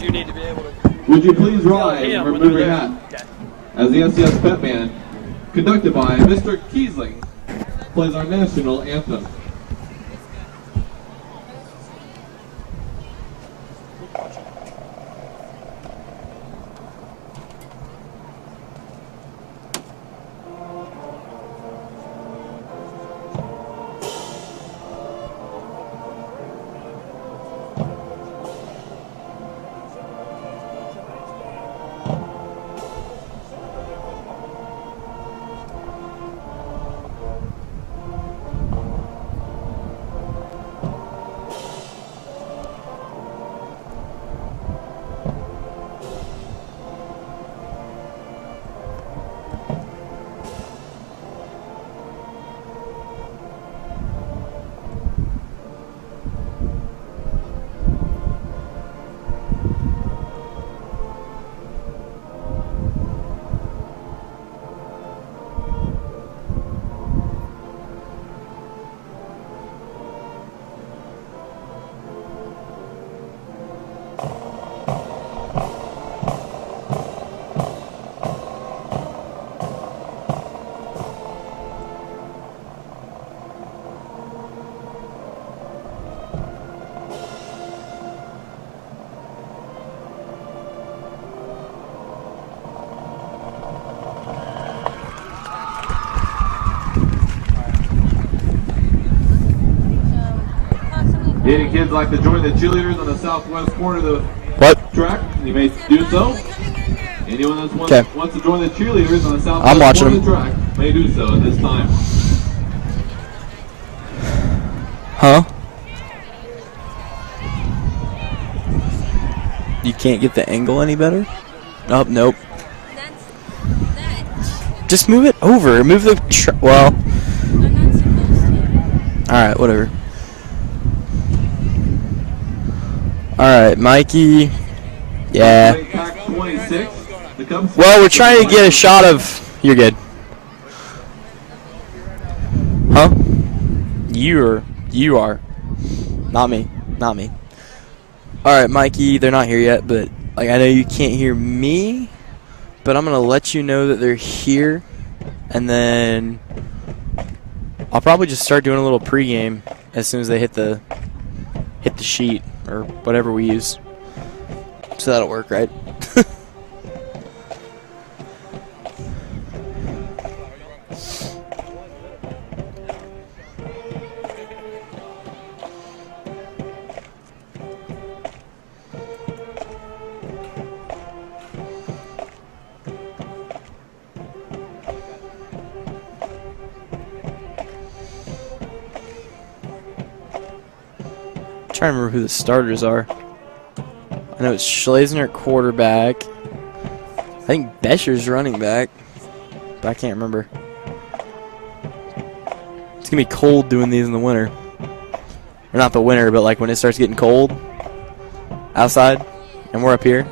you need to be able to. Would you please rise and remove your hat? Okay. As the SCS Pep Band, conducted by Mr. Kiesling, plays our national anthem. Any kids like to join the cheerleaders on the southwest corner of the track, you may do so. Anyone that wants to join the cheerleaders on the southwest corner of the track may do so at this time. Huh? You can't get the angle any better? Oh, nope. Just move it over. Move the well. I'm not supposed to. Alright, whatever. Alright, Mikey. Yeah. Well, we're trying to get a shot of... You're good. Huh? You are. Not me. Not me. Alright, Mikey, they're not here yet, but like I know you can't hear me, but I'm gonna let you know that they're here, and then I'll probably just start doing a little pregame as soon as they hit the sheet or whatever we use. So that'll work, right? I'm trying to remember who the starters are. I know it's Schlesner at quarterback. I think Bescher's running back, but I can't remember. It's gonna be cold doing these in the winter, or not the winter, but like when it starts getting cold outside, and we're up here.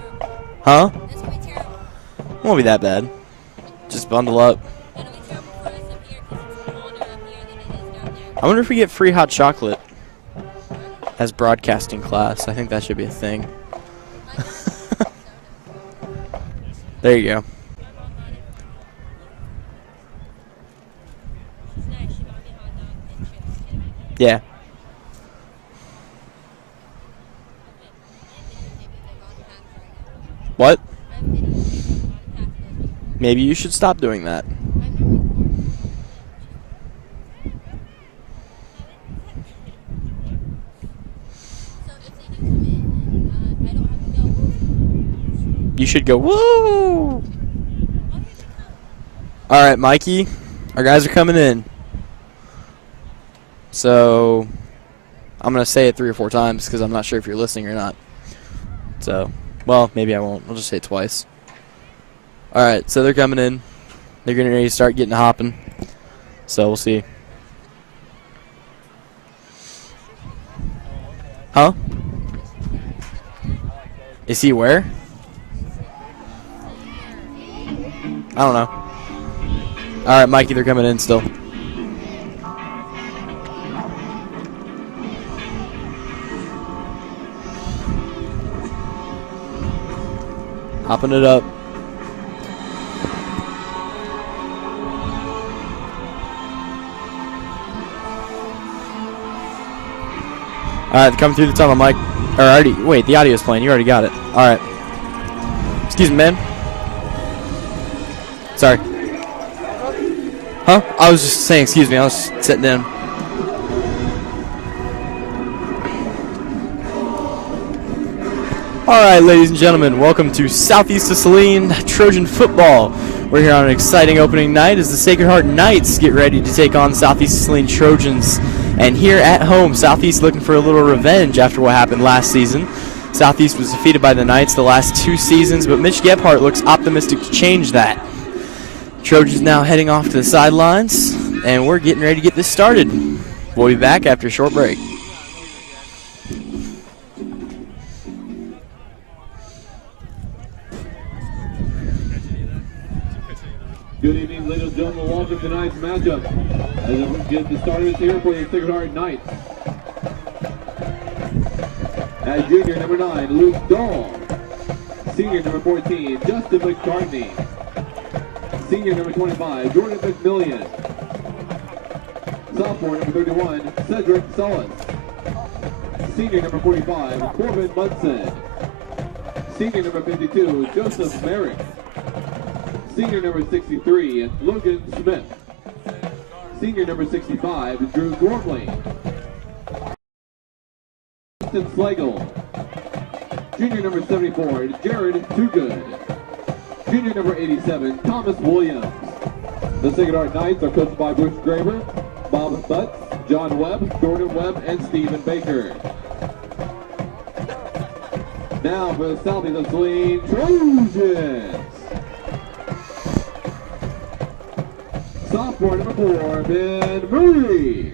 Huh? It won't be that bad. Just bundle up. I wonder if we get free hot chocolate as broadcasting class. I think that should be a thing. There you go. Yeah. What? Maybe you should stop doing that. You should go, woo! Alright, Mikey. Our guys are coming in. So, I'm going to say it 3 or 4 times because I'm not sure if you're listening or not. So, well, maybe I won't. I'll just say it twice. Alright, so they're coming in. They're getting ready to start getting hopping. So, we'll see. Huh? Is he where? I don't know. Alright, Mikey, they're coming in still. Hopping it up. All right, coming through the tunnel, Mike. Or already, wait, the audio's playing. You already got it. All right. Excuse me, man. Sorry. Huh? I was just saying, excuse me. I was sitting down. All right, ladies and gentlemen, welcome to Southeast of Saline Trojan football. We're here on an exciting opening night as the Sacred Heart Knights get ready to take on Southeast of Saline Trojans. And here at home, Southeast looking for a little revenge after what happened last season. Southeast was defeated by the Knights the last 2 seasons, but Mitch Gebhardt looks optimistic to change that. Trojans now heading off to the sidelines, and we're getting ready to get this started. We'll be back after a short break. Good evening, ladies and gentlemen. Welcome to tonight's matchup. As we get the starters here for the Sacred Heart Knights. At junior number 9, Luke Dahl. Senior number 14, Justin McCartney. Senior number 25, Jordan McMillian. Sophomore number 31, Cedric Solis. Senior number 45, Corbin Munson. Senior number 52, Joseph Merrick. Senior number 63, Logan Smith. Senior number 65, Drew Gormley. Justin Slagle. Junior number 74, Jared Toogood. Junior number 87, Thomas Williams. The Sacred Heart Knights are coached by Bruce Graber, Bob Butts, John Webb, Jordan Webb, and Stephen Baker. Now for the Southeast of Saline Trojans. Sophomore number 4, Ben Murray.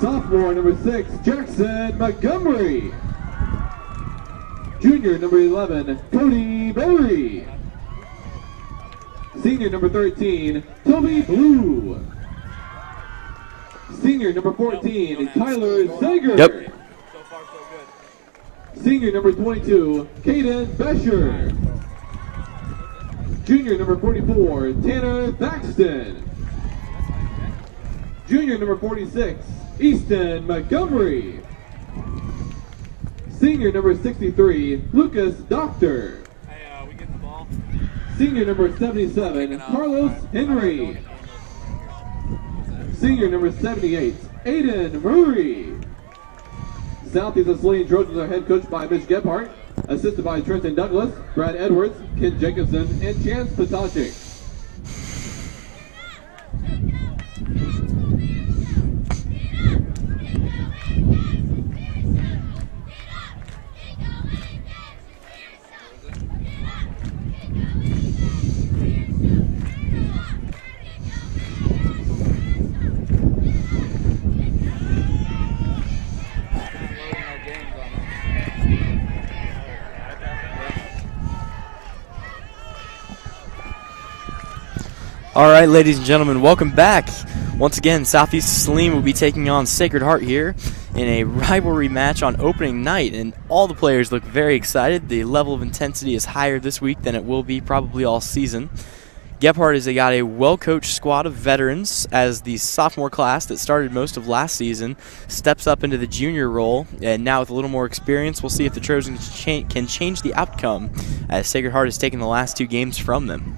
Sophomore number 6, Jackson Montgomery. Junior number 11, Cody Berry. Senior number 13, Toby Blue. Senior number 14, Tyler Sager. Yep. Senior number 22, Caden Bescher. Junior number 44, Tanner Thaxton. Junior number 46, Easton Montgomery. Senior number 63, Lucas Doctor. We get the ball. Senior number 77, Carlos Henry. Senior number 78, Aiden Murray. Southeast of Saline Trojans are head coached by Mitch Gebhardt, assisted by Trenton Douglas, Brad Edwards, Ken Jacobson, and Chance Patachik. All right, ladies and gentlemen, welcome back. Once again, Southeast Saline will be taking on Sacred Heart here in a rivalry match on opening night, and all the players look very excited. The level of intensity is higher this week than it will be probably all season. Gebhardt has got a well-coached squad of veterans as the sophomore class that started most of last season steps up into the junior role, and now with a little more experience, we'll see if the Trojans can change the outcome as Sacred Heart has taken the last 2 games from them.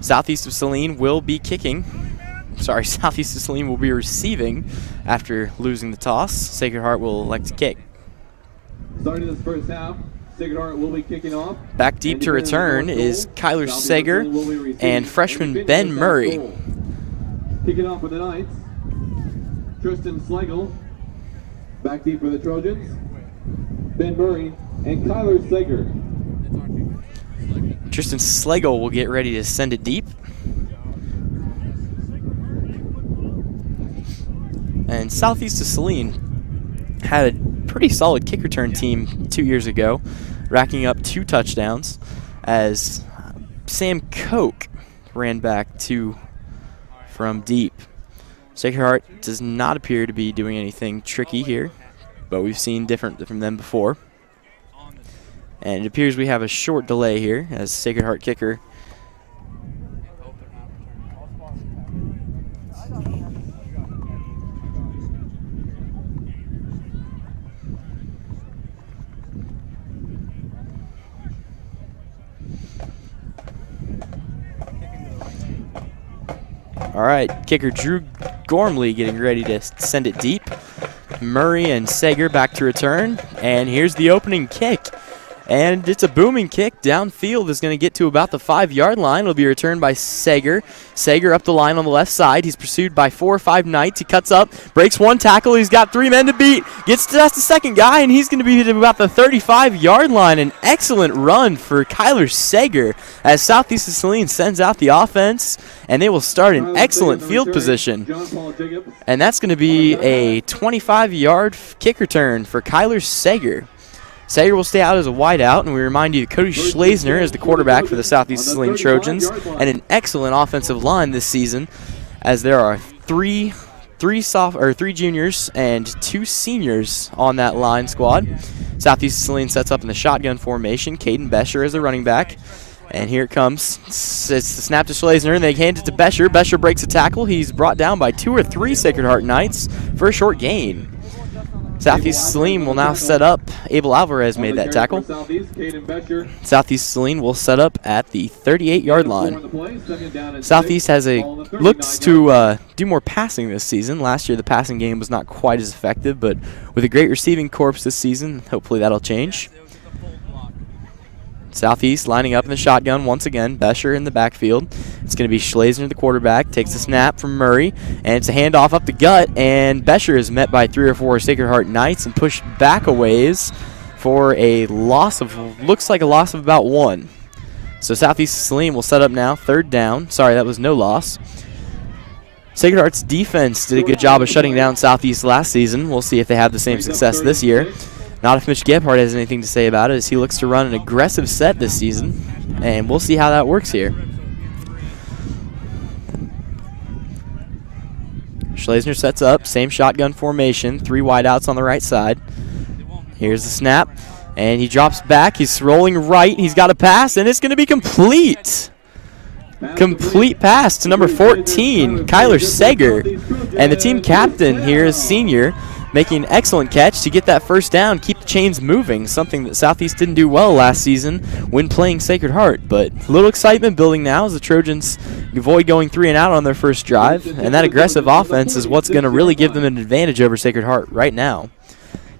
Southeast of Saline will be kicking. Sorry, Southeast of Saline will be receiving after losing the toss. Sacred Heart will elect to kick. Starting this first half, Sacred Heart will be kicking off. Back deep to return is Kyler Sager and freshman Ben Murray. Kicking off for the Knights, Tristan Slagle. Back deep for the Trojans, Ben Murray and Kyler Sager. Tristan Slagle will get ready to send it deep. And Southeast of Saline had a pretty solid kick return team 2 years ago, racking up 2 touchdowns as Sam Koch ran back 2 from deep. Sacred Heart does not appear to be doing anything tricky here, but we've seen different from them before. And it appears we have a short delay here as Sacred Heart kicker. All right, kicker Drew Gormley getting ready to send it deep. Murray and Sager back to return, and here's the opening kick. And it's a booming kick. Downfield is going to get to about the 5-yard line. It'll be returned by Sager. Sager up the line on the left side. He's pursued by 4 or 5 Knights. He cuts up, breaks one tackle. He's got 3 men to beat. Gets past the second guy, and he's going to be at about the 35-yard line. An excellent run for Kyler Sager as Southeast of Saline sends out the offense, and they will start an excellent field position. And that's going to be a 25-yard kick return for Kyler Sager. Sager will stay out as a wideout, and we remind you that Cody Schlesner is the quarterback for the Southeast Saline Trojans, and an excellent offensive line this season, as there are three juniors and 2 seniors on that line squad. Southeast Saline sets up in the shotgun formation. Caden Bescher is the running back, and here it comes. It's the snap to Schlesner, and they hand it to Bescher. Bescher breaks a tackle. He's brought down by 2 or 3 Sacred Heart Knights for a short gain. Southeast Saline will now set up. Abel Alvarez made that tackle. Southeast Saline will set up at the 38-yard line. Southeast looks to do more passing this season. Last year the passing game was not quite as effective, but with a great receiving corps this season, hopefully that'll change. Southeast lining up in the shotgun once again. Bescher in the backfield. It's going to be Schlesner, the quarterback, takes the snap from Murray, and it's a handoff up the gut, and Bescher is met by 3 or 4 Sacred Heart Knights and pushed back a ways for a loss of, looks like a loss of about 1. So Southeast Saline will set up now, 3rd down. Sorry, that was no loss. Sacred Heart's defense did a good job of shutting down Southeast last season. We'll see if they have the same success this year. Not if Mitch Gebhardt has anything to say about it, as he looks to run an aggressive set this season, and we'll see how that works here. Schlesner sets up, same shotgun formation, 3 wideouts on the right side. Here's the snap, and he drops back. He's rolling right. He's got a pass, and it's going to be complete. Complete pass to number 14, Kyler Sager, and the team captain here is senior, making an excellent catch to get that first down, keep the chains moving, something that Southeast didn't do well last season when playing Sacred Heart. But a little excitement building now as the Trojans avoid going 3 and out on their first drive, and that aggressive offense is what's going to really give them an advantage over Sacred Heart right now.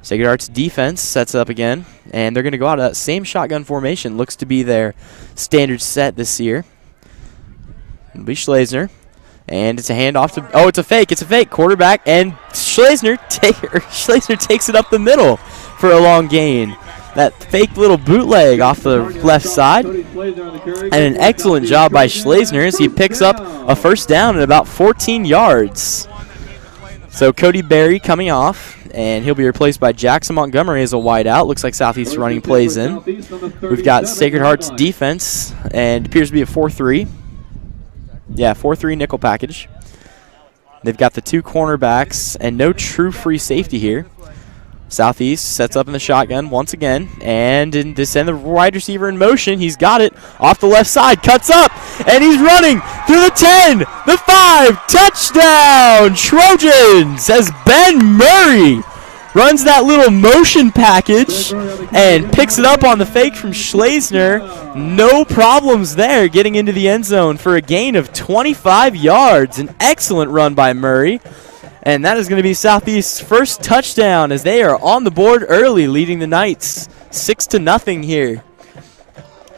Sacred Heart's defense sets up again, and they're going to go out of that same shotgun formation. Looks to be their standard set this year. It'll be Schlesner. And it's a handoff to, oh, it's a fake, quarterback, and Schlesner takes it up the middle for a long gain. That fake little bootleg off the left side, and an excellent job by Schlesner as he picks up a first down at about 14 yards. So Cody Berry coming off, and he'll be replaced by Jackson Montgomery as a wideout. Looks like Southeast running plays in. We've got Sacred Heart's defense, and it appears to be a 4-3. Yeah, 4-3 nickel package. They've got the 2 cornerbacks and no true free safety here. Southeast sets up in the shotgun once again, and to send the wide receiver in motion. He's got it off the left side, cuts up, and he's running through the 10, the 5, touchdown Trojans as Ben Murray runs that little motion package and picks it up on the fake from Schlesner. No problems there, getting into the end zone for a gain of 25 yards. An excellent run by Murray. And that is going to be Southeast's first touchdown as they are on the board early, leading the Knights 6-0 here.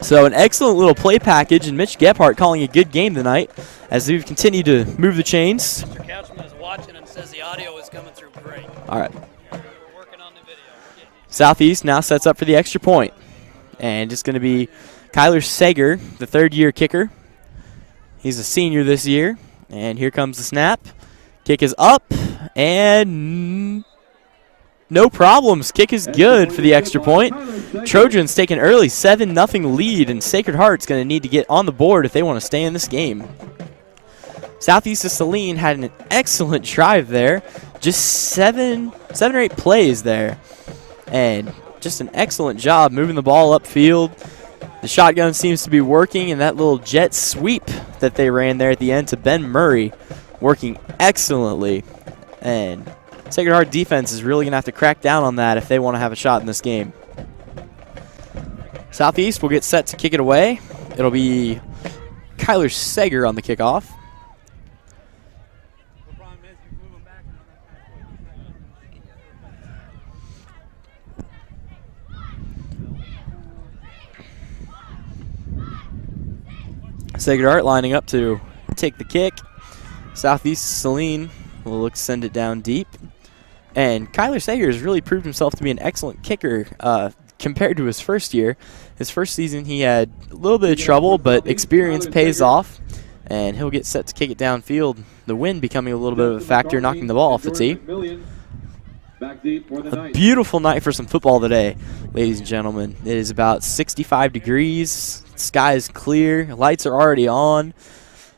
So an excellent little play package, and Mitch Gebhardt calling a good game tonight as we've continued to move the chains. Mr. Couchman is watching and says the audio is coming through great. All right. We're working on the video. Southeast now sets up for the extra point. And it's going to be Kyler Sager, the 3rd-year kicker. He's a senior this year. And here comes the snap. Kick is up, and no problems. Kick is good for the extra point. Trojans take an early 7-0 lead, and Sacred Heart's going to need to get on the board if they want to stay in this game. Southeast of Saline had an excellent drive there. Just seven or eight plays there. And just an excellent job moving the ball upfield. The shotgun seems to be working, and that little jet sweep that they ran there at the end to Ben Murray working excellently. And Sacred Heart defense is really going to have to crack down on that if they want to have a shot in this game. Southeast will get set to kick it away. It'll be Kyler Sager on the kickoff. Sacred Heart lining up to take the kick. Southeast Saline will look to send it down deep. And Kyler Sager has really proved himself to be an excellent kicker compared to his first year. His first season he had a little bit of trouble, but experience pays off. And he'll get set to kick it downfield. The wind becoming a little bit of a factor, knocking the ball off the tee. A beautiful night for some football today, ladies and gentlemen. It is about 65 degrees. Sky is clear. Lights are already on.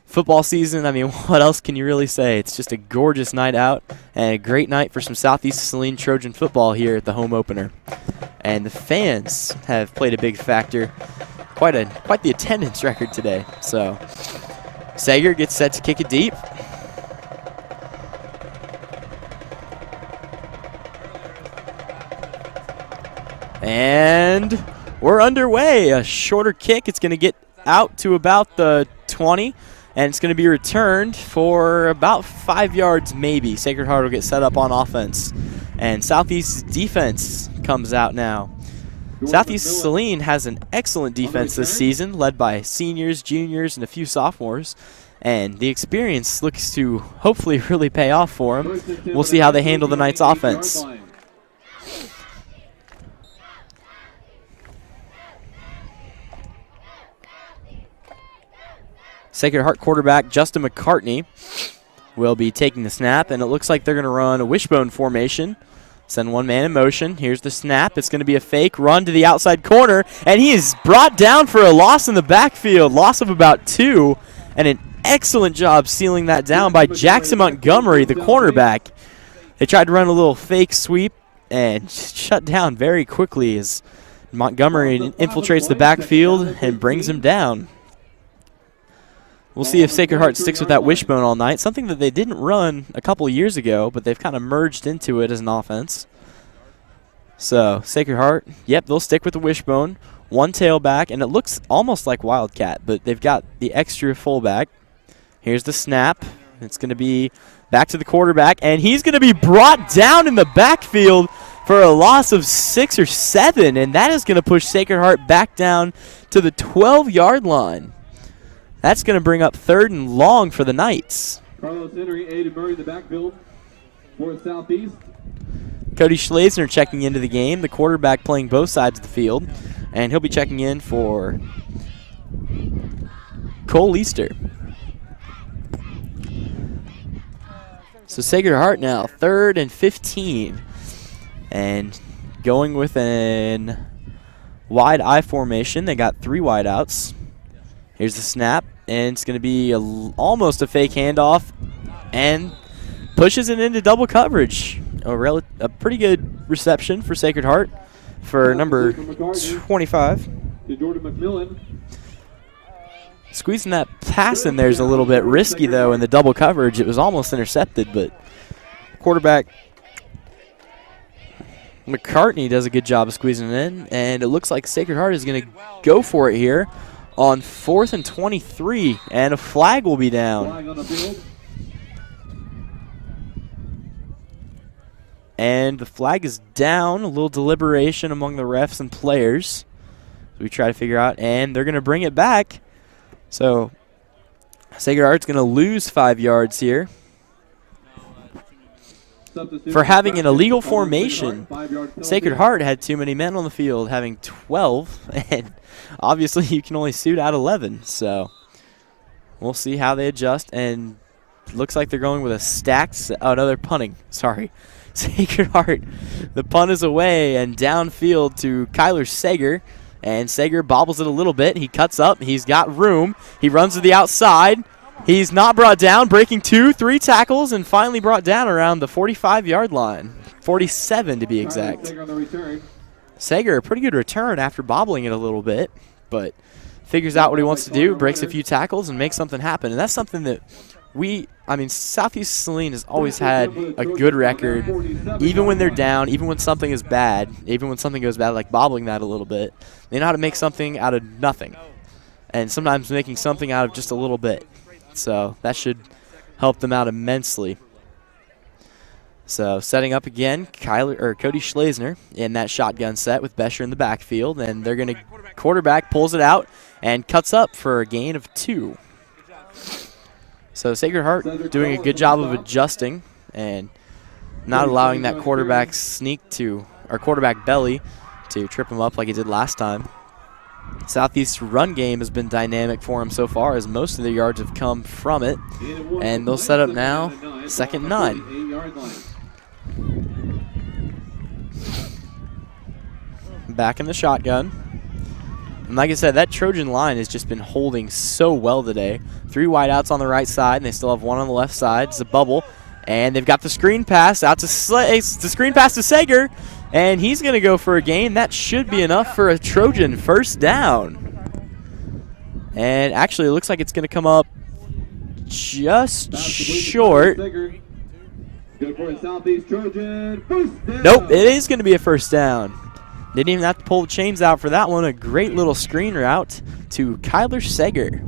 Football season, I mean, what else can you really say? It's just a gorgeous night out and a great night for some Southeast Saline Trojan football here at the home opener. And the fans have played a big factor. Quite the attendance record today. So Sager gets set to kick it deep. And we're underway. A shorter kick. It's going to get out to about the 20, and it's going to be returned for about 5 yards maybe. Sacred Heart will get set up on offense. And Southeast defense comes out now. Southeast Saline has an excellent defense this season, led by seniors, juniors, and a few sophomores. And the experience looks to hopefully really pay off for them. We'll see how they handle the night's offense. Sacred Heart quarterback Justin McCartney will be taking the snap, and it looks like they're going to run a wishbone formation. Send one man in motion. Here's the snap. It's going to be a fake run to the outside corner, and he is brought down for a loss in the backfield, loss of about 2, and an excellent job sealing that down by Jackson Montgomery, the cornerback. They tried to run a little fake sweep and shut down very quickly as Montgomery infiltrates the backfield and brings him down. We'll see if Sacred Heart sticks with that wishbone all night, something that they didn't run a couple of years ago, but they've kind of merged into it as an offense. So Sacred Heart, yep, they'll stick with the wishbone. One tailback, and it looks almost like Wildcat, but they've got the extra fullback. Here's the snap. It's going to be back to the quarterback, and he's going to be brought down in the backfield for a loss of 6 or 7, and that is going to push Sacred Heart back down to the 12-yard line. That's going to bring up 3rd and long for the Knights. Carlos Henry, Aiden Murray in the backfield for Southeast. Cody Schlesner checking into the game, the quarterback playing both sides of the field, and he'll be checking in for Cole Easter. So Sacred Heart now, 3rd and 15, and going with an wide I formation. They got 3 wide outs. Here's the snap, and it's going to be almost a fake handoff, and pushes it into double coverage. A pretty good reception for Sacred Heart for number 25. Squeezing that pass in there is a little bit risky, though, in the double coverage. It was almost intercepted, but quarterback McCartney does a good job of squeezing it in, and it looks like Sacred Heart is going to go for it here on 4th and 23, and a flag will be down. And the flag is down. A little deliberation among the refs and players. We try to figure out, and they're going to bring it back. So Sacred Heart's going to lose 5 yards here for having an illegal formation. Sacred Heart had too many men on the field, having 12, and obviously you can only suit out 11. So we'll see how they adjust, and looks like they're going with a stacked, oh no, they're punting, sorry. Sacred Heart, the punt is away and downfield to Kyler Sager, and Sager bobbles it a little bit. He cuts up, he's got room, he runs to the outside. He's not brought down, breaking 2, 3 tackles, and finally brought down around the 45-yard line. 47 to be exact. Sager, a pretty good return after bobbling it a little bit, but figures out what he wants to do, breaks a few tackles, and makes something happen. And that's something that Southeast Saline has always had a good record, even when they're down, even when something is bad, even when something goes bad, like bobbling that a little bit. They know how to make something out of nothing, and sometimes making something out of just a little bit. So that should help them out immensely. So setting up again, Cody Schlesner in that shotgun set with Bescher in the backfield, and they're going to quarterback pulls it out and cuts up for a gain of 2. So Sacred Heart doing a good job of adjusting and not allowing that quarterback quarterback belly to trip him up like he did last time. Southeast's run game has been dynamic for him so far, as most of the yards have come from it. And they'll set up now, 2nd and 9. Back in the shotgun. And like I said, that Trojan line has just been holding so well today. 3 wideouts on the right side, and they still have 1 on the left side. It's a bubble. And they've got the screen pass out to the screen pass to Sager. And he's going to go for a gain. That should be enough for a Trojan first down. And actually, it looks like it's going to come up just short. Nope, it is going to be a first down. Didn't even have to pull the chains out for that one. A great little screen route to Kyler Sager.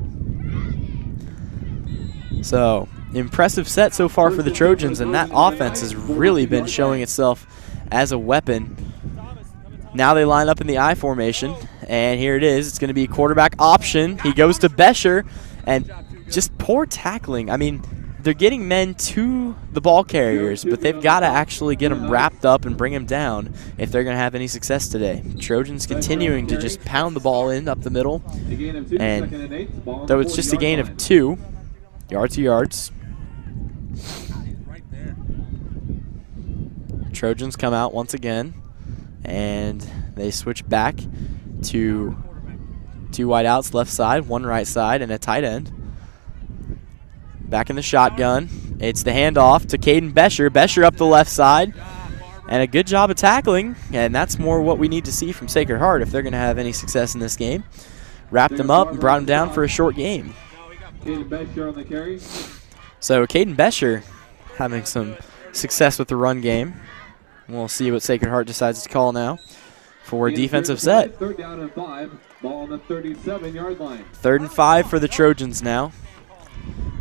So, impressive set so far for the Trojans, and that offense has really been showing itself as a weapon. Now they line up in the I formation, and here it is. It's going to be quarterback option. He goes to Bescher, and just poor tackling. I mean, they're getting men to the ball carriers, but they've got to actually get them wrapped up and bring them down if they're going to have any success today. Trojans continuing to just pound the ball in up the middle, and though it's just a gain of 2, yards to yards. Trojans come out once again, and they switch back to 2 wideouts left side, 1 right side, and a tight end. Back in the shotgun. It's the handoff to Caden Bescher. Bescher up the left side. And a good job of tackling. And that's more what we need to see from Sacred Heart if they're going to have any success in this game. Wrapped him up and brought him down for a short game. So Caden Bescher having some success with the run game. We'll see what Sacred Heart decides to call now for a defensive set. 3rd down and 5. Ball on the 37-yard line. 3rd and 5 for the Trojans now.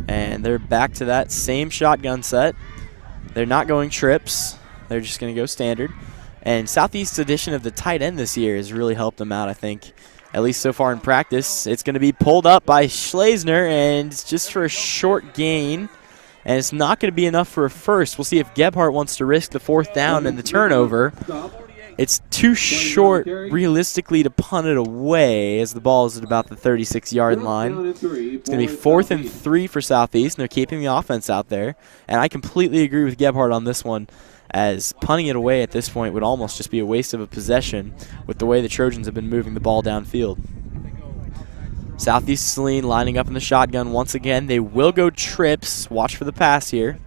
And they're back to that same shotgun set. They're not going trips. They're just going to go standard. And Southeast's addition of the tight end this year has really helped them out, I think, at least so far in practice. It's going to be pulled up by Schlesner, and it's just for a short gain. And it's not going to be enough for a first. We'll see if Gebhardt wants to risk the 4th down and the turnover. It's too short, realistically, to punt it away as the ball is at about the 36-yard line. It's going to be 4th and 3 for Southeast, and they're keeping the offense out there. And I completely agree with Gebhardt on this one, as punting it away at this point would almost just be a waste of a possession with the way the Trojans have been moving the ball downfield. Southeast Saline lining up in the shotgun once again. They will go trips. Watch for the pass here.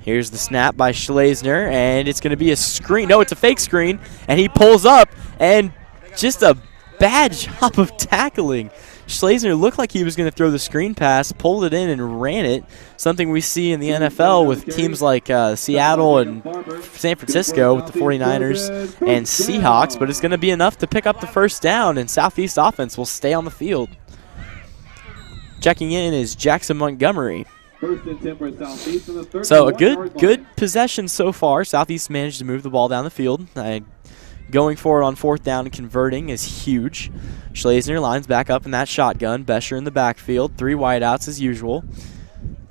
Here's the snap by Schlesner, and it's going to be a screen. No, it's a fake screen, and he pulls up, and just a bad job of tackling. Schlesner looked like he was going to throw the screen pass, pulled it in, and ran it, something we see in the NFL with teams like Seattle and San Francisco with the 49ers and Seahawks, but it's going to be enough to pick up the first down, and Southeast offense will stay on the field. Checking in is Jackson Montgomery. So a good possession so far. Southeast managed to move the ball down the field. Going for it on 4th down and converting is huge. Schlesner lines back up in that shotgun. Bescher in the backfield. 3 wideouts as usual.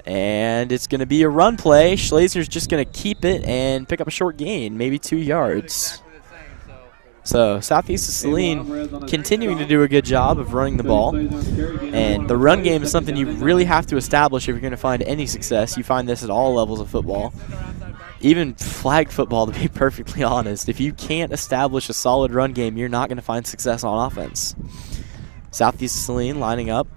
And it's going to be a run play. Schlesner's just going to keep it and pick up a short gain, maybe 2 yards. So Southeast of Saline continuing to do a good job of running the ball. And the run game is something you really have to establish if you're going to find any success. You find this at all levels of football. Even flag football, to be perfectly honest. If you can't establish a solid run game, you're not going to find success on offense. Southeast of Saline lining up.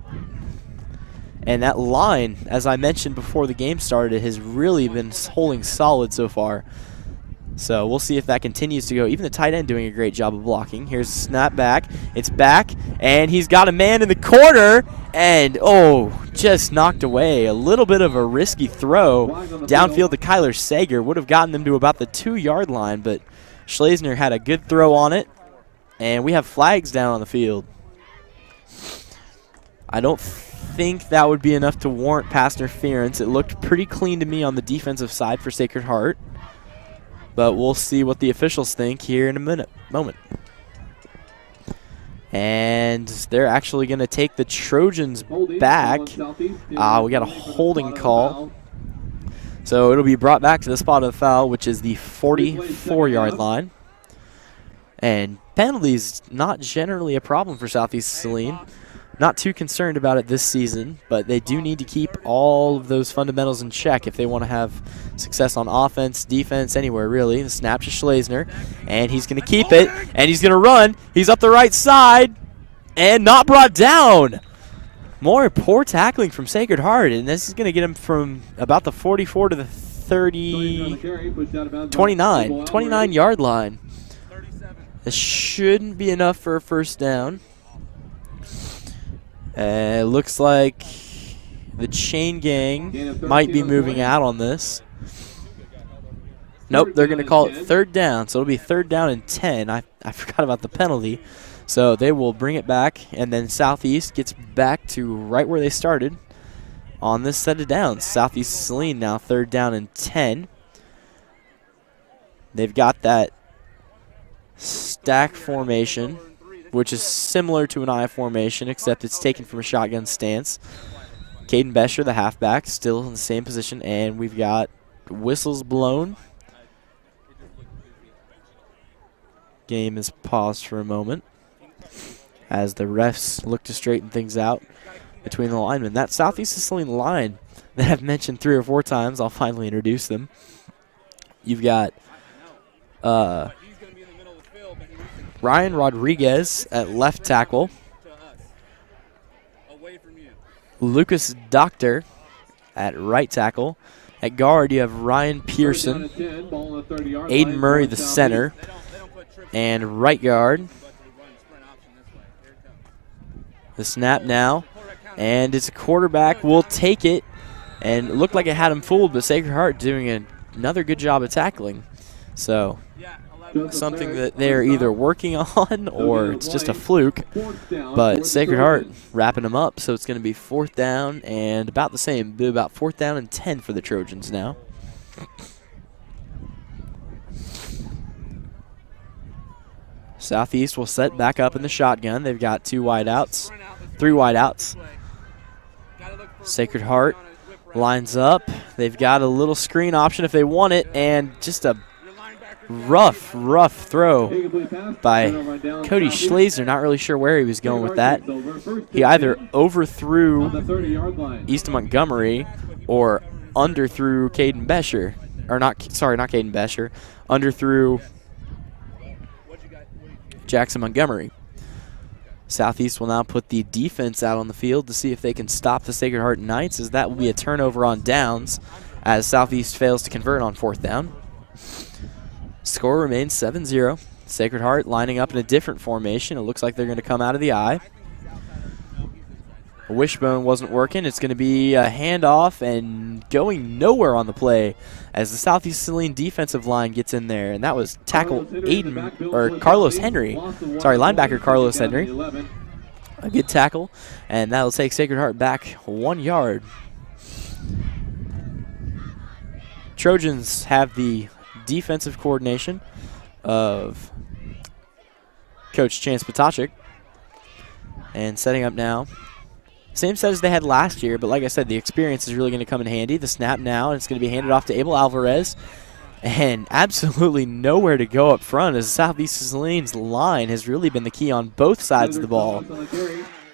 And that line, as I mentioned before the game started, has really been holding solid so far. So we'll see if that continues to go. Even the tight end doing a great job of blocking. Here's a snap back. It's back, and he's got a man in the corner, and, just knocked away. A little bit of a risky throw downfield to Kyler Sager. Would have gotten them to about the 2-yard line, but Schlesner had a good throw on it, and we have flags down on the field. I don't think that would be enough to warrant pass interference. It looked pretty clean to me on the defensive side for Sacred Heart. But we'll see what the officials think here in a moment. And they're actually going to take the Trojans back. We got a holding call. So it'll be brought back to the spot of the foul, which is the 44-yard line. And penalties, not generally a problem for Southeast Saline. Not too concerned about it this season, but they do need to keep all of those fundamentals in check if they want to have success on offense, defense, anywhere really. The snap to Schlesner, and he's going to keep it, and he's going to run. He's up the right side, and not brought down. More poor tackling from Sacred Heart, and this is going to get him from about the 44 to the 29-yard line. This shouldn't be enough for a first down. It looks like the chain gang might be moving out on this. Nope, they're going to call it third down, so it'll be third down and 10. I forgot about the penalty. So they will bring it back, and then Southeast gets back to right where they started on this set of downs. Southeast Saline now third down and 10. They've got that stack formation, which is similar to an I formation, except it's taken from a shotgun stance. Caden Besher, the halfback, still in the same position, and we've got whistles blown. Game is paused for a moment as the refs look to straighten things out between the linemen. That Southeast Saline line that I've mentioned 3 or 4 times, I'll finally introduce them. You've got Ryan Rodriguez at left tackle. Lucas Doctor at right tackle. At guard, you have Ryan Pearson. Aiden Murray, the center. And right guard. The snap now. And it's a quarterback. We'll take it. And it looked like it had him fooled, but Sacred Heart doing another good job of tackling. So something that they're either working on or it's just a fluke. But Sacred Heart wrapping them up, so it's going to be fourth down and about the same. About fourth down and 10 for the Trojans now. Southeast will set back up in the shotgun. They've got 3 wideouts. Sacred Heart lines up. They've got a little screen option if they want it, and just a rough throw by Cody Schlesner. Not really sure where he was going with that. He either overthrew East Montgomery or underthrew Caden Besher. Or not Caden Besher. Underthrew Jackson Montgomery. Southeast will now put the defense out on the field to see if they can stop the Sacred Heart Knights, as that will be a turnover on downs as Southeast fails to convert on fourth down. Score remains 7-0. Sacred Heart lining up in a different formation. It looks like they're going to come out of the eye. A wishbone wasn't working. It's going to be a handoff and going nowhere on the play as the Southeast Saline defensive line gets in there, and that was tackle Carlos Henry. Sorry, linebacker Carlos Henry. A good tackle, and that'll take Sacred Heart back 1 yard. Trojans have the defensive coordination of Coach Chance Potachik, and setting up now. Same set as they had last year, but like I said, the experience is really going to come in handy. The snap now, and it's going to be handed off to Abel Alvarez. And absolutely nowhere to go up front, as Southeast Saline's line has really been the key on both sides of the ball.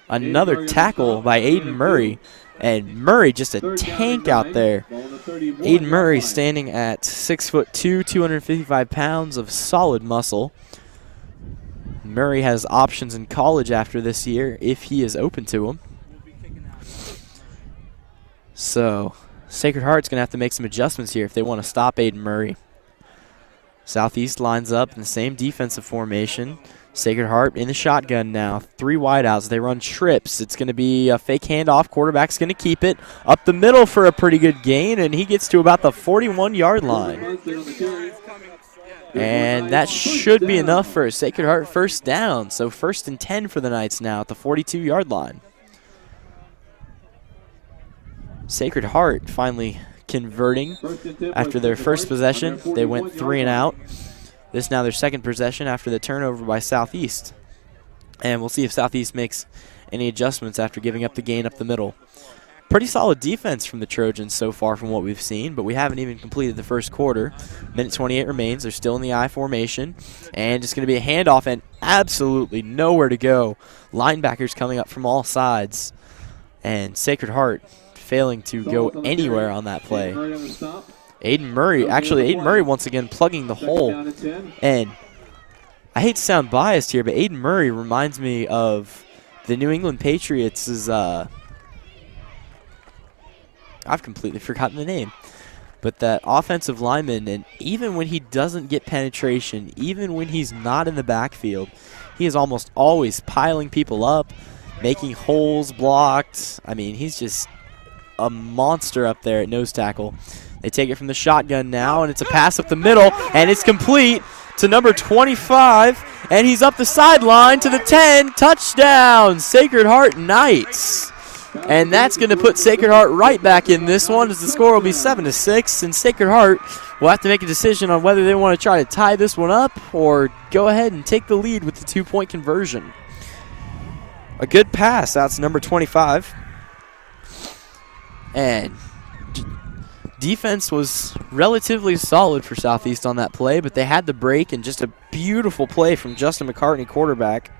Another tackle by Aiden Murray. And Murray just a tank out there. Aiden Murray standing at 6'2", 255 pounds of solid muscle. Murray has options in college after this year if he is open to them. So Sacred Heart's going to have to make some adjustments here if they want to stop Aiden Murray. Southeast lines up in the same defensive formation. Sacred Heart in the shotgun now. 3 wideouts. They run trips. It's going to be a fake handoff. Quarterback's going to keep it up the middle for a pretty good gain, and he gets to about the 41-yard line. And that should be enough for a Sacred Heart first down. So 1st and 10 for the Knights now at the 42-yard line. Sacred Heart finally converting after their first possession. They went 3 and out. This now their second possession after the turnover by Southeast. And we'll see if Southeast makes any adjustments after giving up the gain up the middle. Pretty solid defense from the Trojans so far from what we've seen, but we haven't even completed the first quarter. Minute 28 remains. They're still in the I formation. And it's going to be a handoff and absolutely nowhere to go. Linebackers coming up from all sides. And Sacred Heart failing to go anywhere on that play. Aiden Murray once again plugging the hole. And I hate to sound biased here, but Aiden Murray reminds me of the New England Patriots' I've completely forgotten the name. But that offensive lineman, and even when he doesn't get penetration, even when he's not in the backfield, he is almost always piling people up, making holes blocked. I mean, he's just a monster up there at nose tackle. They take it from the shotgun now, and it's a pass up the middle, and it's complete to number 25, and he's up the sideline to the 10. Touchdown, Sacred Heart Knights. And that's going to put Sacred Heart right back in this one, as the score will be 7-6, and Sacred Heart will have to make a decision on whether they want to try to tie this one up or go ahead and take the lead with the 2-point conversion. A good pass out to number 25. And defense was relatively solid for Southeast on that play, but they had the break and just a beautiful play from Justin McCartney, quarterback.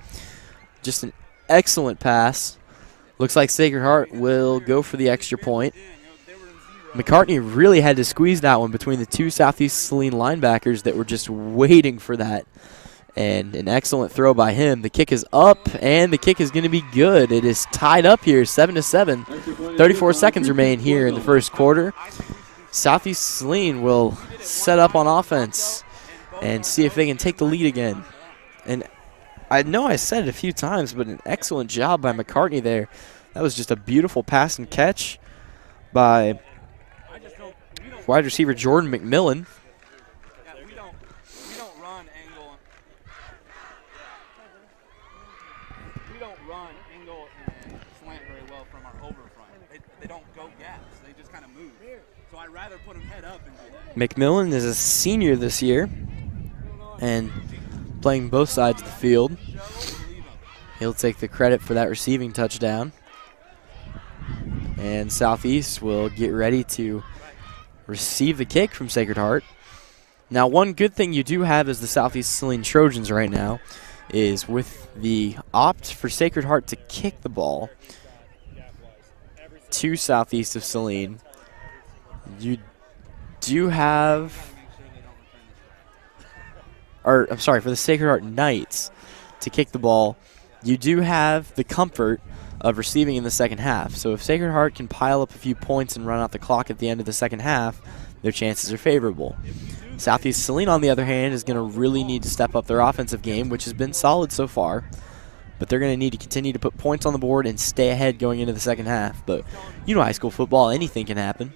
Just an excellent pass. Looks like Sacred Heart will go for the extra point. McCartney really had to squeeze that one between the 2 Southeast Saline linebackers that were just waiting for that. And an excellent throw by him. The kick is up, and the kick is going to be good. It is tied up here, 7-7. 34 seconds remain here in the first quarter. Southeast Saline will set up on offense and see if they can take the lead again. And I know I said it a few times, but an excellent job by McCartney there. That was just a beautiful pass and catch by wide receiver Jordan McMillan. McMillan is a senior this year and playing both sides of the field. He'll take the credit for that receiving touchdown. And Southeast will get ready to receive the kick from Sacred Heart. Now, one good thing you do have as the Southeast Saline Trojans right now is with the opt for Sacred Heart to kick the ball to Southeast of Saline, you do have, or I'm sorry, for the Sacred Heart Knights to kick the ball, you do have the comfort of receiving in the second half. So if Sacred Heart can pile up a few points and run out the clock at the end of the second half, their chances are favorable. Southeast Saline, on the other hand, is going to really need to step up their offensive game, which has been solid so far. But they're going to need to continue to put points on the board and stay ahead going into the second half. But you know high school football, anything can happen.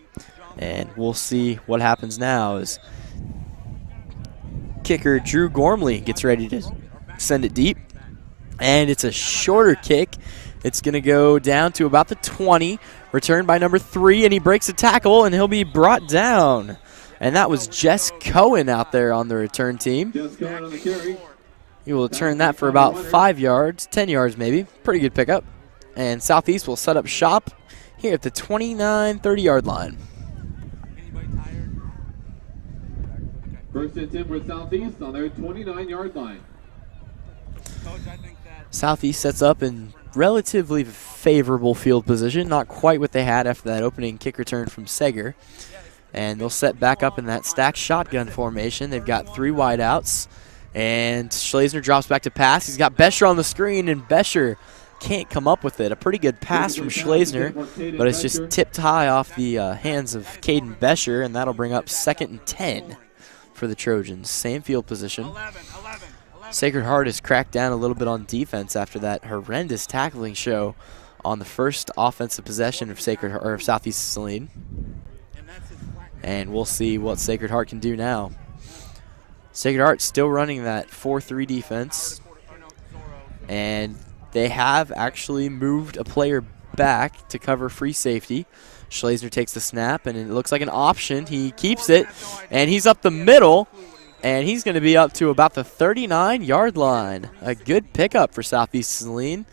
And we'll see what happens now as kicker Drew Gormley gets ready to send it deep. And it's a shorter kick. It's going to go down to about the 20. Returned by number 3, and he breaks a tackle, and he'll be brought down. And that was Jess Cohen out there on the return team. He will return that for about 5 yards, 10 yards maybe. Pretty good pickup. And Southeast will set up shop here at the 29, 30-yard line. First and 10 for Southeast on their 29-yard line. Southeast sets up in relatively favorable field position, not quite what they had after that opening kick return from Sager. And they'll set back up in that stacked shotgun formation. They've got 3 wideouts, and Schlesner drops back to pass. He's got Bescher on the screen, and Bescher can't come up with it. A pretty good pass from Schlesner, but it's just tipped high off the hands of Caden Bescher, and that'll bring up 2nd and 10 for the Trojans. Same field position. Sacred Heart has cracked down a little bit on defense after that horrendous tackling show on the first offensive possession of Southeast Saline. And we'll see what Sacred Heart can do now. Sacred Heart still running that 4-3 defense. And they have actually moved a player back to cover free safety. Schlesner takes the snap, and it looks like an option. He keeps it, and he's up the middle, and he's going to be up to about the 39-yard line. A good pickup for Southeast Saline.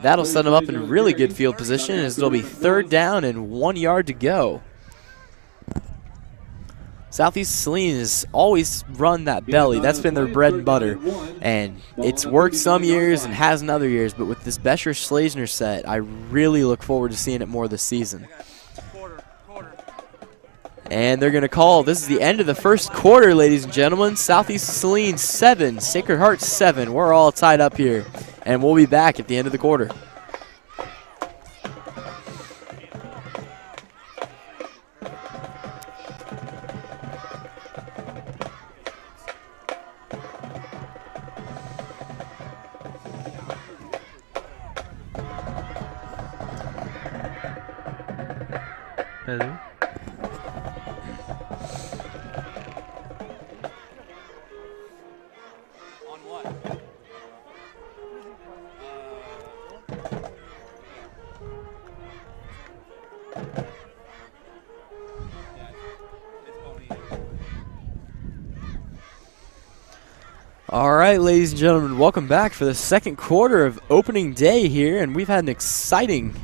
That'll set him up in really good field position, as it'll be 3rd down and 1 yard to go. Southeast Saline has always run that belly. That's been their bread and butter. And it's worked some years and hasn't other years. But with this Bescher-Schlesner set, I really look forward to seeing it more this season. And they're going to call, this is the end of the first quarter, ladies and gentlemen. Southeast Saline 7, Sacred Heart 7. We're all tied up here. And we'll be back at the end of the quarter. Hello. On what? All right, ladies and gentlemen, welcome back for the second quarter of opening day here, and we've had an exciting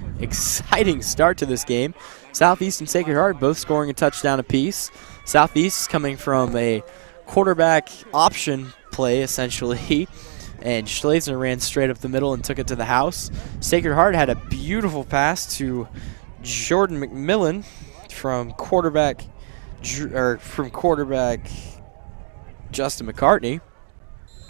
start to this game. Southeast and Sacred Heart both scoring a touchdown apiece. Southeast coming from a quarterback option play, essentially, and Schlesner ran straight up the middle and took it to the house. Sacred Heart had a beautiful pass to Jordan McMillan from quarterback Justin McCartney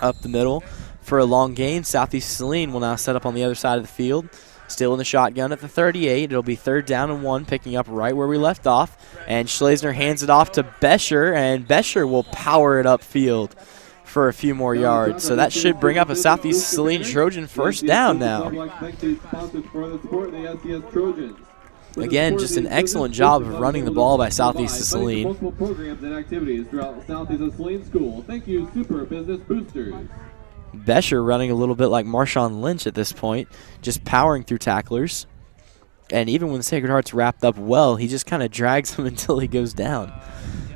up the middle for a long gain. Southeast Saline will now set up on the other side of the field. Still in the shotgun at the 38. It'll be 3rd down and 1, picking up right where we left off. And Schlesner hands it off to Bescher, and Bescher will power it upfield for a few more yards. So that should bring up a Southeast Saline Trojan 1st down now. Again, just an excellent job of running the ball by Southeast Saline. Multiple programs and activities throughout Southeast Saline School. Thank you, Super Business Boosters. Bescher running a little bit like Marshawn Lynch at this point, just powering through tacklers. And even when Sacred Heart's wrapped up well, he just kind of drags him until he goes down.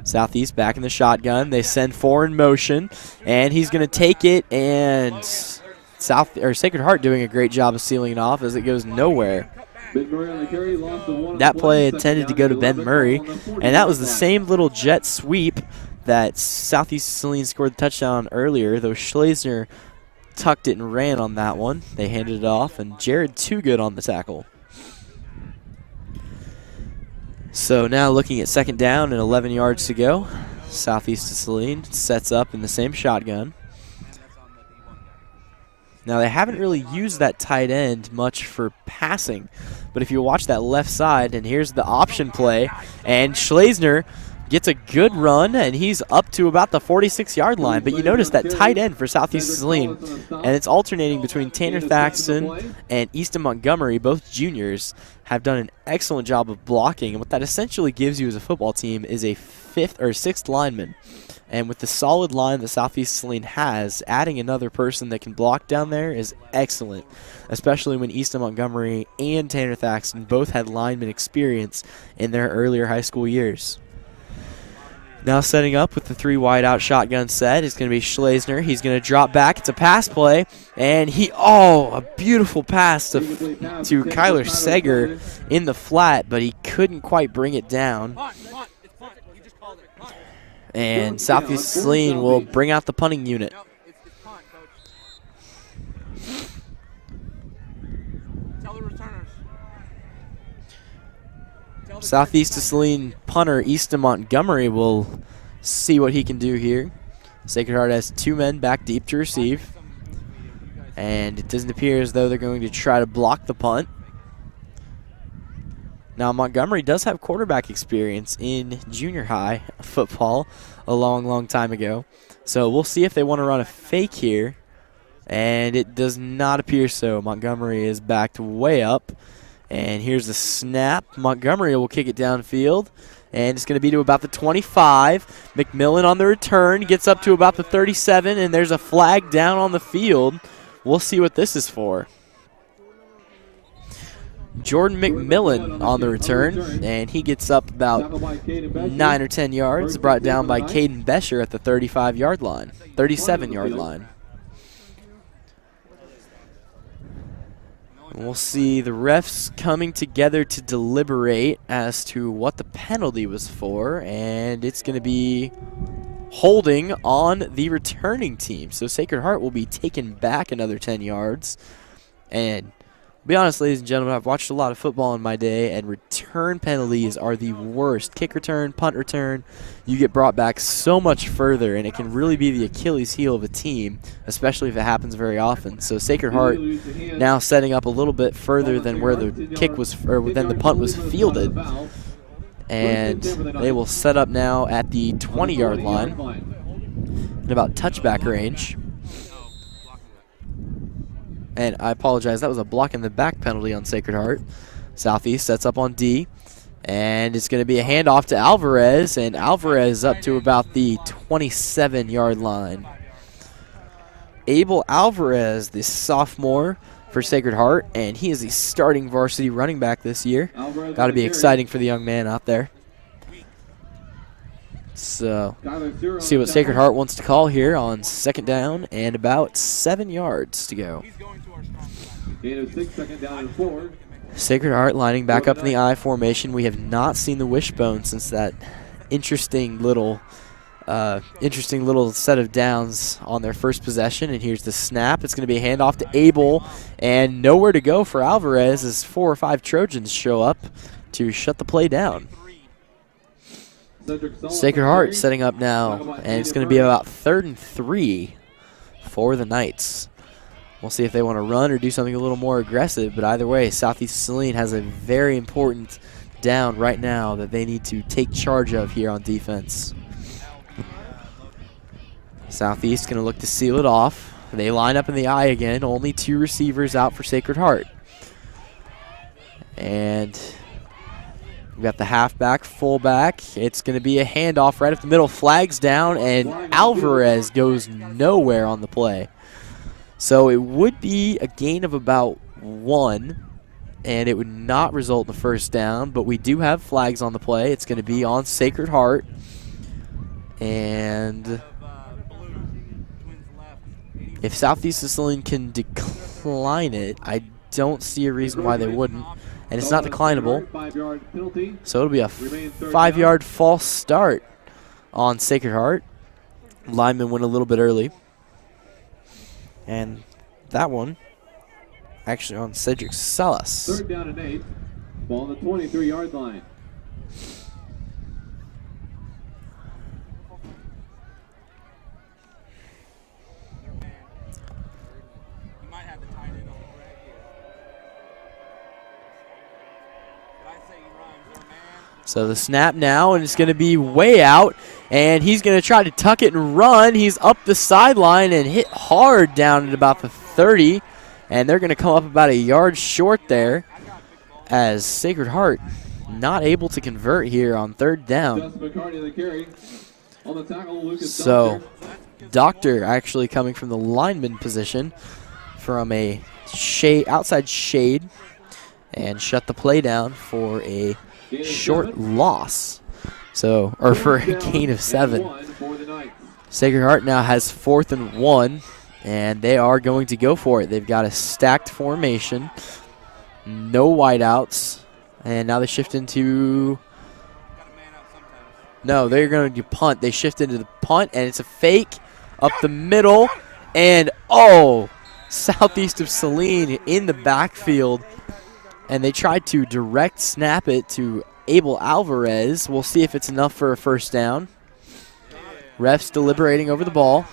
Southeast back in the shotgun. They send 4 in motion, and he's going to take it, and Sacred Heart doing a great job of sealing it off as it goes nowhere. That play intended to go to Ben Murray, and that was the same little jet sweep that Southeast Saline scored the touchdown earlier, though Schlesner tucked it and ran on that one. They handed it off, and Jared Toogood on the tackle. So now looking at 2nd down and 11 yards to go. Southeast Saline sets up in the same shotgun. Now they haven't really used that tight end much for passing, but if you watch that left side, and here's the option play, and Schlesner gets a good run, and he's up to about the 46-yard line. But you notice that tight end for Southeast Saline, and it's alternating between Tanner Thaxton and Easton Montgomery, both juniors, have done an excellent job of blocking. And what that essentially gives you as a football team is a 5th or 6th lineman. And with the solid line that Southeast Saline has, adding another person that can block down there is excellent, especially when Easton Montgomery and Tanner Thaxton both had lineman experience in their earlier high school years. Now setting up with the 3 wide out shotgun set is going to be Schlesner. He's going to drop back. It's a pass play, and a beautiful pass to Kyler Seger in the flat, but he couldn't quite bring it down. And Southeast Saline will bring out the punting unit. Southeast Saline punter Easton Montgomery will see what he can do here. Sacred Heart has 2 men back deep to receive. And it doesn't appear as though they're going to try to block the punt. Now, Montgomery does have quarterback experience in junior high football a long, long time ago. So we'll see if they want to run a fake here. And it does not appear so. Montgomery is backed way up. And here's the snap. Montgomery will kick it downfield. And it's going to be to about the 25. McMillan on the return gets up to about the 37. And there's a flag down on the field. We'll see what this is for. Jordan McMillan on the return, and he gets up about 9 or 10 yards, brought down by Caden Besher at the 35-yard line, 37-yard line. We'll see the refs coming together to deliberate as to what the penalty was for, and it's going to be holding on the returning team. So Sacred Heart will be taken back another 10 yards, and be honest, ladies and gentlemen, I've watched a lot of football in my day, and return penalties are the worst. Kick return, punt return, you get brought back so much further, and it can really be the Achilles heel of a team, especially if it happens very often. So Sacred Heart now setting up a little bit further than where the kick was, or than the punt was fielded, and they will set up now at the 20-yard line in about touchback range. And I apologize, that was a block in the back penalty on Sacred Heart. Southeast sets up on D. And it's going to be a handoff to Alvarez. And Alvarez up to about the 27-yard line. Abel Alvarez, the sophomore for Sacred Heart. And he is the starting varsity running back this year. Got to be exciting for the young man out there. So, see what Sacred Heart wants to call here on second down and about 7 yards to go. Sacred Heart lining back up in the I formation. We have not seen the wishbone since that interesting little set of downs on their first possession. And here's the snap. It's going to be a handoff to Abel, and nowhere to go for Alvarez as 4 or 5 Trojans show up to shut the play down. Sacred Heart setting up now, and it's going to be about 3rd and 3 for the Knights. We'll see if they want to run or do something a little more aggressive, but either way, Southeast Saline has a very important down right now that they need to take charge of here on defense. Southeast going to look to seal it off. They line up in the I again, only 2 receivers out for Sacred Heart. And we got the halfback, fullback. It's going to be a handoff right up the middle. Flags down, and Alvarez goes nowhere on the play. So it would be a gain of about 1, and it would not result in the first down. But we do have flags on the play. It's going to be on Sacred Heart. And if Southeast Saline can decline it, I don't see a reason why they wouldn't. And it's not declinable, so it'll be a 5-yard false start on Sacred Heart. Lineman went a little bit early. And that one actually on Cedric Salas. 3rd down and 8, ball on the 23-yard line. So the snap now, and it's going to be way out, and he's going to try to tuck it and run. He's up the sideline and hit hard down at about the 30, and they're going to come up about a yard short there as Sacred Heart not able to convert here on 3rd down. So Doctor actually coming from the lineman position from a outside shade and shut the play down for a short loss, or for a gain of 7. Sacred Heart now has 4th and 1, and they are going to go for it. They've got a stacked formation, no wideouts, and now they shift into they're going to punt. They shift into the punt, and it's a fake up the middle, and Southeast of Saline in the backfield. And they tried to direct snap it to Abel Alvarez. We'll see if it's enough for a first down. Refs deliberating over the ball.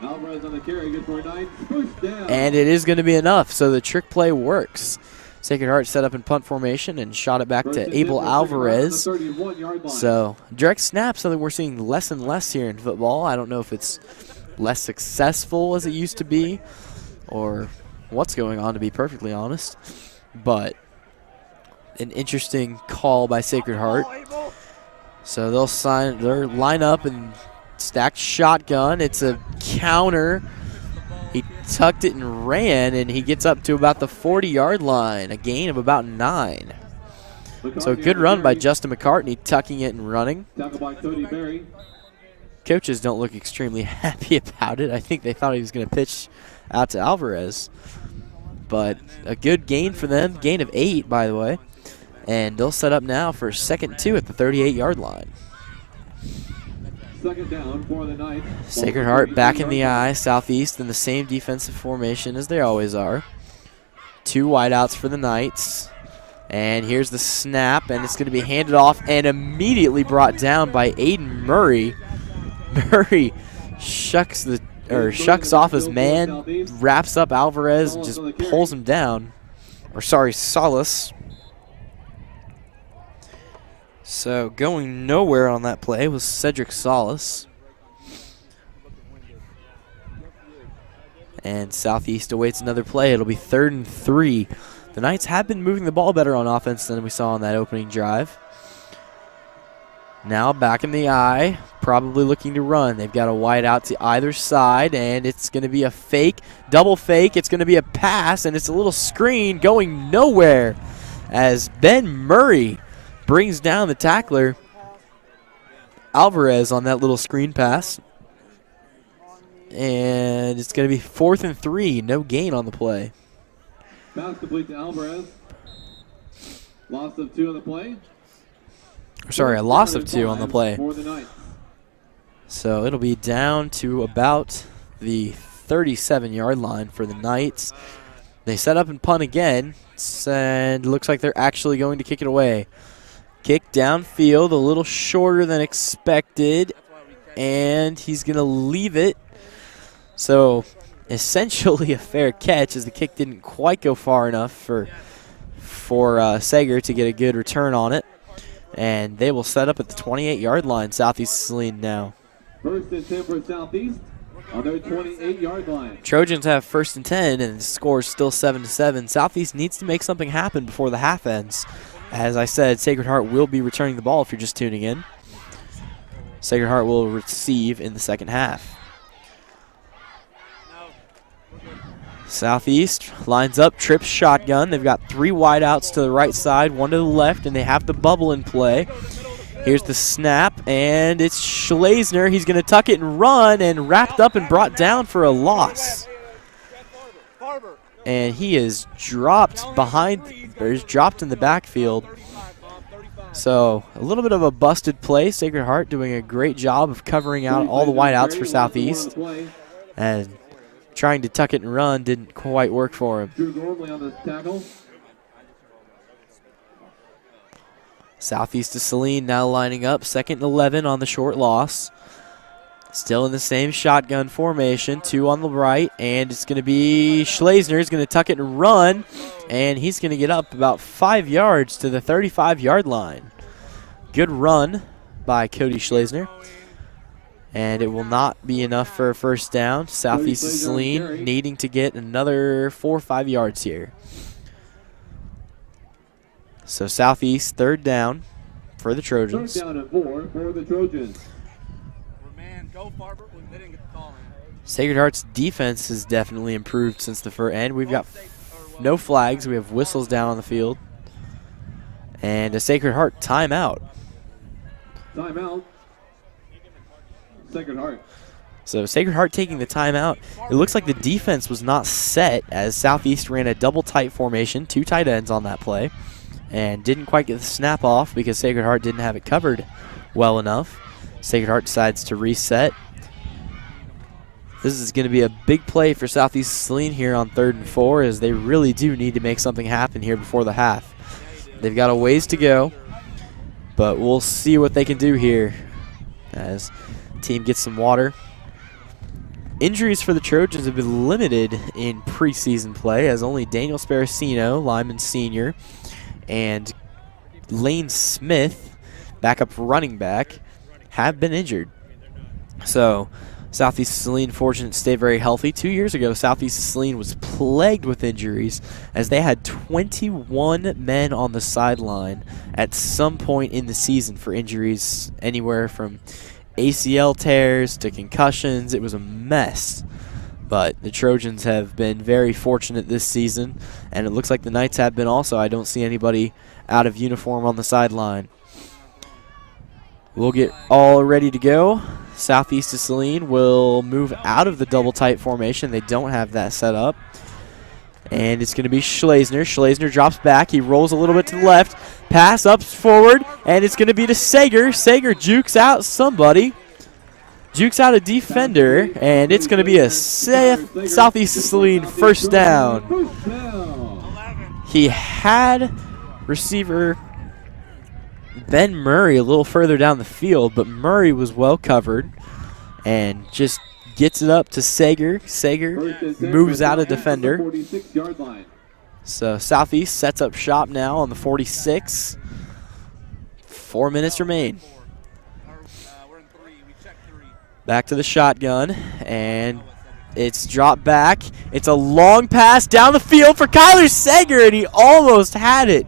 Alvarez on the carry, good for a 9, first down. And it is going to be enough, so the trick play works. Sacred Heart set up in punt formation and shot it back First and to Abel 10 for Sacred Heart on the Alvarez. 31-yard line. So direct snap, something we're seeing less and less here in football. I don't know if it's less successful as it used to be or what's going on, to be perfectly honest. But an interesting call by Sacred Heart. So they'll line up and stacked shotgun. It's a counter. He tucked it and ran, and he gets up to about the 40-yard line, a gain of about 9. So a good run by Justin McCartney, tucking it and running. Tackled by Cody Berry. Coaches don't look extremely happy about it. I think they thought he was going to pitch out to Alvarez. But a good gain for them, gain of 8, by the way. And they'll set up now for 2nd and 2 at the 38-yard line. Second down for the Knights. Sacred Heart back in the eye, Southeast in the same defensive formation as they always are. 2 wideouts for the Knights. And here's the snap, and it's going to be handed off and immediately brought down by Aiden Murray. Murray shucks off his man, wraps up Alvarez, and just pulls him down. Or sorry, Salas. So going nowhere on that play was Cedric Salas. And Southeast awaits another play. It'll be 3rd and 3. The Knights have been moving the ball better on offense than we saw on that opening drive. Now back in the eye, probably looking to run. They've got a wide out to either side, and it's going to be a fake, double fake. It's going to be a pass, and it's a little screen going nowhere as Ben Murray brings down the tackler, Alvarez, on that little screen pass. And it's going to be 4th and 3, no gain on the play. Pass complete to Alvarez. Loss of 2 on the play. Sorry, a loss of 2 on the play. For the Knights. So it'll be down to about the 37-yard line for the Knights. They set up and punt again, and it looks like they're actually going to kick it away. Kick downfield, a little shorter than expected, and he's going to leave it. So essentially a fair catch, as the kick didn't quite go far enough for Sager to get a good return on it. And they will set up at the 28-yard line, Southeast Saline now. 1st and 10 for Southeast on their 28-yard line. Trojans have 1st and 10, and the score is still 7-7. Southeast needs to make something happen before the half ends. As I said, Sacred Heart will be returning the ball if you're just tuning in. Sacred Heart will receive in the second half. Southeast lines up, trips shotgun. They've got 3 wideouts to the right side, 1 to the left, and they have the bubble in play. Here's the snap, and it's Schlesner. He's going to tuck it and run, and wrapped up and brought down for a loss. And he is dropped dropped in the backfield. So a little bit of a busted play. Sacred Heart doing a great job of covering out all the wideouts for Southeast. And trying to tuck it and run didn't quite work for him. Drew Gormley on the tackle. Southeast to Saline now lining up. 2nd and 11 on the short loss. Still in the same shotgun formation. 2 on the right. And it's going to be Schlesner. He's going to tuck it and run. And he's going to get up about 5 yards to the 35-yard line. Good run by Cody Schlesner. And it will not be enough for a first down. Southeast Saline needing to get another 4 or 5 yards here. So Southeast, 3rd down for the Trojans. 3rd down and 4 for the Trojans. Sacred Heart's defense has definitely improved since the first end. We've got no flags. We have whistles down on the field. And a Sacred Heart timeout. Timeout. Sacred Heart. So Sacred Heart taking the timeout. It looks like the defense was not set as Southeast ran a double tight formation, 2 tight ends on that play, and didn't quite get the snap off because Sacred Heart didn't have it covered well enough. Sacred Heart decides to reset. This is going to be a big play for Southeast Saline here on 3rd and 4, as they really do need to make something happen here before the half. They've got a ways to go, but we'll see what they can do here as the team gets some water. Injuries for the Trojans have been limited in preseason play, as only Daniel Sparacino, lineman senior, and Lane Smith, backup running back, have been injured. So Southeast Saline fortunate to stay very healthy. 2 years ago, Southeast Saline was plagued with injuries, as they had 21 men on the sideline at some point in the season for injuries, anywhere from ACL tears to concussions. It was a mess. But the Trojans have been very fortunate this season, and it looks like the Knights have been also. I don't see anybody out of uniform on the sideline. We'll get all ready to go. Southeast of Saline will move out of the double tight formation. They don't have that set up. And it's going to be Schlesner. Schlesner drops back. He rolls a little bit to the left. Pass up forward, and it's going to be to Sager. Sager jukes out somebody. Jukes out a defender, and it's going to be a Southeast Saline first down. He had receiver Ben Murray a little further down the field, but Murray was well covered and just gets it up to Sager. Sager moves out a defender. So Southeast sets up shop now on the 46. 4 minutes remain. Back to the shotgun, and it's dropped back. It's a long pass down the field for Kyler Sager, and he almost had it.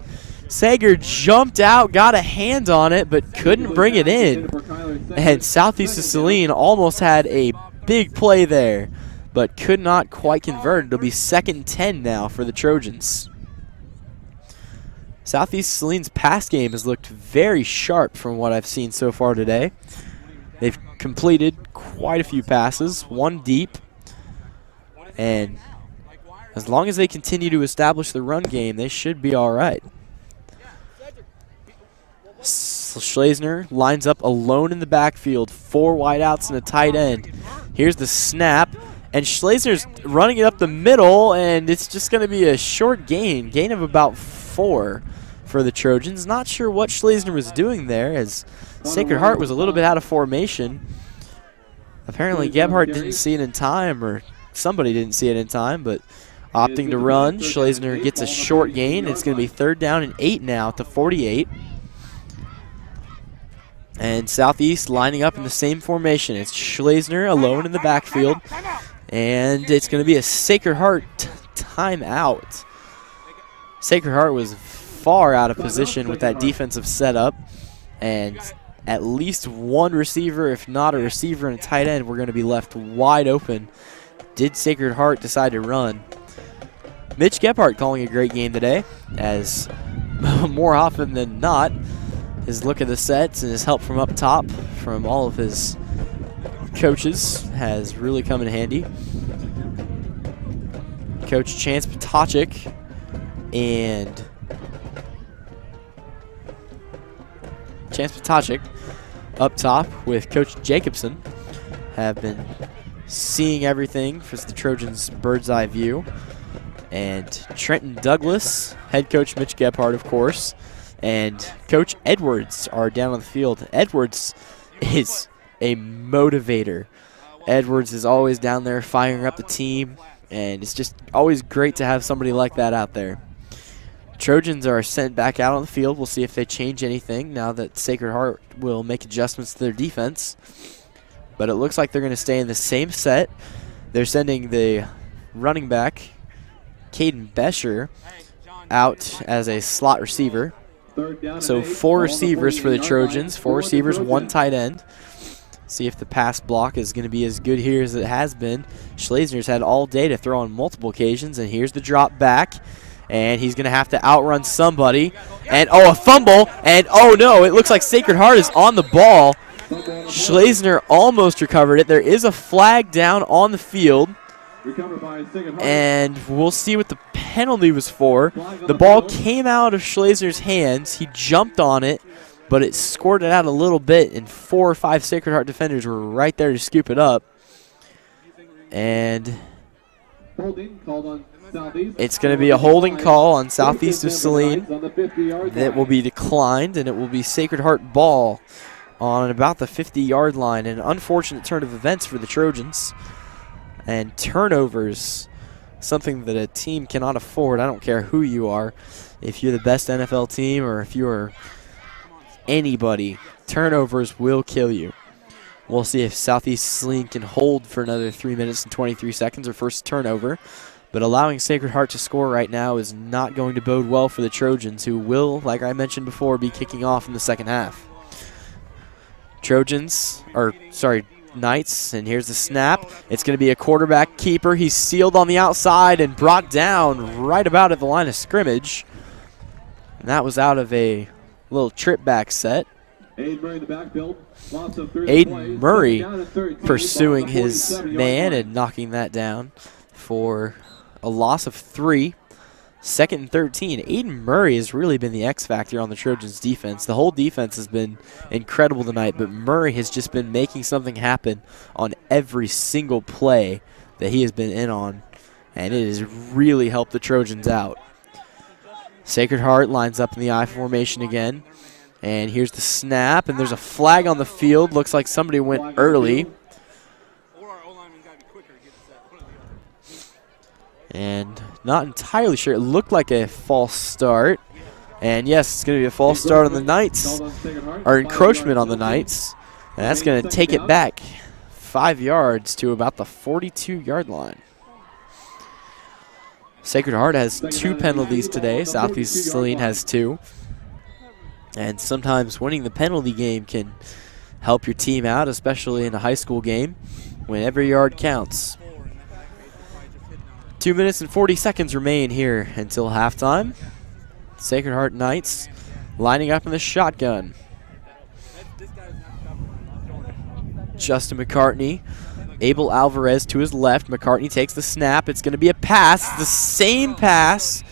Sager jumped out, got a hand on it, but couldn't bring it in. And Southeast of Saline almost had a big play there, but could not quite convert. It'll be 2nd and 10 now for the Trojans. Southeast Saline's pass game has looked very sharp from what I've seen so far today. They've completed quite a few passes, one deep, and as long as they continue to establish the run game, they should be all right. Schlesner lines up alone in the backfield, 4 wideouts and a tight end. Here's the snap, and Schlesner's running it up the middle, and it's just going to be a short gain of about 4 for the Trojans. Not sure what Schlesner was doing there, as Sacred Heart was a little bit out of formation. Apparently Gebhardt didn't see it in time, or somebody didn't see it in time, but opting to run. Schlesner gets a short gain. It's going to be 3rd down and 8 now to 48. And Southeast lining up in the same formation. It's Schlesner alone in the backfield. And it's going to be a Sacred Heart timeout. Sacred Heart was far out of position with that defensive setup. And at least one receiver, if not a receiver and a tight end, were going to be left wide open. Did Sacred Heart decide to run? Mitch Gebhardt calling a great game today, as more often than not, his look at the sets and his help from up top from all of his coaches has really come in handy. Coach Chance Potocik and up top with Coach Jacobson have been seeing everything for the Trojans' bird's eye view. And Trenton Douglas, head coach Mitch Gebhardt, of course, and Coach Edwards are down on the field. Edwards is a motivator. Edwards is always down there firing up the team, and it's just always great to have somebody like that out there. Trojans are sent back out on the field. We'll see if they change anything now that Sacred Heart will make adjustments to their defense. But it looks like they're going to stay in the same set. They're sending the running back, Caden Bescher, out as a slot receiver. So 4 receivers for the Trojans, 4 receivers, 1 tight end. See if the pass block is going to be as good here as it has been. Schlesner's had all day to throw on multiple occasions, and here's the drop back. And he's going to have to outrun somebody. And, oh, a fumble. And, oh, no, it looks like Sacred Heart is on the ball. Schlesner almost recovered it. There is a flag down on the field. And we'll see what the penalty was for. The ball came out of Schlesner's hands. He jumped on it, but it squirted out a little bit, and 4 or 5 Sacred Heart defenders were right there to scoop it up. And it's going to be a holding call on Southeast of Saline that will be declined, and it will be Sacred Heart ball on about the 50-yard line. An unfortunate turn of events for the Trojans. And turnovers, something that a team cannot afford. I don't care who you are. If you're the best NFL team or if you're anybody, turnovers will kill you. We'll see if Southeast Saline can hold for another 3 minutes and 23 seconds, their first turnover. But allowing Sacred Heart to score right now is not going to bode well for the Trojans, who will, like I mentioned before, be kicking off in the second half. Knights, and here's the snap. It's going to be a quarterback keeper. He's sealed on the outside and brought down right about at the line of scrimmage. And that was out of a little trip back set. Aiden Murray pursuing his man and knocking that down for a loss of 3. Second and 13. Aiden Murray has really been the X factor on the Trojans defense. The whole defense has been incredible tonight, but Murray has just been making something happen on every single play that he has been in on, and it has really helped the Trojans out. Sacred Heart lines up in the I formation again, and here's the snap, and there's a flag on the field. Looks like somebody went early. And not entirely sure. It looked like a false start. And yes, it's going to be a false start on the Knights, or encroachment on the Knights. And that's going to take it back 5 yards to about the 42-yard line. Sacred Heart has 2 penalties today. Southeast Saline has 2. And sometimes winning the penalty game can help your team out, especially in a high school game when every yard counts. 2 minutes and 40 seconds remain here until halftime. Sacred Heart Knights lining up in the shotgun. Justin McCartney, Abel Alvarez to his left. McCartney takes the snap. It's going to be a pass, the same pass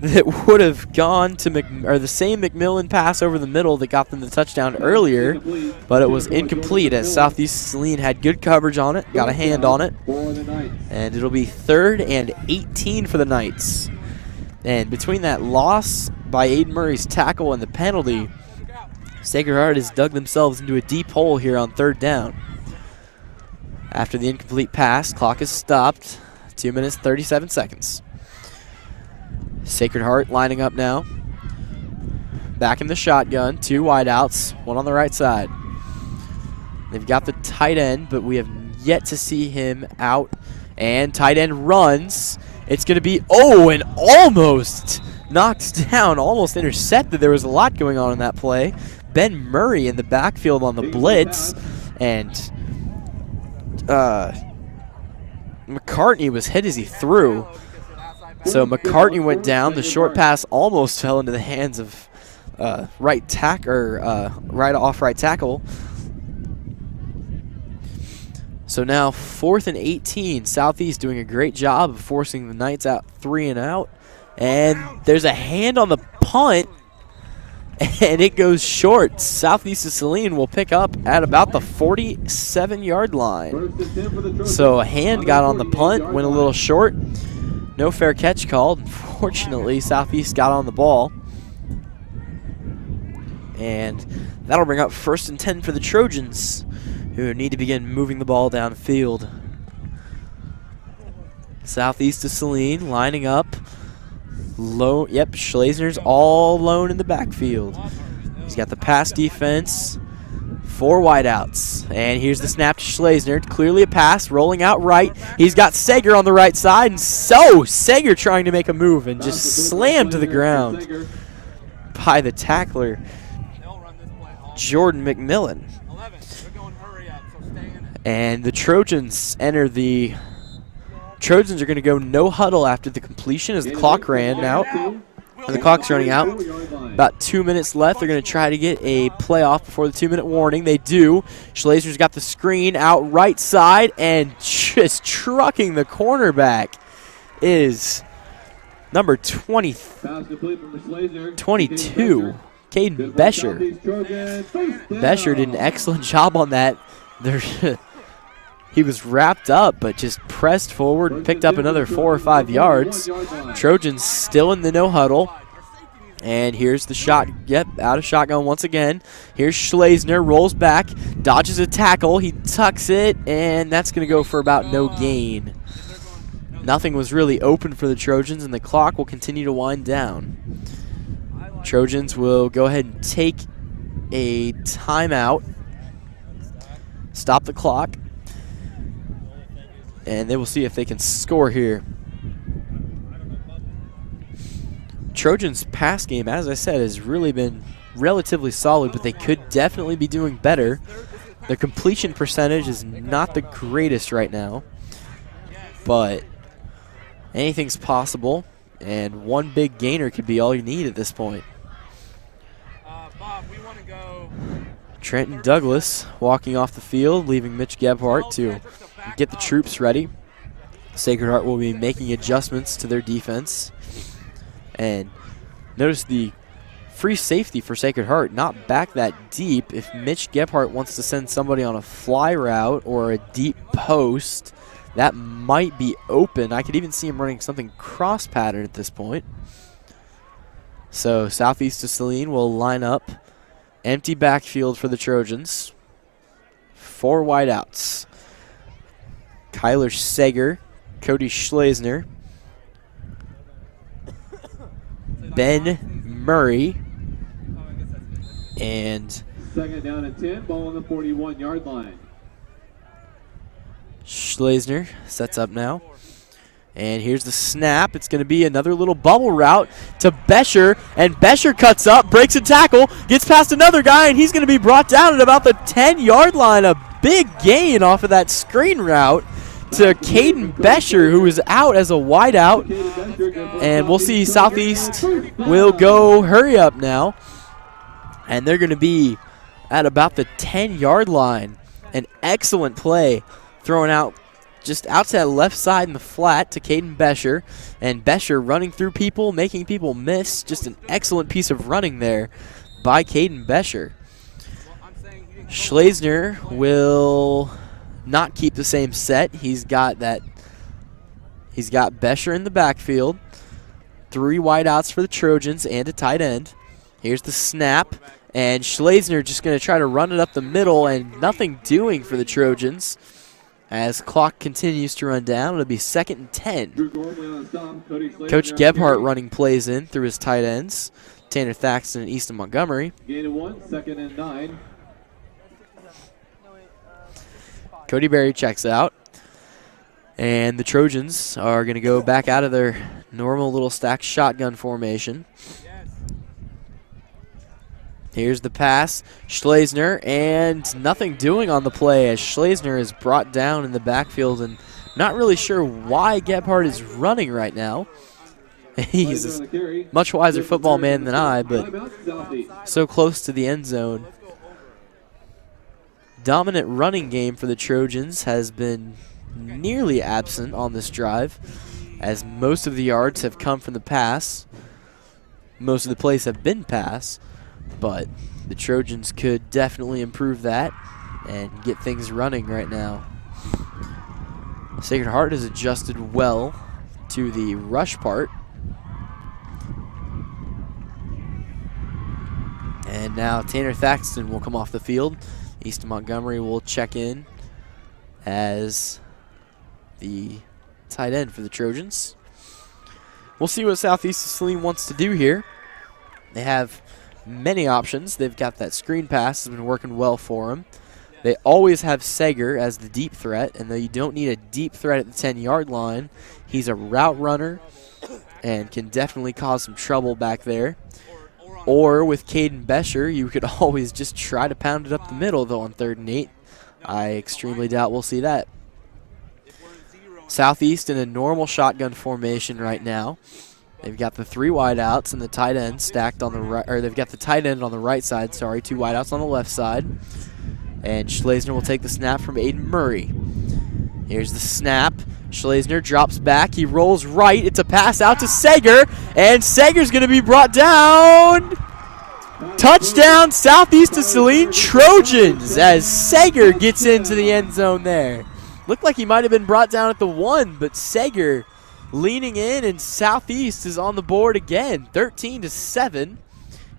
that would have gone to the same McMillan pass over the middle that got them the touchdown earlier, but it was incomplete as Southeast Saline had good coverage on it, got a hand on it, and it'll be 3rd and 18 for the Knights. And between that loss by Aiden Murray's tackle and the penalty, Sacred Heart has dug themselves into a deep hole here on 3rd down. After the incomplete pass, clock is stopped, 2 minutes 37 seconds. Sacred Heart lining up now. Back in the shotgun, 2 wideouts, 1 on the right side. They've got the tight end, but we have yet to see him out. And tight end runs. It's going to be, and almost knocked down, almost intercepted. There was a lot going on in that play. Ben Murray in the backfield on the blitz. And McCartney was hit as he threw. So McCartney went down. The short pass almost fell into the hands of right off right tackle. So now 4th and 18. Southeast doing a great job of forcing the Knights out 3 and out. And there's a hand on the punt, and it goes short. Southeast of Saline will pick up at about the 47-yard line. So a hand got on the punt, went a little short. No fair catch called. Unfortunately, Southeast got on the ball. And that'll bring up 1st and 10 for the Trojans, who need to begin moving the ball downfield. Southeast of Saline lining up. Low, Schlesner's all alone in the backfield. He's got the pass defense. 4 wideouts. And here's the snap to Schlesner. Clearly a pass, rolling out right. He's got Sager on the right side, and so Sager trying to make a move and just slammed to the ground by the tackler, Jordan McMillan. And the Trojans enter the... Trojans are going to go no huddle after the completion as the clock ran out. And the clock's running out. About 2 minutes left. They're going to try to get a playoff before the 2-minute warning. They do. Schlesner's got the screen out right side, and just trucking the cornerback is number 22, Caden Besher. Besher did an excellent job on that. He was wrapped up, but just pressed forward and picked up another 4 or 5 yards. Trojans still in the no huddle. And here's the shot. Yep, out of shotgun once again. Here's Schlesner, rolls back, dodges a tackle. He tucks it, and that's going to go for about no gain. Nothing was really open for the Trojans, and the clock will continue to wind down. Trojans will go ahead and take a timeout, stop the clock, and they will see if they can score here. Trojans' pass game, as I said, has really been relatively solid, but they could definitely be doing better. Their completion percentage is not the greatest right now, but anything's possible, and one big gainer could be all you need at this point. Trenton Douglas walking off the field, leaving Mitch Gebhardt to get the troops ready. Sacred Heart will be making adjustments to their defense. And notice the free safety for Sacred Heart, not back that deep. If Mitch Gebhardt wants to send somebody on a fly route or a deep post, that might be open. I could even see him running something cross pattern at this point. So southeast of Saline will line up. Empty backfield for the Trojans. 4 wideouts. Kyler Sager, Cody Schlesner, Ben Murray, and second down and 10, ball on the 41-yard line. Schlesner sets up now. And here's the snap. It's going to be another little bubble route to Bescher, and Bescher cuts up, breaks a tackle, gets past another guy, and he's going to be brought down at about the 10-yard line. A big gain off of that screen route to Caden Bescher, who is out as a wideout. And we'll see Southeast will go hurry up now. And they're going to be at about the 10-yard line. An excellent play thrown out just outside left side in the flat to Caden Bescher. And Bescher running through people, making people miss. Just an excellent piece of running there by Caden Bescher. Schlesner will not keep the same set. He's got Bescher in the backfield. 3 wideouts for the Trojans and a tight end. Here's the snap, and Schlesner just going to try to run it up the middle, and nothing doing for the Trojans. As clock continues to run down, it'll be 2nd and 10. Coach Gebhardt running plays in through his tight ends. Tanner Thaxton and Easton Montgomery. Gain of 1, 2nd and 9. Cody Berry checks out. And the Trojans are going to go back out of their normal little stacked shotgun formation. Here's the pass. Schlesner, and nothing doing on the play as Schlesner is brought down in the backfield, and not really sure why Gebhardt is running right now. He's a much wiser football man than I, but so close to the end zone. Dominant running game for the Trojans has been nearly absent on this drive, as most of the yards have come from the pass. Most of the plays have been pass, but the Trojans could definitely improve that and get things running right now. Sacred Heart has adjusted well to the rush part. And now Tanner Thaxton will come off the field. Easton Montgomery will check in as the tight end for the Trojans. We'll see what Southeast of Saline wants to do here. They have many options. They've got that screen pass has been working well for them. They always have Sager as the deep threat, and though you don't need a deep threat at the 10-yard line, he's a route runner and can definitely cause some trouble back there. Or with Caden Bescher, you could always just try to pound it up the middle, though, on 3rd and 8. I extremely doubt we'll see that. Southeast in a normal shotgun formation right now. They've got the 3 wideouts and the tight end stacked on the right, or they've got the tight end on the right side, 2 wideouts on the left side. And Schlesner will take the snap from Aiden Murray. Here's the snap. Schlesner drops back. He rolls right. It's a pass out to Sager, and Sager's going to be brought down. Touchdown, Southeast of Saline Trojans, as Sager gets into the end zone there. Looked like he might have been brought down at the 1, but Sager leaning in, and Southeast is on the board again, 13-7.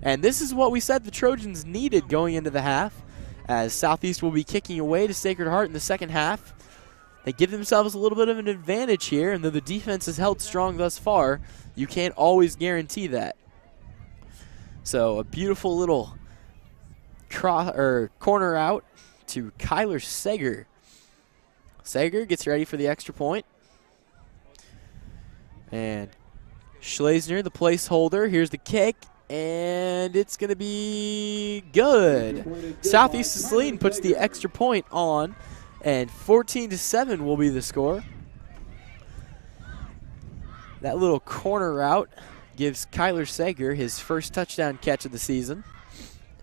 And this is what we said the Trojans needed going into the half, as Southeast will be kicking away to Sacred Heart in the second half. They give themselves a little bit of an advantage here, and though the defense has held strong thus far, you can't always guarantee that. So a beautiful little corner out to Kyler Sager. Sager gets ready for the extra point. And Schlesner, the placeholder. Here's the kick, and it's going to be good. Southeast Saline puts the extra point on, and 14-7 will be the score. That little corner route gives Kyler Sager his first touchdown catch of the season.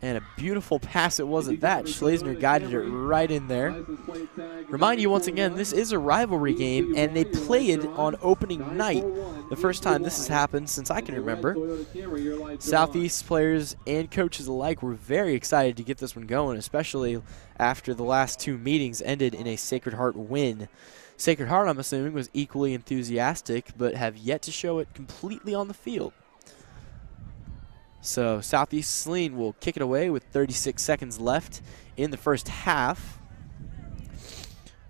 And a beautiful pass it was at that. Schlesner guided it right in there. Remind you once again, this is a rivalry game, and they played on opening night. The first time this has happened since I can remember. Southeast players and coaches alike were very excited to get this one going, especially after the last two meetings ended in a Sacred Heart win. Sacred Heart, I'm assuming, was equally enthusiastic, but have yet to show it completely on the field. So Southeast Saline will kick it away with 36 seconds left in the first half.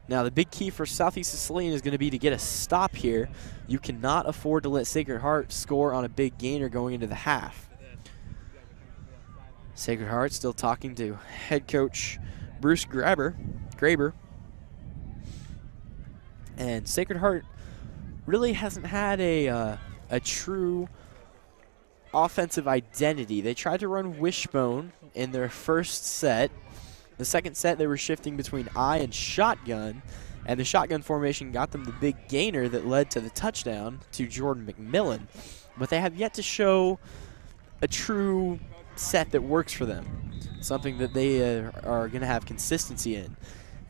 Now the big key for Southeast Saline is going to be to get a stop here. You cannot afford to let Sacred Heart score on a big gainer going into the half. Sacred Heart still talking to head coach Bruce Graber. And Sacred Heart really hasn't had a true offensive identity. They tried to run wishbone in their first set. The second set, they were shifting between I and shotgun, and the shotgun formation got them the big gainer that led to the touchdown to Jordan McMillan. But they have yet to show a true set that works for them, something that they are going to have consistency in.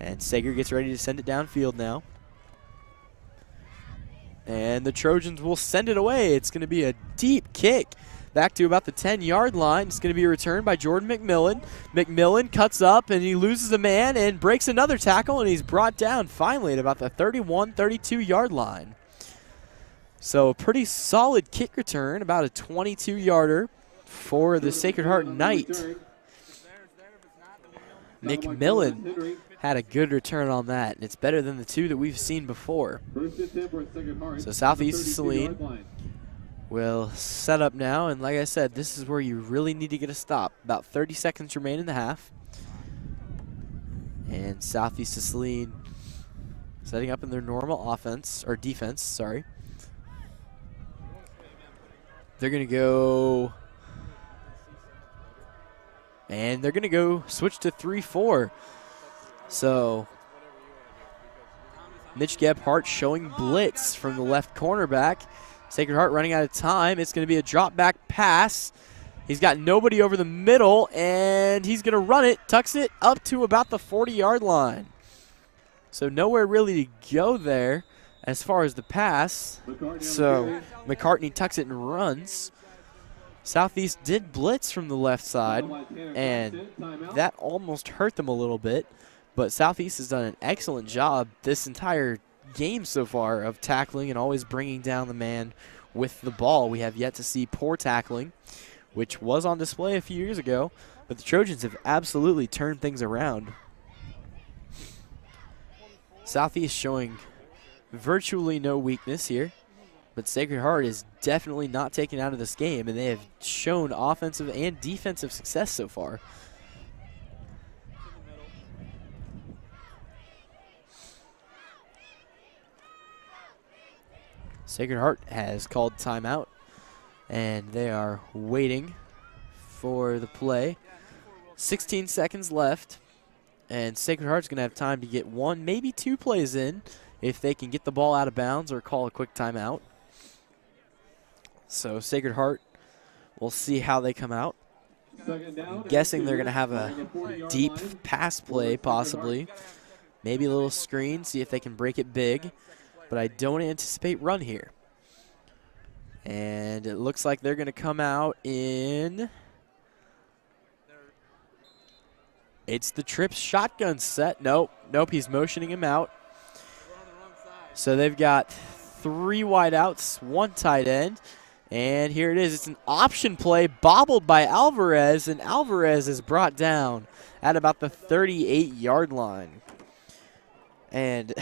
And Sager gets ready to send it downfield now. And the Trojans will send it away. It's going to be a deep kick back to about the 10-yard line. It's going to be returned by Jordan McMillan. McMillan cuts up, and he loses a man and breaks another tackle, and he's brought down finally at about the 31, 32-yard line. So a pretty solid kick return, about a 22-yarder for the Sacred Heart Knight. McMillan had a good return on that, and it's better than the two that we've seen before. So Southeast Saline will set up now, and like I said, this is where you really need to get a stop. About 30 seconds remain in the half. And Southeast Saline setting up in their normal offense, or defense, sorry. They're going to go, and they're going to go switch to 3-4. So Mitch Gebhardt showing blitz from the left cornerback. Sacred Heart running out of time. It's going to be a drop back pass. He's got nobody over the middle, and he's going to run it, tucks it up to about the 40-yard line. So nowhere really to go there as far as the pass. So McCartney tucks it and runs. Southeast did blitz from the left side, and that almost hurt them a little bit. But Southeast has done an excellent job this entire game so far of tackling and always bringing down the man with the ball. We have yet to see poor tackling, which was on display a few years ago, but the Trojans have absolutely turned things around. Southeast showing virtually no weakness here, but Sacred Heart is definitely not taken out of this game, and they have shown offensive and defensive success so far. Sacred Heart has called timeout, and they are waiting for the play. 16 seconds left, and Sacred Heart's going to have time to get one, maybe two plays in if they can get the ball out of bounds or call a quick timeout. So Sacred Heart, we'll see how they come out. I'm guessing they're going to have a deep pass play possibly, maybe a little screen, see if they can break it big. But I don't anticipate run here. And it looks like they're going to come out in. It's the Trips shotgun set. Nope, he's motioning him out. So they've got 3 wideouts, 1 tight end. And here it is. It's an option play bobbled by Alvarez, and Alvarez is brought down at about the 38-yard line. And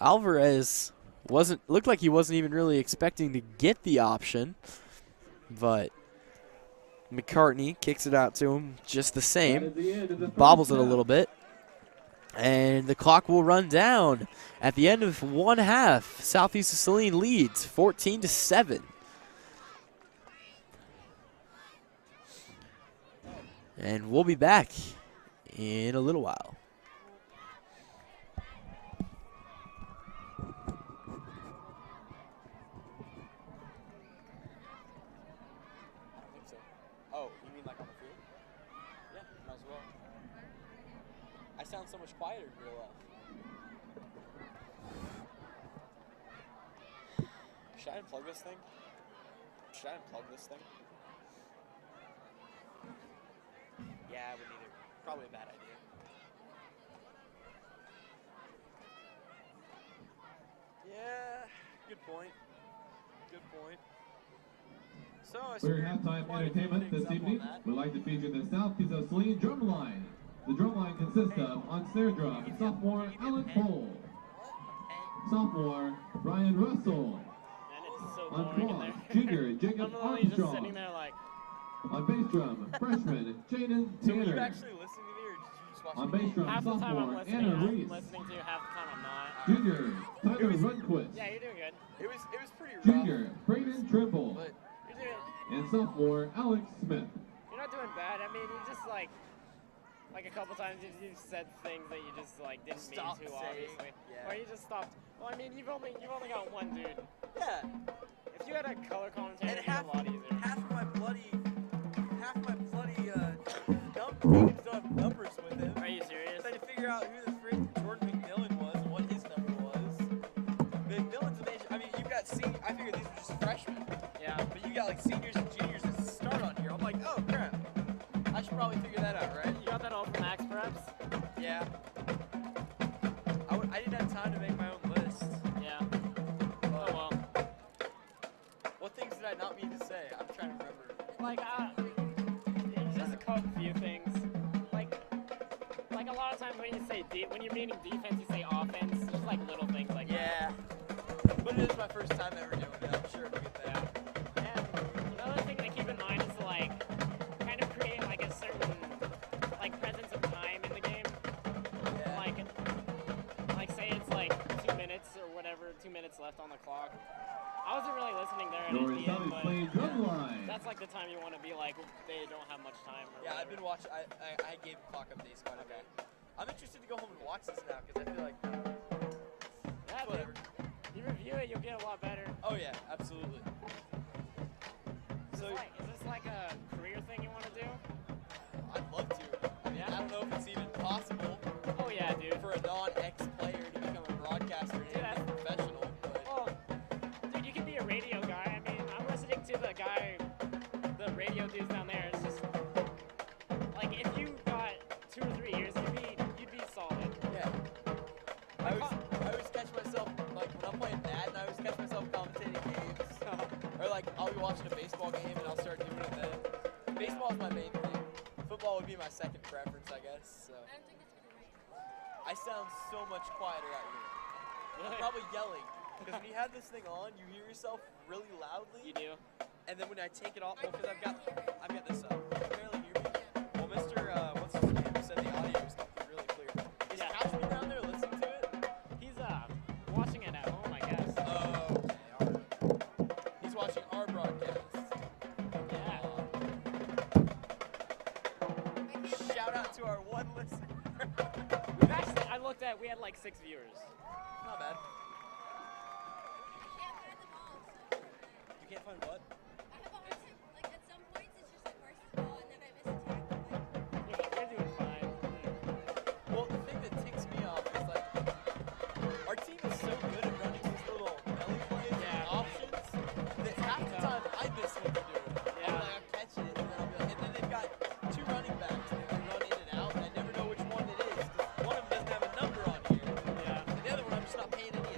Alvarez looked like he wasn't even really expecting to get the option, but McCartney kicks it out to him just the same, bobbles it a little bit, and the clock will run down. At the end of 1 half, Southeast of Saline leads 14-7. And we'll be back in a little while. Sounds so much quieter in real life. Should I unplug this thing? Yeah, I would either. Probably a bad idea. Yeah, good point. So For your halftime entertainment this evening, we'd like to feature the Southeast of Saline drum line. The drum line consists of, on snare drum, sophomore Alan Cole, sophomore Brian Russell, And it's so on boring in cross, there. junior Jacob I'm literally just Armstrong, sitting there like, on bass drum, freshman Jaden So were you Tanner, actually listening to me, or did you just watch on the bass game? drum, half the time I'm sophomore listening, Anna I'm Reese, listening to you, half the time I'm not. junior Tyler Rundquist, Yeah, you're doing good. It was pretty rough. junior Braden Trimble, But You're doing, and sophomore Alex Smith. you're not doing bad. I mean, you just like a couple times you've said things that you just like didn't mean Stopped to, saying, obviously. yeah. Or you just stopped. Well, I mean, you've only got one dude. yeah, If you had a color commentator, and it'd be a lot easier. half my bloody numbers still have numbers with him. Are you serious? Trying to figure out who the frick Jordan McMillan was and what his number was. McMillan's amazing. I mean, you've got I figured these were just freshmen, Yeah. but you got like seniors and juniors that start on here. I'm like, oh crap, I should probably figure that out, right? You got that all from Max Preps? Yeah. I didn't have time to make my own list. Yeah. But Oh well. what things did I not mean to say? I'm trying to remember. Like, it's just a couple few things. Like a lot of times when you say when you're meaning defense, you say offense. Just like little things like that. Yeah. But it is my first time ever doing it. I'm sure we'll get that. And another thing to keep in mind is to like kind of create like a certain like presence of time in the game. Yeah. Like say it's like 2 minutes or whatever, 2 minutes left on the clock. I wasn't really listening there at Your the end, Southeast but playing drum line. that's like the time you want to be like they don't have much time. Or Yeah, I've whatever. been watching. I gave clock updates quite a bit. I'm interested to go home and watch this now because I feel like Yeah, whatever. dude. You review it, you'll get a lot better. Oh yeah, absolutely. So Is this like a career thing you want to do? I'd love to. I mean, I don't know if it's even possible Oh yeah, dude. for a non-ex player to become a broadcaster and Dude, a professional, but Well, dude, you can be a radio guy. I mean, I'm listening to the radio dudes down there. It's just like if you got 2 or 3 years, you'd be solid. yeah. I always catch myself like when I'm playing Madden. I always catch myself commentating games, or like I'll be watching a baseball game and I'll start doing it then. Baseball's my main thing. Football would be my second preference, I guess. So I sound so much quieter out here. I'm probably yelling because when you have this thing on, you hear yourself really loudly. You do. And then when I take it off, well, because I've got this up. You can barely hear me. Well, Mr. What's his name said the audio was coming through really clear. Is Yeah. Couchman down there listening to it? He's watching it at home, I guess. Oh, okay, all right. He's watching our broadcast. Yeah. Shout out to our one listener. I looked at. We had like 6 viewers. Not bad. You can't find what? You're doing fine. Well, the thing that ticks me off is like our team is so good at running these little belly plays and options that half the time I miss what they're doing. Yeah. I'm catching it and then I'll be like, and then they've got 2 running backs and they run in and out and I never know which one it is. 'Cause one of them doesn't have a number on here. Yeah. And the other one I'm just not paying any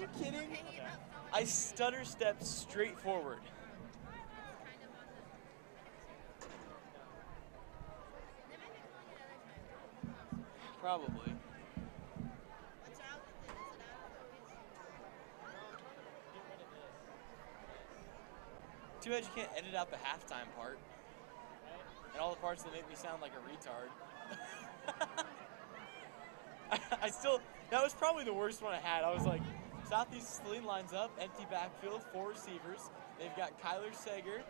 you kidding? I stutter stepped straight forward. Probably. Too bad you can't edit out the halftime part. And all the parts that make me sound like a retard. I still, that was probably the worst one I had. I was like, Southeast Saline lines up, empty backfield, 4 receivers. They've got Kyler Sager.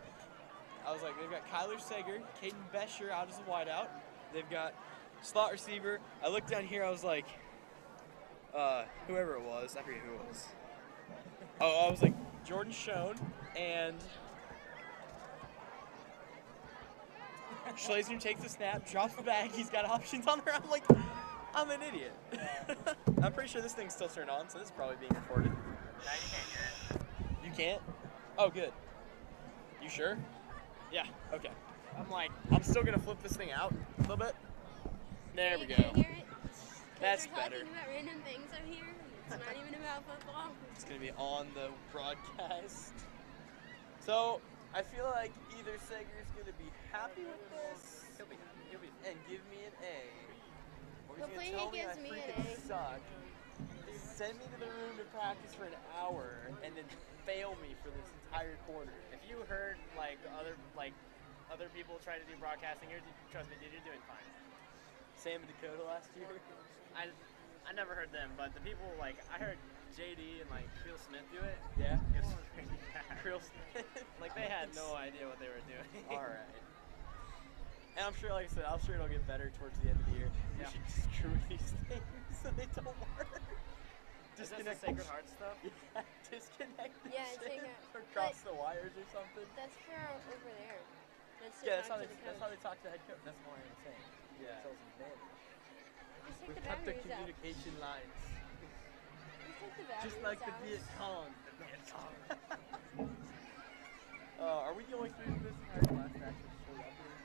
I was like, they've got Kyler Sager, Caden Besher out as a wideout. They've got slot receiver. I looked down here, I was like, whoever it was, I forget who it was. Oh, I was like, Jordan Schoen and Schlesinger takes the snap, drops the bag, he's got options on there. I'm like, I'm an idiot. I'm pretty sure this thing's still turned on, so this is probably being recorded. Now you can't hear it. You can't? Oh, good. You sure? Yeah. Okay. I'm still gonna flip this thing out a little bit. There we You go. can't hear it? 'Cause That's we're better. talking about random things up here. It's not even about football. It's gonna be on the broadcast. So I feel like either Sager's gonna be happy with this He'll be and give me an A, or he's Hopefully gonna tell he me I gives me an freaking A. suck, send me to the room to practice for an hour, and then fail me for this entire quarter. If you heard other people try to do broadcasting here, trust me, dude, you're doing fine. Sam and Dakota last year. I never heard them, but the people I heard JD and Creel Smith do it. Yeah. It was pretty bad. Creel Smith. They had no idea what they were doing. All right. And I'm sure, like I said, I'm sure it'll get better towards the end of the year. We Yeah. should just screw these things so they don't work. Is this the Sacred Heart stuff? Yeah, disconnect the Yeah, shit take it. or cross the wires or something. That's for over there. That's to Yeah, that's how talk they to the that's how coach. they talk to the head coach. That's why I'm saying. Yeah. Sells advantage. Just We take the cut the batteries out. communication lines. Just take the batteries Just like the out. Viet Cong. The Viet Cong. Are we the only 3 in this entire class that actually showed up here?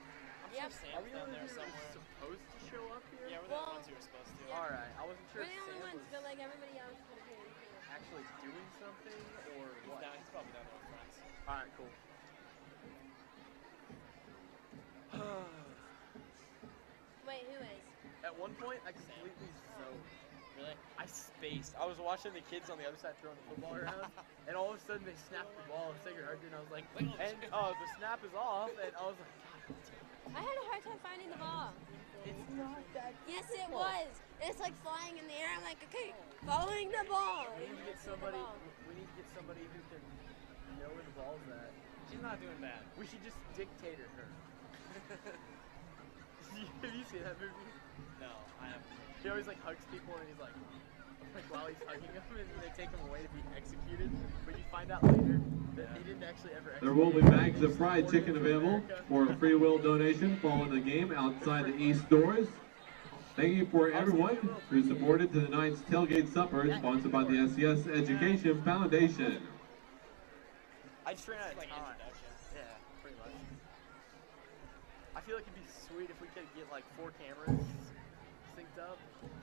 I'm Yep. sure Are Sam's we the down only there ones who were somewhere. supposed to show up here? Yeah, we're the Well, ones who were supposed to. yeah. Alright, I wasn't sure We're if the only Sam ones, was but everybody else could have came too. actually doing something or He's what. down. He's probably down there with friends. Alright, cool. Wait, who is? At one point, I completely zoned. Really? I spaced. I was watching the kids on the other side throwing the football around, and all of a sudden they snapped the ball and Sacred Heart did, and I was like, and the snap is off, and I was like, I had a hard time finding the ball. it's not that. Yes, it difficult. was. It's like flying in the air. I'm like, okay, following the ball. We need to get See the somebody. ball. We need to get somebody who can know where the ball's at. She's not doing bad. We should just dictator her. Have you seen that movie? No, I haven't. He always hugs people and he's like while he's hugging them and they take him away to be executed. But you find out later that he didn't actually ever execute. There will be bags of fried chicken available for a free will donation following the game outside the East doors. Thank you for everyone who supported to the Knights Tailgate Supper, sponsored by the SES Education Foundation. I just ran out of It's like time. introduction. Yeah, pretty much. I feel like it'd be sweet if we could get 4 cameras synced up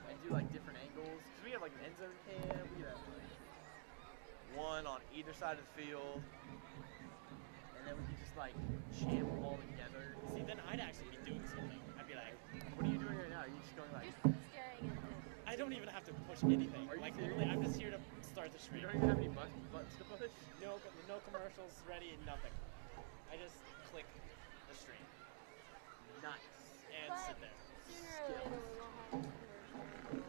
and do different angles. Cause we have an end zone cam, we could have one on either side of the field, and then we could just jam them all together. See, then I'd actually be doing something. I'd be like, What are you doing right now? Are you just going Just staring at it. I don't even have to push anything. Are you Literally, serious? I'm just here to start the stream. you don't even have any buttons to push? No commercials ready, nothing. I just click the stream Nice. and But sit there. sooner or later we will have a commercial.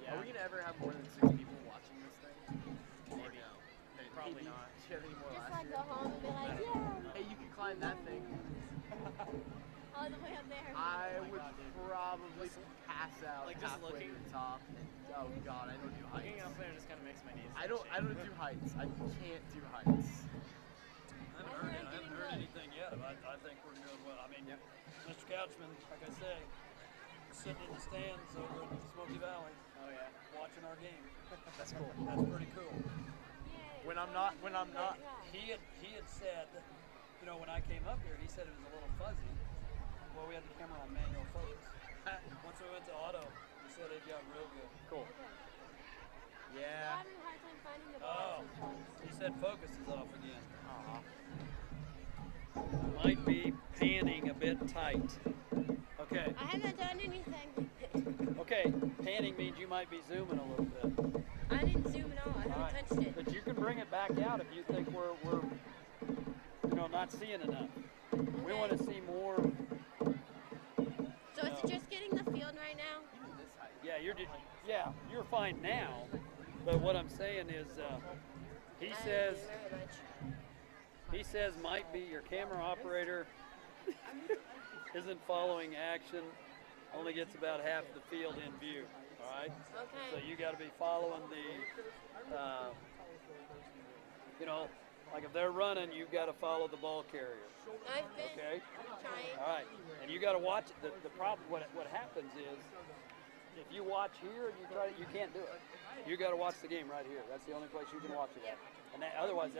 Yeah. Are we gonna ever have more than 6 people watching this thing? Maybe. Or no? Probably Maybe. not. Did you have any more Just last go year? home and be like, yeah, Hey, you can climb that thing. all the way up there. I Oh my would God, dude. probably pass out Like, just halfway looking- to the top. And, oh God, I don't do Looking heights. up there just kind of makes my knees. I don't shake. do heights. I can't do heights. I haven't heard anything yet. I think we're doing well. I mean, Mr. Couchman, like I say, sitting in the stands over in Smoky Valley, Oh yeah. watching our game. That's cool. That's pretty cool. Yay, When I'm so not- we're when doing I'm a not- great job. He had said, when I came up here, he said it was a little fuzzy. Well, we had the camera on manual focus. Once we went to auto, he said it got real good. Cool. Okay. Yeah. I'm having a hard time finding the said focus is off again. Might be panning a bit tight. Okay. I haven't done anything. Okay. Panning means you might be zooming a little bit. I didn't zoom at all. I All haven't right. touched it. But you can bring it back out if you think we're not seeing enough. We want to see more. So is it just getting the field right now? Yeah, you're fine now. But what I'm saying is, he I says didn't do very much. might be your camera operator isn't following action. Only gets about half the field in view. All right. Okay. So you got to be following the, like if they're running, you've got to follow the ball carrier. I've been Okay. trying. All right. And you got to watch it. The problem, what happens is, if you watch here and you can't do it. You got to watch the game right here. That's the only place you can watch it at. And otherwise,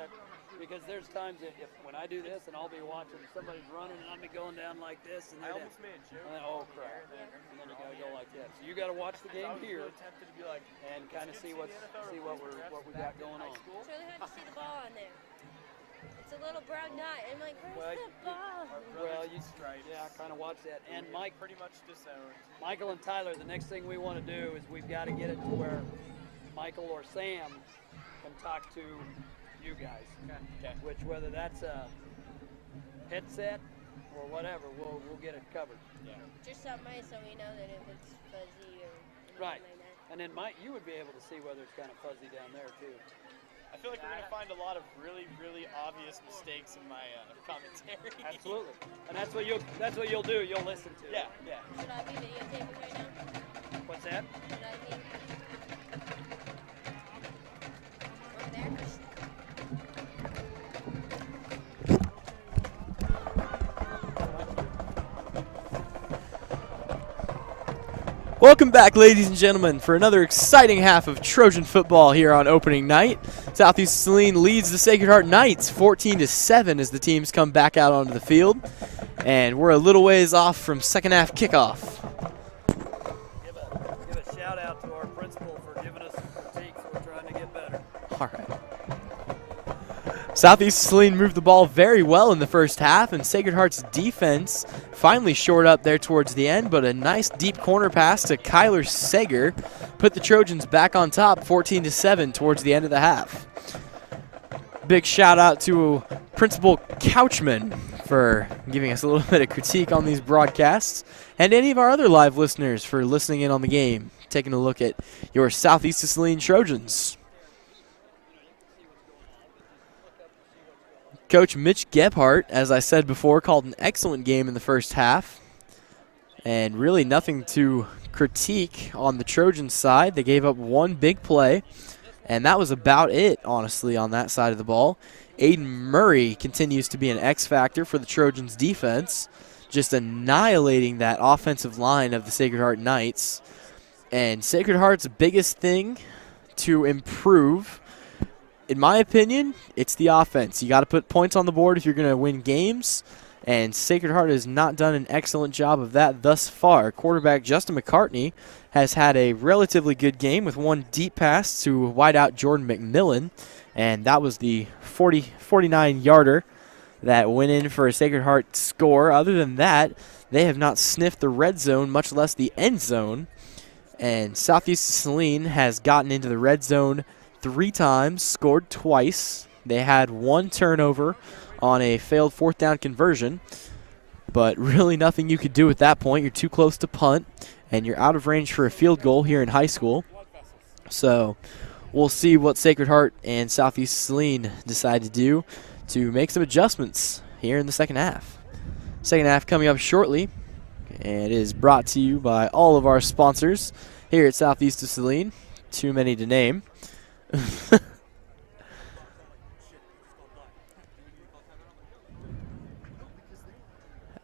because there's times that when I do this and I'll be watching, somebody's running and I'll be going down like this, and I almost made you. Oh crap! And then you got to go like that. So you got to watch the game here and kind of see what we got going on. It's really hard to see the ball on there. It's a little brown dot. I'm like, where's the ball? Well, kind of watch that. And Mike, pretty much disowned. Michael and Tyler, the next thing we want to do is we've got to get it to where Michael or Sam can talk to you guys. Okay. Which, whether that's a headset or whatever, we'll get it covered. Yeah. Just something so we know that if it's fuzzy or anything Right. like that. And then Mike, you would be able to see whether it's kind of fuzzy down there too. I feel like we're going to find a lot of really, really obvious mistakes in my commentary. Absolutely. And that's what you'll do. You'll listen to it. Yeah. Should I be videotaping right now? What's that? Should I be? Over there? Welcome back, ladies and gentlemen, for another exciting half of Trojan football here on opening night. Southeast Saline leads the Sacred Heart Knights 14-7 as the teams come back out onto the field. And we're a little ways off from second half kickoff. Give a shout out to our principal for giving us some critiques. We're trying to get better. All right. Southeast Saline moved the ball very well in the first half, and Sacred Heart's defense finally shored up there towards the end, but a nice deep corner pass to Kyler Sager put the Trojans back on top 14-7 towards the end of the half. Big shout out to Principal Couchman for giving us a little bit of critique on these broadcasts, and any of our other live listeners for listening in on the game, taking a look at your Southeast Saline Trojans. Coach Mitch Gebhardt, as I said before, called an excellent game in the first half. And really nothing to critique on the Trojans side. They gave up one big play, and that was about it, honestly, on that side of the ball. Aiden Murray continues to be an X factor for the Trojans defense, just annihilating that offensive line of the Sacred Heart Knights. And Sacred Heart's biggest thing to improve, in my opinion, it's the offense. You got to put points on the board if you're going to win games, and Sacred Heart has not done an excellent job of that thus far. Quarterback Justin McCartney has had a relatively good game with one deep pass to wideout Jordan McMillan, and that was the 49-yarder that went in for a Sacred Heart score. Other than that, they have not sniffed the red zone, much less the end zone, and Southeast Saline has gotten into the red zone 3 times, scored twice. They had one turnover on a failed fourth down conversion, but really nothing you could do at that point. You're too close to punt, and you're out of range for a field goal here in high school. So we'll see what Sacred Heart and Southeast Saline decide to do to make some adjustments here in the second half. Second half coming up shortly, and it is brought to you by all of our sponsors here at Southeast Saline. Too many to name.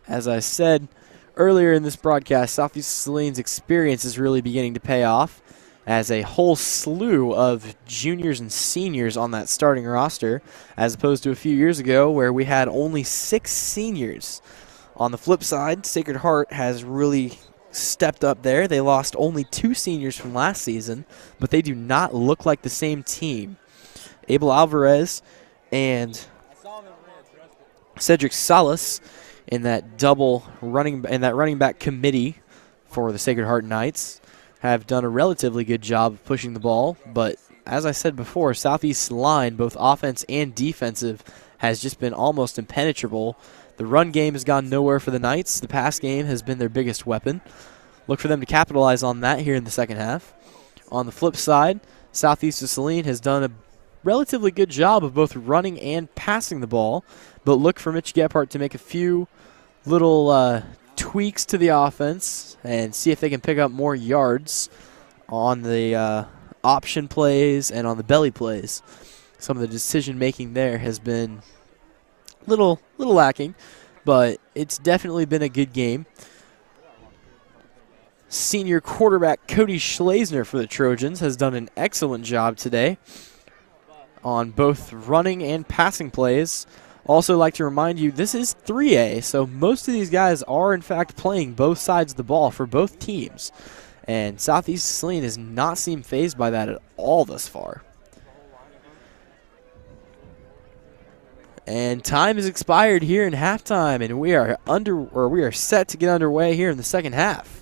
As I said earlier in this broadcast, Southeast Saline's experience is really beginning to pay off as a whole slew of juniors and seniors on that starting roster, as opposed to a few years ago where we had only 6 seniors. On the flip side, Sacred Heart has really stepped up there. They lost only 2 seniors from last season, but they do not look like the same team. Abel Alvarez and Cedric Salas in that running back committee for the Sacred Heart Knights have done a relatively good job of pushing the ball, but as I said before, Southeast's line, both offense and defensive, has just been almost impenetrable. The run game has gone nowhere for the Knights. The pass game has been their biggest weapon. Look for them to capitalize on that here in the second half. On the flip side, Southeast of Saline has done a relatively good job of both running and passing the ball, but look for Mitch Gephardt to make a few little tweaks to the offense and see if they can pick up more yards on the option plays and on the belly plays. Some of the decision making there has been little lacking, but it's definitely been a good game. Senior quarterback Cody Schlesner for the Trojans has done an excellent job today on both running and passing plays. Also like to remind you, this is 3A, so most of these guys are in fact playing both sides of the ball for both teams. And Southeast Saline has not seemed fazed by that at all thus far. And time has expired here in halftime, and we are set to get underway here in the second half.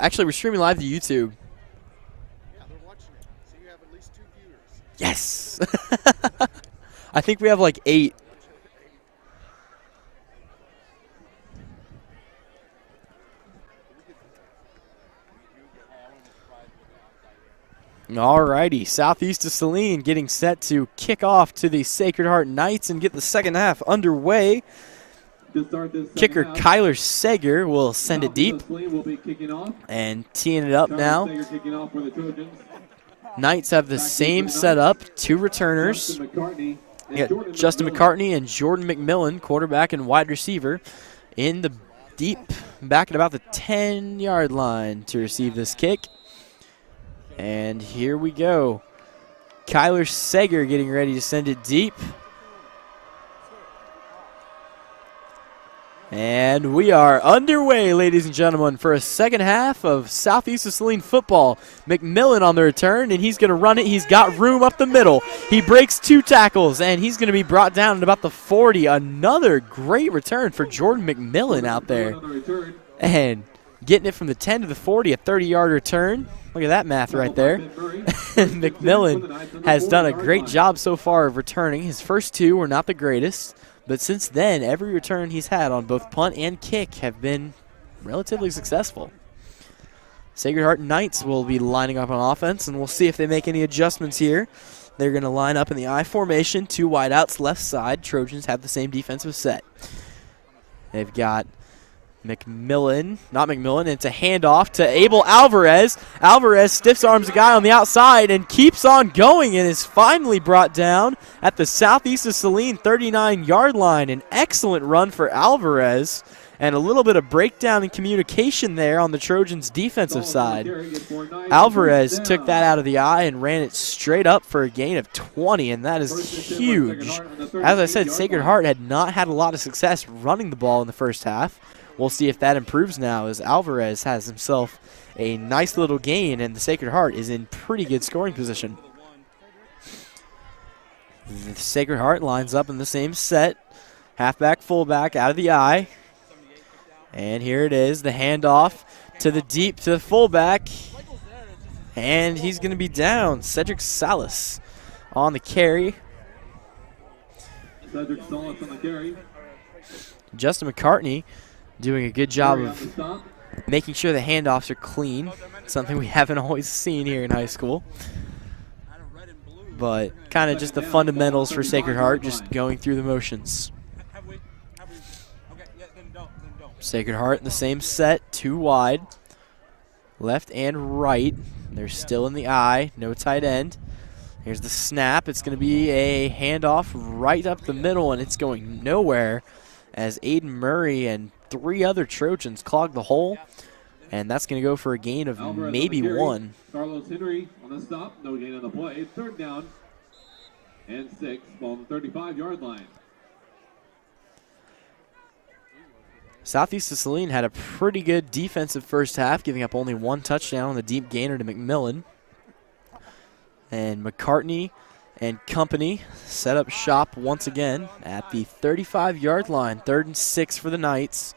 Actually, we're streaming live to YouTube. Yeah, they're watching it. So you have at least 2 viewers. Yes. I think we have like 8. Alrighty, Southeast of Saline getting set to kick off to the Sacred Heart Knights and get the second half underway. Kicker Kyler Sager will send it deep and teeing it up now. Knights have the same setup, 2 returners. You got Justin McCartney and Jordan McMillan, quarterback and wide receiver, in the deep back at about the 10-yard line to receive this kick. And here we go. Kyler Sager getting ready to send it deep. And we are underway, ladies and gentlemen, for a second half of Southeast of Saline football. McMillan on the return, and he's going to run it. He's got room up the middle. He breaks 2 tackles, and he's going to be brought down at about the 40. Another great return for Jordan McMillan out there. And getting it from the 10 to the 40, a 30-yard return. Look at that math right there. McMillan has done a great job so far of returning. His first 2 were not the greatest. But since then, every return he's had on both punt and kick have been relatively successful. Sacred Heart Knights will be lining up on offense, and we'll see if they make any adjustments here. They're going to line up in the I formation, 2 wideouts left side. Trojans have the same defensive set. They've got not McMillan. It's a handoff to Abel Alvarez. Alvarez stiffs arms a guy on the outside and keeps on going and is finally brought down at the Southeast of Saline 39-yard line. An excellent run for Alvarez and a little bit of breakdown in communication there on the Trojans' defensive side. Alvarez took that out of the eye and ran it straight up for a gain of 20, and that is huge. As I said, Sacred Heart had not had a lot of success running the ball in the first half. We'll see if that improves now as Alvarez has himself a nice little gain, and the Sacred Heart is in pretty good scoring position. The Sacred Heart lines up in the same set. Halfback, fullback out of the eye. And here it is, the handoff to the deep to the fullback. And he's going to be down. Cedric Salas on the carry. Justin McCartney doing a good job of making sure the handoffs are clean, something we haven't always seen here in high school. But kind of just the fundamentals for Sacred Heart, just going through the motions. Sacred Heart in the same set, 2 wide, left and right. They're still in the eye, no tight end. Here's the snap. It's going to be a handoff right up the middle, and it's going nowhere as Aiden Murray and 3 other Trojans clog the hole, and that's going to go for a gain of maybe 1. Carlos Henry on the stop, no gain on the play. 3rd down and 6, ball on the 35-yard line. Southeast of Saline had a pretty good defensive first half, giving up only 1 touchdown on the deep gainer to McMillan. And McCartney and company set up shop once again at the 35-yard line, 3rd and 6 for the Knights.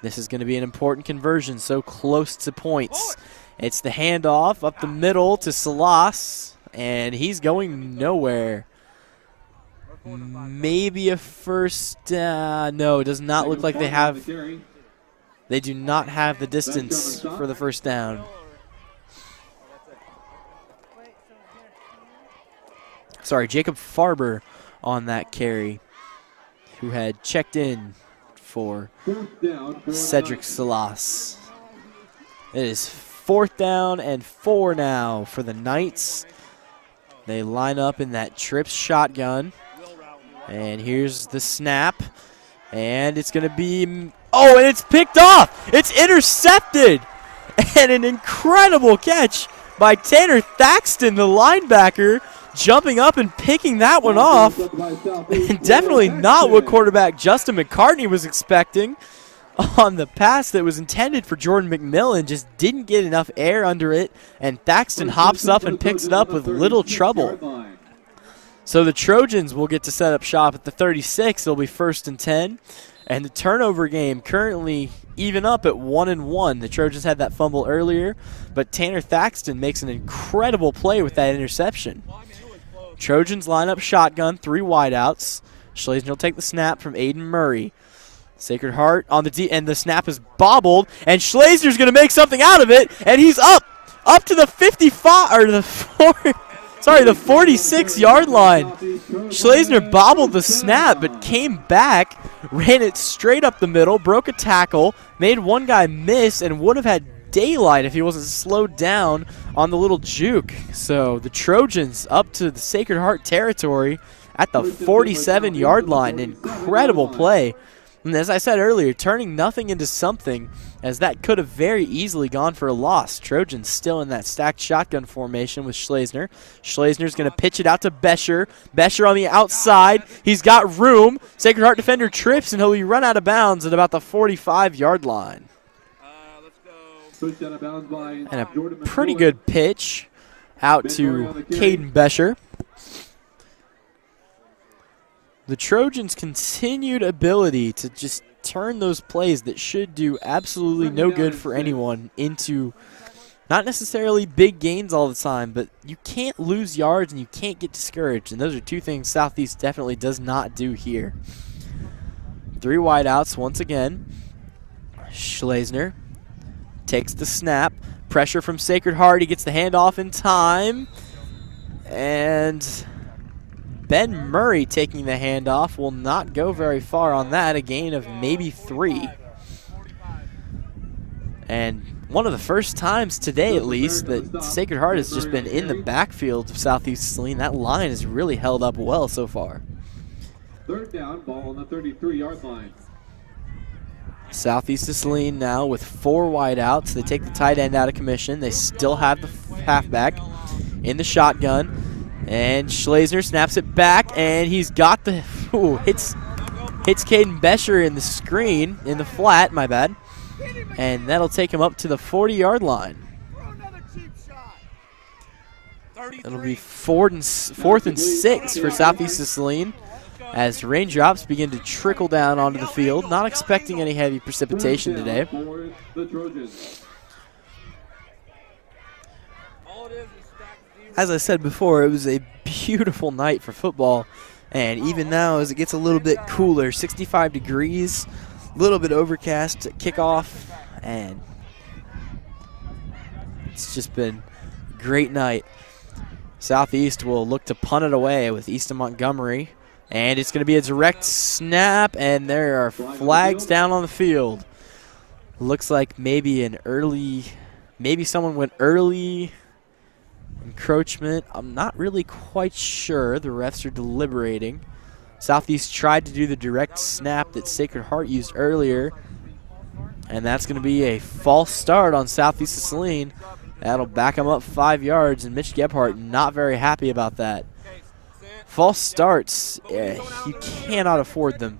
This is going to be an important conversion, so close to points. It's the handoff up the middle to Salas, and he's going nowhere. Maybe a first down. No, it does not look like they have. They do not have the distance for the first down. Sorry, Jacob Farber on that carry, who had checked in for Cedric Salas. It is 4th down and 4 now for the Knights. They line up in that trips shotgun. And here's the snap. And it's going to be, oh, and it's picked off. It's intercepted. And an incredible catch by Tanner Thaxton, the linebacker, jumping up and picking that one off. And definitely not what quarterback Justin McCartney was expecting on the pass that was intended for Jordan McMillan. Just didn't get enough air under it, and Thaxton hops up and picks it up with little trouble. So the Trojans will get to set up shop at the 36. It'll be 1st and 10. And the turnover game currently even up at 1-1. The Trojans had that fumble earlier, but Tanner Thaxton makes an incredible play with that interception. Trojans line up shotgun, 3 wideouts. Schlesner will take the snap from Aiden Murray. Sacred Heart on the and the snap is bobbled, and Schlesner's going to make something out of it, and he's up to the 55 or the 46-yard line. Schlesner bobbled the snap, but came back, ran it straight up the middle, broke a tackle, made one guy miss, and would have had daylight if he wasn't slowed down on the little juke. So the Trojans up to the Sacred Heart territory at the 47-yard line. Incredible play. And as I said earlier, turning nothing into something, as that could have very easily gone for a loss. Trojans still in that stacked shotgun formation with Schlesner. Schlesner's going to pitch it out to Bescher. Bescher on the outside. He's got room. Sacred Heart defender trips, and he'll be run out of bounds at about the 45-yard line. And a pretty good pitch out to Caden Bescher. The Trojans' continued ability to just turn those plays that should do absolutely no good for anyone into not necessarily big gains all the time, but you can't lose yards and you can't get discouraged, and those are 2 things Southeast definitely does not do here. 3 wideouts once again. Schlesner takes the snap. Pressure from Sacred Heart. He gets the handoff in time. And Ben Murray taking the handoff will not go very far on that. A gain of maybe 3. And one of the first times today, at least, that Sacred Heart has just been in the backfield of Southeast Saline. That line has really held up well so far. 3rd down, ball on the 33-yard line. Southeast of Saline now with 4 wideouts. They take the tight end out of commission. They still have the halfback in the shotgun. And Schlesner snaps it back, and he's got the hits Caden Bescher in the screen, in the flat, my bad. And that'll take him up to the 40-yard line. It'll be 4th and 6 for Southeast of Saline, as raindrops begin to trickle down onto the field. Not expecting any heavy precipitation today. As I said before, it was a beautiful night for football. And even now, as it gets a little bit cooler, 65 degrees, a little bit overcast at kickoff, and it's just been a great night. Southeast will look to punt it away with Easton Montgomery. And it's going to be a direct snap, and there are flags down on the field. Looks like maybe someone went early encroachment. I'm not really quite sure. The refs are deliberating. Southeast tried to do the direct snap that Sacred Heart used earlier, and that's going to be a false start on Southeast of Saline. That'll back them up 5 yards, and Mitch Gebhardt not very happy about that. False starts, you cannot afford them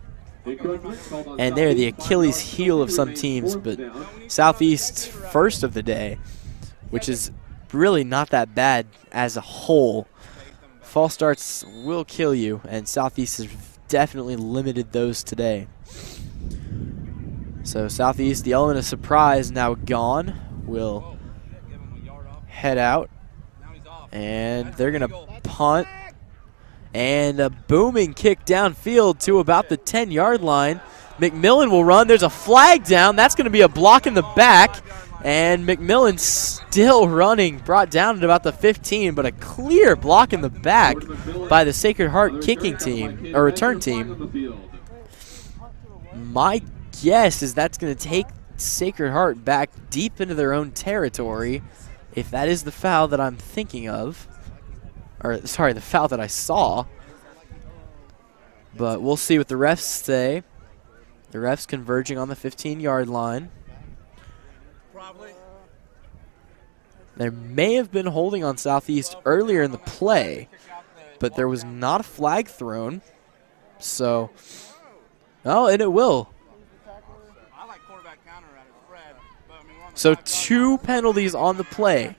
And they're the Achilles heel of some teams, but Southeast's first of the day, which is really not that bad as a whole. False starts will kill you, and Southeast has definitely limited those today. So Southeast, the element of surprise now gone, will head out, and they're going to punt. And a booming kick downfield to about the 10-yard line. McMillan will run. There's a flag down. That's going to be a block in the back. And McMillan still running, brought down at about the 15, but a clear block in the back by the Sacred Heart kicking team, or return team. My guess is that's going to take Sacred Heart back deep into their own territory, if that is the foul that I'm thinking of. Or, sorry, the foul that I saw. But we'll see what the refs say. The refs converging on the 15-yard line. There may have been holding on Southeast earlier in the play, but there was not a flag thrown. So, oh, and it will. So 2 penalties on the play.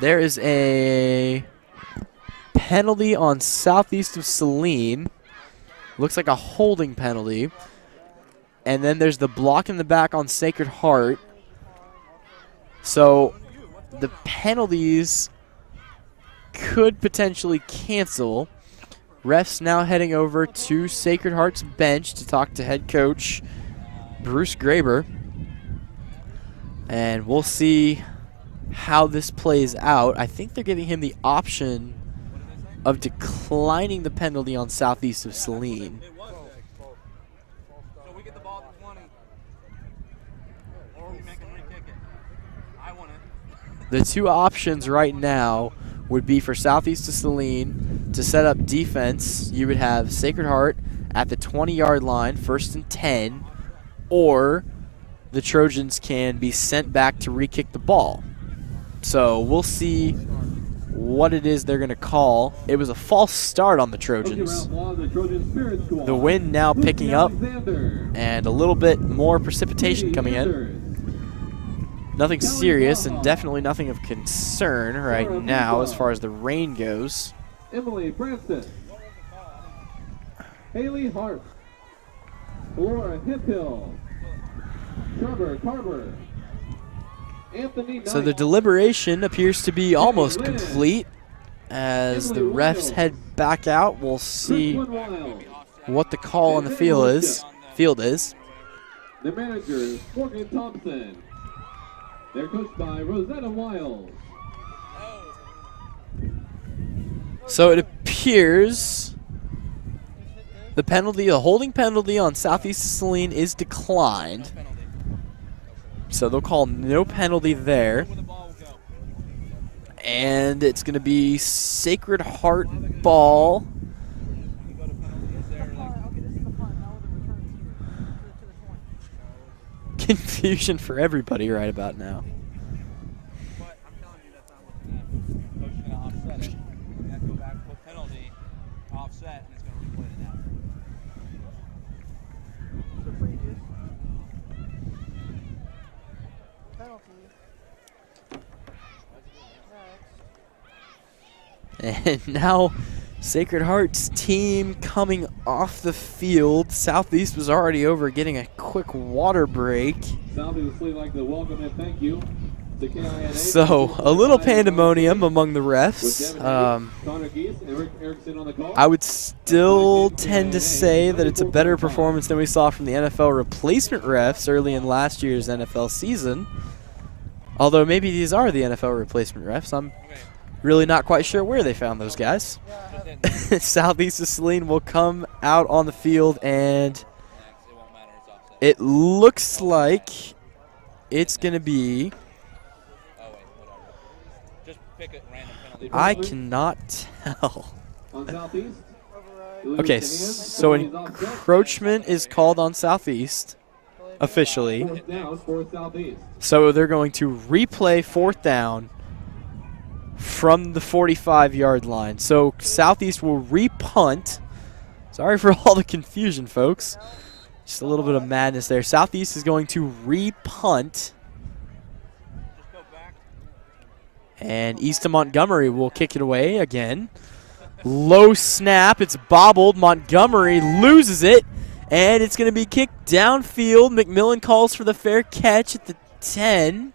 There is a penalty on Southeast of Saline. Looks like a holding penalty. And then there's the block in the back on Sacred Heart. So the penalties could potentially cancel. Refs now heading over to Sacred Heart's bench to talk to head coach Bruce Graber. And we'll see how this plays out. I think they're giving him the option of declining the penalty on Southeast of Saline. The 2 options right now would be for Southeast of Saline to set up defense. You would have Sacred Heart at the 20-yard line, 1st and 10, or the Trojans can be sent back to re-kick the ball. So we'll see what it is they're going to call. It was a false start on the Trojans. The wind now picking up and a little bit more precipitation coming in. Nothing serious and definitely nothing of concern right now as far as the rain goes. Emily Francis, Haley Hart, Laura Hiphill, Trevor Carver, Anthony Knight. So the deliberation appears to be almost complete. As the refs head back out, we'll see what the call on the field is. The manager is Morgan Thompson. They're coached by Rosetta Wiles. So it appears the penalty, the holding penalty on Southeast of Saline is declined. So they'll call no penalty there. And it's going to be Sacred Heart ball. Confusion for everybody right about now. And now Sacred Heart's team coming off the field. Southeast was already over getting a quick water break. So a little pandemonium among the refs. I would still tend to say that it's a better performance than we saw from the NFL replacement refs early in last year's NFL season. Although maybe these are the NFL replacement refs. I'm really not quite sure where they found those guys. Southeast of Saline will come out on the field, and it looks like it's going to be... I cannot tell. Okay, so encroachment is called on Southeast officially. So they're going to replay 4th down from the 45-yard line. So Southeast will re-punt. Sorry for all the confusion, folks. Just a little bit of madness there. Southeast is going to re-punt. And Easton Montgomery will kick it away again. Low snap. It's bobbled. Montgomery loses it. And it's going to be kicked downfield. McMillan calls for the fair catch at the 10.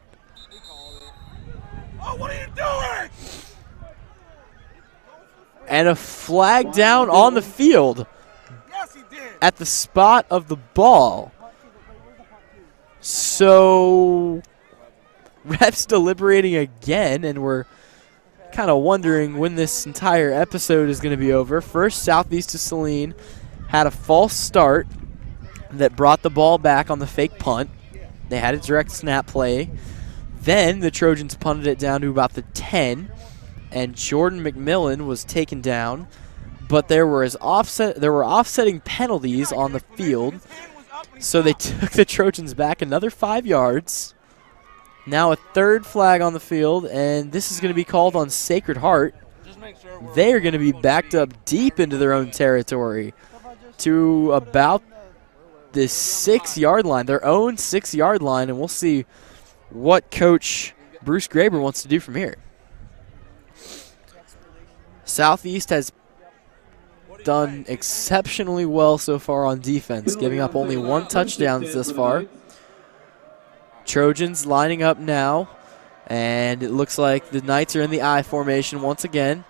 Oh, what are you doing? And a flag down on the field Yes, he did. at the spot of the ball. So refs deliberating again, and we're kind of wondering when this entire episode is going to be over. First, Southeast of Saline had a false start that brought the ball back on the fake punt. They had a direct snap play. Then the Trojans punted it down to about the 10, and Jordan McMillan was taken down. But there were offsetting penalties on the field, so they took the Trojans back another 5 yards. Now a third flag on the field, and this is going to be called on Sacred Heart. They are going to be backed up deep into their own territory to about the 6-yard line, their own 6-yard line, and we'll see what Coach Bruce Graber wants to do from here. Southeast has done exceptionally well so far on defense, giving up only 1 touchdown thus far. Trojans lining up now, and it looks like the Knights are in the I formation once again.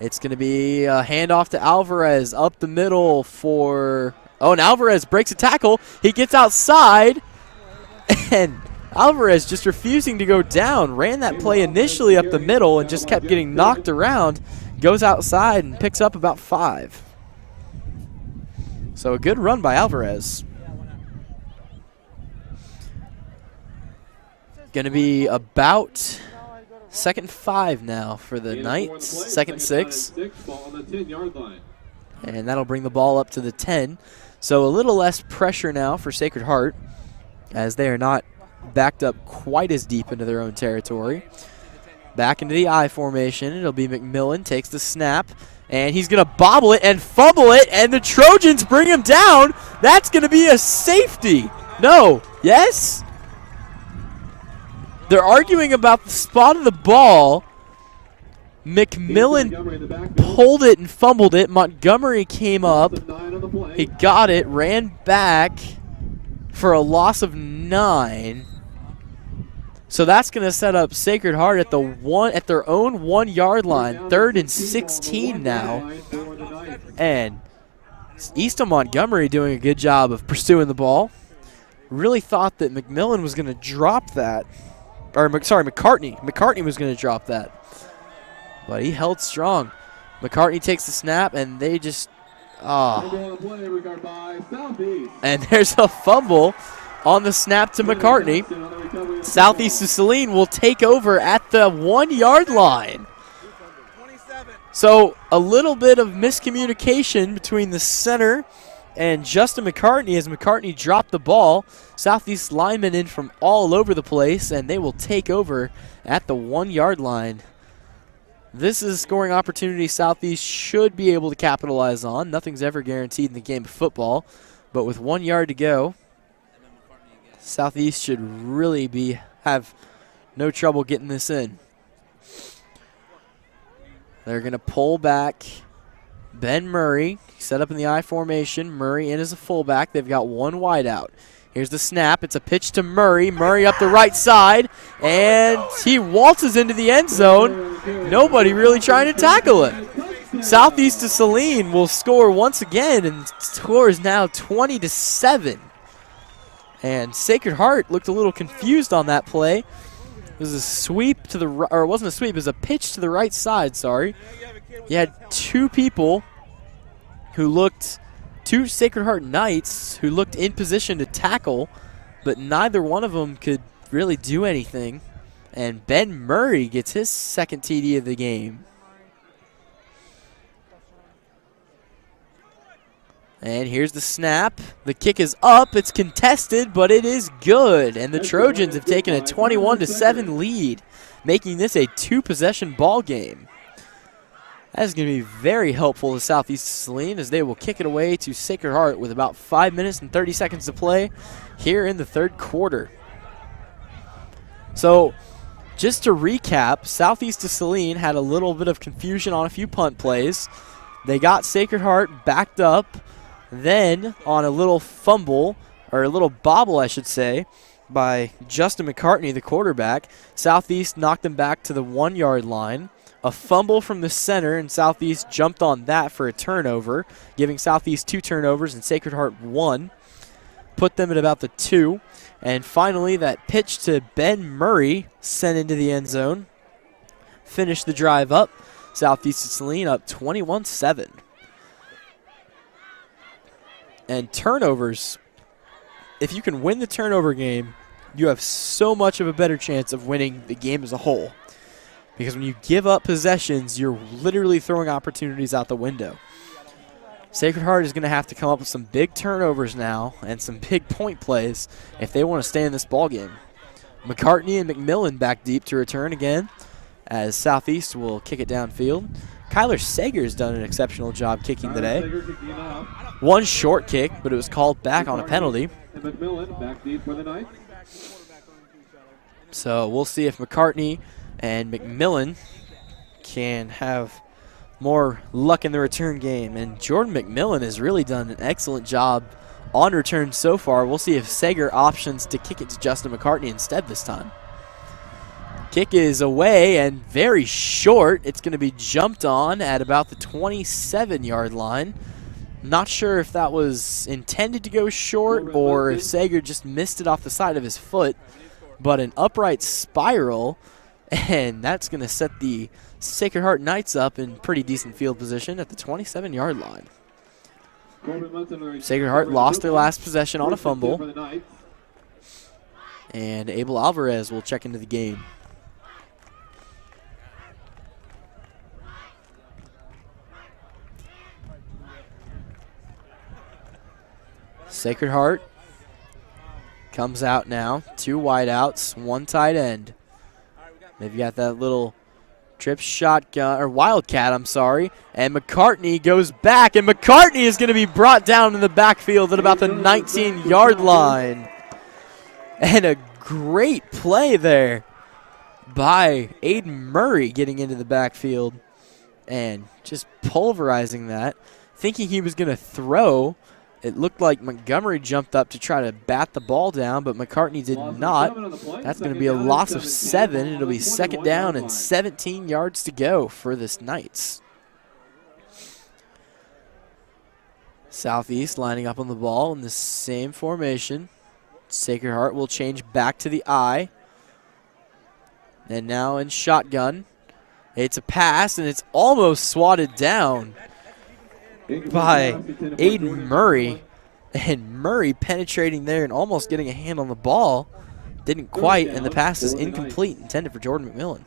It's going to be a handoff to Alvarez up the middle for... Oh, and Alvarez breaks a tackle. He gets outside, and Alvarez just refusing to go down. Ran that play initially up the middle and just kept getting knocked around. Goes outside and picks up about 5. So a good run by Alvarez. Going to be about 2nd and 5 now for the Knights. 2nd and 6. And that'll bring the ball up to the 10. So a little less pressure now for Sacred Heart, as they are not backed up quite as deep into their own territory. Back into the I formation. It'll be McMillan, takes the snap, and he's going to bobble it and fumble it, and the Trojans bring him down. That's going to be a safety. No. Yes? They're arguing about the spot of the ball. McMillan pulled it and fumbled it. Montgomery came up. He got it, ran back for a loss of 9. So that's going to set up Sacred Heart at their own 1-yard line. 3rd and 16 now. And Easton Montgomery doing a good job of pursuing the ball. Really thought that McMillan was going to drop that. McCartney. McCartney was going to drop that. But he held strong. McCartney takes the snap, and they just... And there's a fumble on the snap to McCartney. Southeast of Saline will take over at the 1-yard line. So a little bit of miscommunication between the center and Justin McCartney as McCartney dropped the ball. Southeast linemen in from all over the place, and they will take over at the 1-yard line. This is a scoring opportunity Southeast should be able to capitalize on. Nothing's ever guaranteed in the game of football, but with 1 yard to go, Southeast should really have no trouble getting this in. They're going to pull back Ben Murray, set up in the I formation. Murray in as a fullback. They've got 1 wideout. Here's the snap. It's a pitch to Murray. Murray up the right side, and he waltzes into the end zone. Nobody really trying to tackle him. Southeast of Saline will score once again, and scores now 20-7. And Sacred Heart looked a little confused on that play. It was a sweep to the right, or it wasn't a sweep, it was a pitch to the right side, sorry. You had 2 people who looked... 2 Sacred Heart Knights who looked in position to tackle, but neither one of them could really do anything. And Ben Murray gets his 2nd TD of the game. And here's the snap. The kick is up. It's contested, but it is good. And the Trojans have taken a 21-7 lead, making this a 2-possession ball game. That is going to be very helpful to Southeast Saline as they will kick it away to Sacred Heart with about 5 minutes and 30 seconds to play here in the third quarter. So just to recap, Southeast Saline had a little bit of confusion on a few punt plays. They got Sacred Heart backed up, then on a little fumble, or a little bobble I should say, by Justin McCartney, the quarterback. Southeast knocked them back to the 1-yard line. A fumble from the center, and Southeast jumped on that for a turnover, giving Southeast 2 turnovers and Sacred Heart 1. Put them at about the 2. And finally, that pitch to Ben Murray sent into the end zone. Finished the drive up. Southeast Saline up 21-7. And turnovers, if you can win the turnover game, you have so much of a better chance of winning the game as a whole. Because when you give up possessions, you're literally throwing opportunities out the window. Sacred Heart is going to have to come up with some big turnovers now and some big point plays if they want to stay in this ball game. McCartney and McMillan back deep to return again as Southeast will kick it downfield. Kyler Sager's done an exceptional job kicking today. One short kick, but it was called back on a penalty. McMillan back deep for the Knights. So we'll see if McCartney and McMillan can have more luck in the return game. And Jordan McMillan has really done an excellent job on return so far. We'll see if Sager options to kick it to Justin McCartney instead this time. Kick is away and very short. It's going to be jumped on at about the 27-yard line. Not sure if that was intended to go short or if Sager just missed it off the side of his foot. But an upright spiral, and that's going to set the Sacred Heart Knights up in pretty decent field position at the 27-yard line. Sacred Heart lost their last possession on a fumble. And Abel Alvarez will check into the game. Sacred Heart comes out now. 2 wideouts, 1 tight end. They've got that little trip shotgun, or wildcat, I'm sorry. And McCartney goes back, and McCartney is going to be brought down in the backfield at about the 19-yard line. And a great play there by Aiden Murray getting into the backfield and just pulverizing that. Thinking he was going to throw. It looked like Montgomery jumped up to try to bat the ball down, but McCartney did not. That's going to be a loss of 7. It'll be 2nd down and 17 yards to go for this Knights. Southeast lining up on the ball in the same formation. Sacred Heart will change back to the I. And now in shotgun. It's a pass, and it's almost swatted down by Aiden Murray, and Murray penetrating there and almost getting a hand on the ball. Didn't quite, and the pass is incomplete, intended for Jordan McMillan.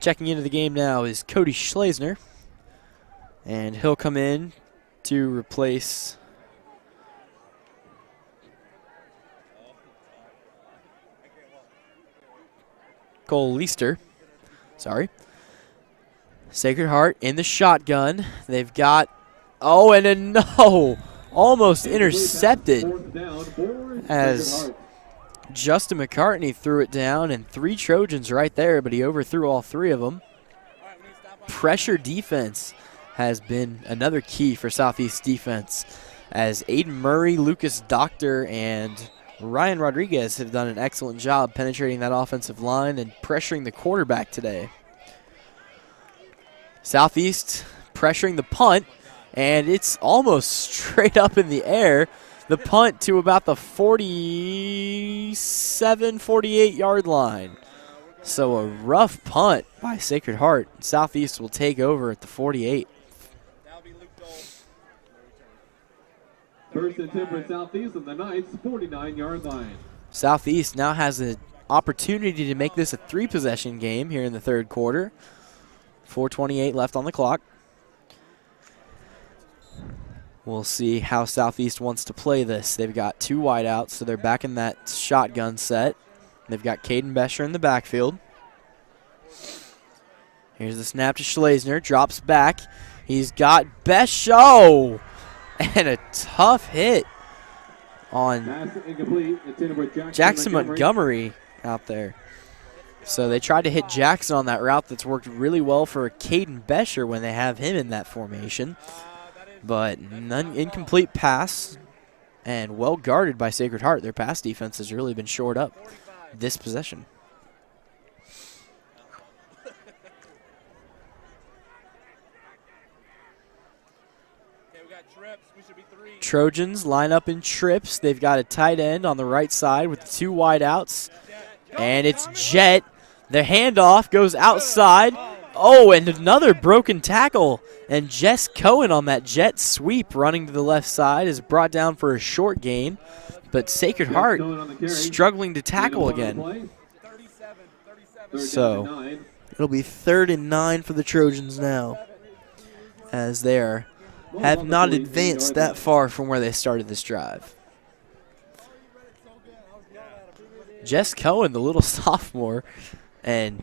Checking into the game now is Cody Schlesner, and he'll come in to replace Cole Leister. Sorry. Sacred Heart in the shotgun. They've got, oh, and a no. Almost intercepted as Justin McCartney threw it down, and 3 Trojans right there, but he overthrew all 3 of them. Pressure defense has been another key for Southeast defense, as Aiden Murray, Lucas Doctor, and Ryan Rodriguez have done an excellent job penetrating that offensive line and pressuring the quarterback today. Southeast pressuring the punt, and it's almost straight up in the air. The punt to about the 47, 48-yard line. So a rough punt by Sacred Heart. Southeast will take over at the 48. First and 10 for Southeast on the Knights' 49-yard line. Southeast now has an opportunity to make this a 3-possession game here in the third quarter. 4:28 left on the clock. We'll see how Southeast wants to play this. They've got 2 wideouts, so they're back in that shotgun set. They've got Caden Bescher in the backfield. Here's the snap to Schlesner. Drops back. He's got Bescher. Oh! And a tough hit on Jackson Montgomery out there. So they tried to hit Jackson on that route that's worked really well for Caden Bescher when they have him in that formation. But incomplete pass and well guarded by Sacred Heart. Their pass defense has really been shored up this possession. Trojans line up in trips. They've got a tight end on the right side with the 2 wideouts. And it's Jet. The handoff goes outside. Oh, and another broken tackle. And Jess Cohen on that jet sweep running to the left side is brought down for a short gain. But Sacred Heart struggling to tackle again. So it'll be 3rd and 9 for the Trojans now, as they have not advanced that far from where they started this drive. Jess Cohen, the little sophomore, and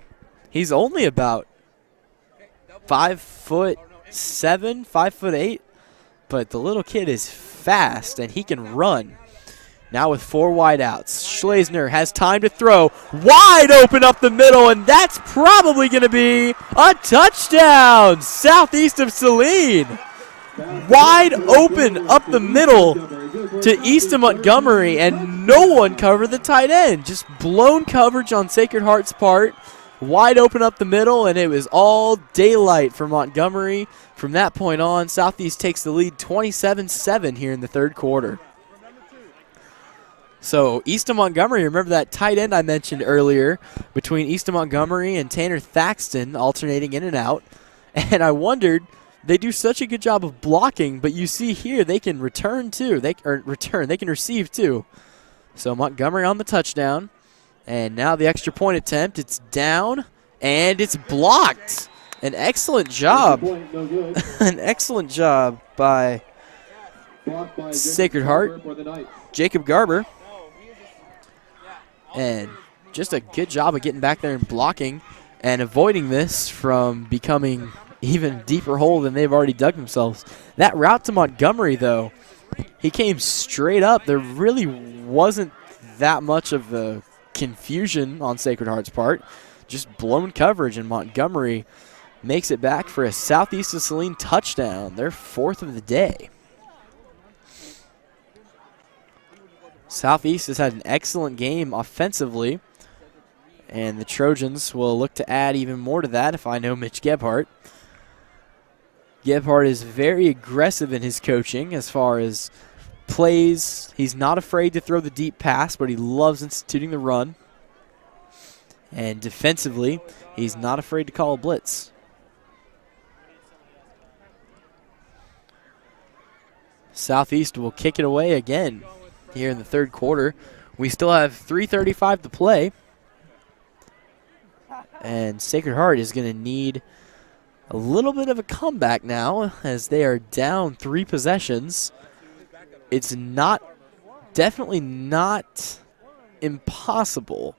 he's only about 5'7", 5'8", but the little kid is fast and he can run. Now with 4 wideouts, Schlesner has time to throw. Wide open up the middle, and that's probably going to be a touchdown. Southeast of Saline. Wide open up the middle to east of Montgomery, and no one covered the tight end. Just blown coverage on Sacred Heart's part. Wide open up the middle, and it was all daylight for Montgomery. From that point on, Southeast takes the lead 27-7 here in the 3rd quarter. So Easton Montgomery, remember that tight end I mentioned earlier between Easton Montgomery and Tanner Thaxton alternating in and out. And I wondered, they do such a good job of blocking, but you see here they can return too. They can receive too. So Montgomery on the touchdown. And now the extra point attempt. It's down, and it's blocked. An excellent job. An excellent job by Sacred Heart. Jacob Garber. And just a good job of getting back there and blocking and avoiding this from becoming even deeper hole than they've already dug themselves. That route to Montgomery, though, he came straight up. There really wasn't that much of a confusion on Sacred Heart's part. Just blown coverage, and Montgomery makes it back for a Southeast of Saline touchdown, their 4th of the day. Southeast has had an excellent game offensively, and the Trojans will look to add even more to that if I know Mitch Gebhardt. Gebhardt is very aggressive in his coaching as far as plays. He's not afraid to throw the deep pass, but he loves instituting the run. And defensively, he's not afraid to call a blitz. Southeast will kick it away again here in the 3rd quarter. We still have 3:35 to play. And Sacred Heart is going to need a little bit of a comeback now as they are down 3 possessions. It's definitely not impossible,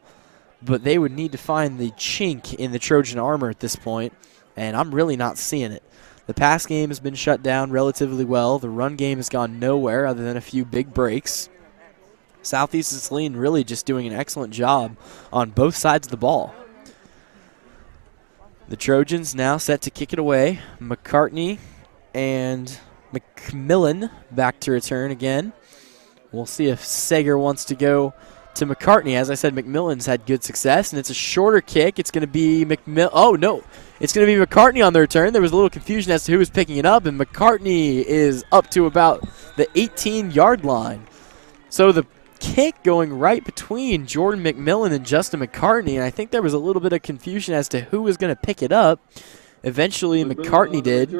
but they would need to find the chink in the Trojan armor at this point, and I'm really not seeing it. The pass game has been shut down relatively well. The run game has gone nowhere other than a few big breaks. Southeast of Saline really just doing an excellent job on both sides of the ball. The Trojans now set to kick it away. McCartney and McMillan back to return again. We'll see if Sager wants to go to McCartney. As I said, McMillan's had good success, and it's a shorter kick. It's going to be Oh, no. It's going to be McCartney on the return. There was a little confusion as to who was picking it up, and McCartney is up to about the 18-yard line. So the kick going right between Jordan McMillan and Justin McCartney, and I think there was a little bit of confusion as to who was going to pick it up. Eventually, McCartney did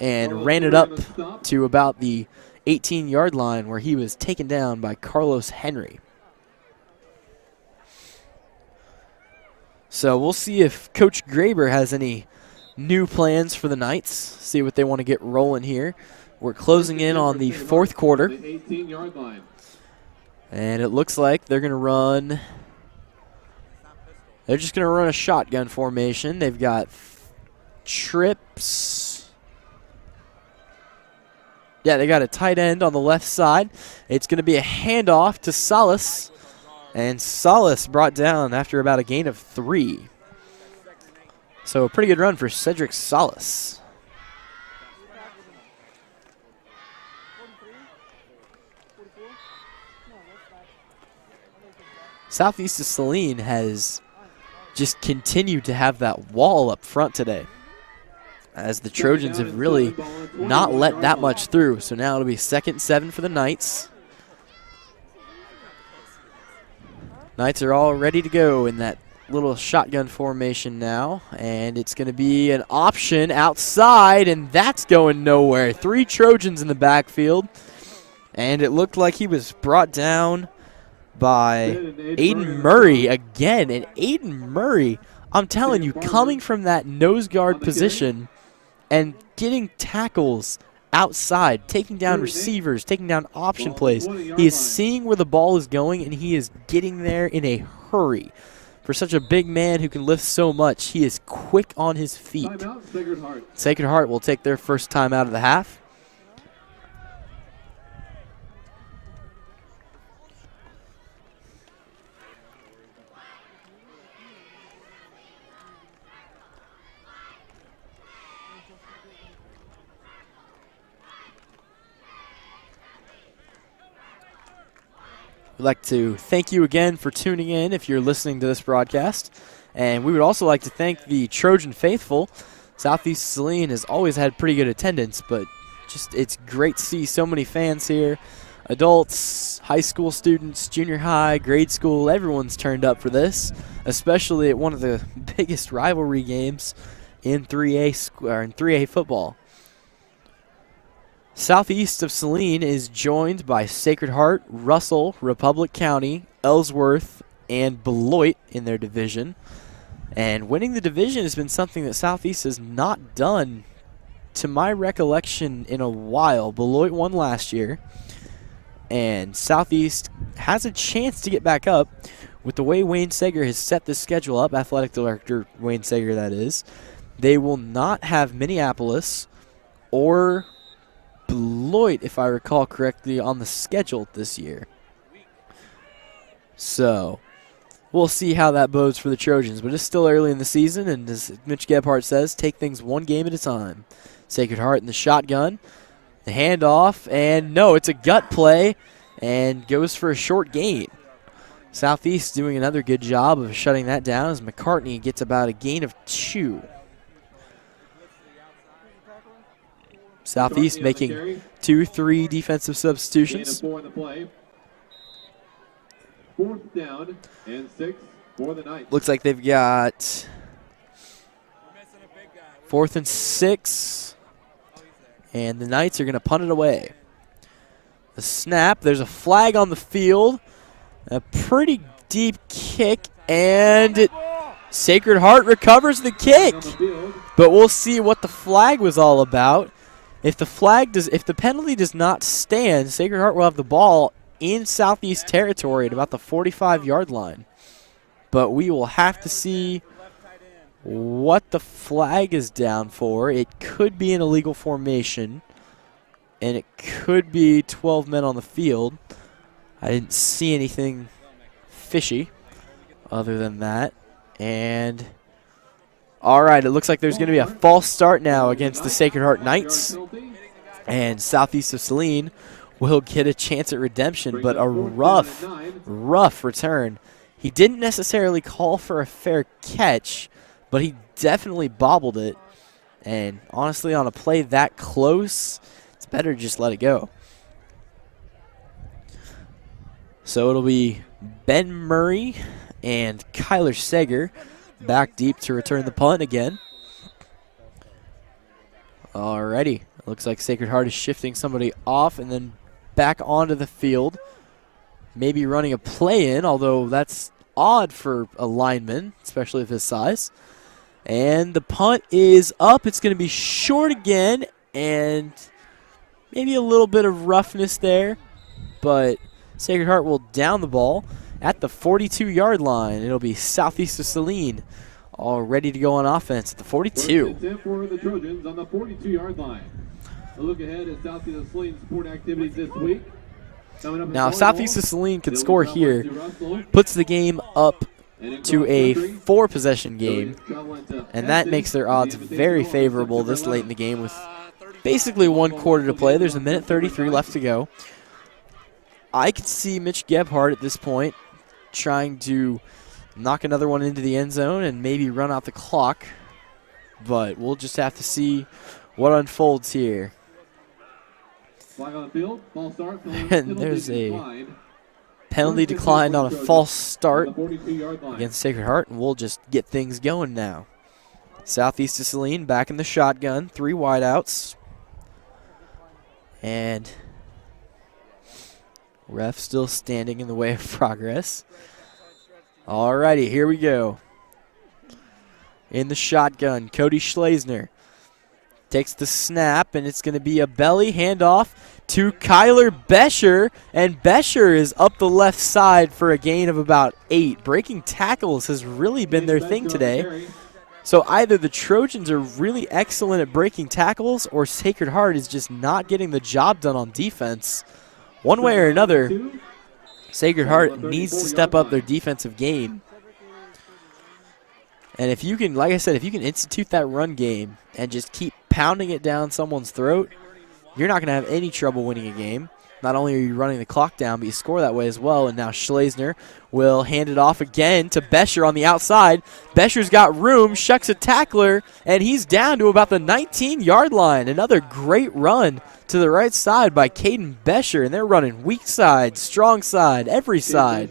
and ran it up to about the 18-yard line where he was taken down by Carlos Henry. So we'll see if Coach Graber has any new plans for the Knights, see what they want to get rolling here. We're closing in on the fourth quarter. The 18-yard line. And it looks like they're going to run. They're just going to run a shotgun formation. They've got trips. Yeah, they got a tight end on the left side. It's going to be a handoff to Salas. And Salas brought down after about a gain of 3. So a pretty good run for Cedric Salas. Southeast of Saline has just continued to have that wall up front today, as the Trojans have really not let that much through. So now it'll be 2nd and 7 for the Knights. Knights are all ready to go in that little shotgun formation now, and it's going to be an option outside, and that's going nowhere. 3 Trojans in the backfield, and it looked like he was brought down by Aiden Murray again. And Aiden Murray, I'm telling you, coming from that nose guard position and getting tackles outside, taking down receivers, taking down option plays. He is seeing where the ball is going, and he is getting there in a hurry. For such a big man who can lift so much, he is quick on his feet. Sacred Heart will take their first time out of the half. We'd like to thank you again for tuning in if you're listening to this broadcast. And we would also like to thank the Trojan faithful. Southeast Saline has always had pretty good attendance, but just it's great to see so many fans here. Adults, high school students, junior high, grade school, everyone's turned up for this, especially at one of the biggest rivalry games in 3A football. Southeast of Saline is joined by Sacred Heart, Russell, Republic County, Ellsworth, and Beloit in their division. And winning the division has been something that Southeast has not done, to my recollection, in a while. Beloit won last year, and Southeast has a chance to get back up with the way Wayne Sager has set this schedule up, athletic director Wayne Sager, that is. They will not have Minneapolis or Beloit, if I recall correctly, on the schedule this year. So we'll see how that bodes for the Trojans, but it's still early in the season, and as Mitch Gebhardt says, take things one game at a time. Sacred Heart in the shotgun, the handoff, and no, it's a gut play, and goes for a short gain. Southeast doing another good job of shutting that down as McCartney gets about a gain of 2. Southeast making 2-3 defensive substitutions. 4th down and 6 for the Knights. Looks like they've got 4th and 6. And the Knights are going to punt it away. The snap, there's a flag on the field. A pretty deep kick, and Sacred Heart recovers the kick. But we'll see what the flag was all about. If the penalty does not stand, Sacred Heart will have the ball in Southeast territory at about the 45-yard line. But we will have to see what the flag is down for. It could be an illegal formation, and it could be 12 men on the field. I didn't see anything fishy other than that. And all right, it looks like there's going to be a false start now against the Sacred Heart Knights. And Southeast of Saline will get a chance at redemption, but a rough return. He didn't necessarily call for a fair catch, but he definitely bobbled it. And honestly, on a play that close, it's better to just let it go. So it'll be Ben Murray and Kyler Sager back deep to return the punt again. Alrighty. Looks like Sacred Heart is shifting somebody off and then back onto the field. Maybe running a play in, although that's odd for a lineman, especially of his size. And the punt is up. It's going to be short again, and maybe a little bit of roughness there, but Sacred Heart will down the ball at the 42-yard line. It'll be Southeast of Saline, all ready to go on offense at the 42. First and 10 for the Trojans on the 42-yard line. A look ahead at Southeast of Saline sport activities this week. Now, if Southeast of Saline can score here, puts the game up to a 4-possession game, and that makes their odds very favorable this late in the game with basically 1 quarter to play. There's a minute 33 left to go. I could see Mitch Gebhardt at this point trying to knock another one into the end zone and maybe run out the clock, but we'll just have to see what unfolds here. Flag on the field, false start. And there's a penalty declined on a false start against Sacred Heart, and we'll just get things going now. Southeast of Saline back in the shotgun, 3 wideouts. And ref still standing in the way of progress. Alrighty, here we go. In the shotgun, Cody Schlesner takes the snap, and it's going to be a belly handoff to Kyler Bescher, and Bescher is up the left side for a gain of about 8. Breaking tackles has really been their thing today. So either the Trojans are really excellent at breaking tackles, or Sacred Heart is just not getting the job done on defense. One way or another, Sacred Heart needs to step up their defensive game. And if you can, like I said, if you can institute that run game and just keep pounding it down someone's throat, you're not going to have any trouble winning a game. Not only are you running the clock down, but you score that way as well. And now Schlesner will hand it off again to Bescher on the outside. Bescher's got room, shucks a tackler, and he's down to about the 19-yard line. Another great run to the right side by Caden Bescher, and they're running weak side, strong side, every side.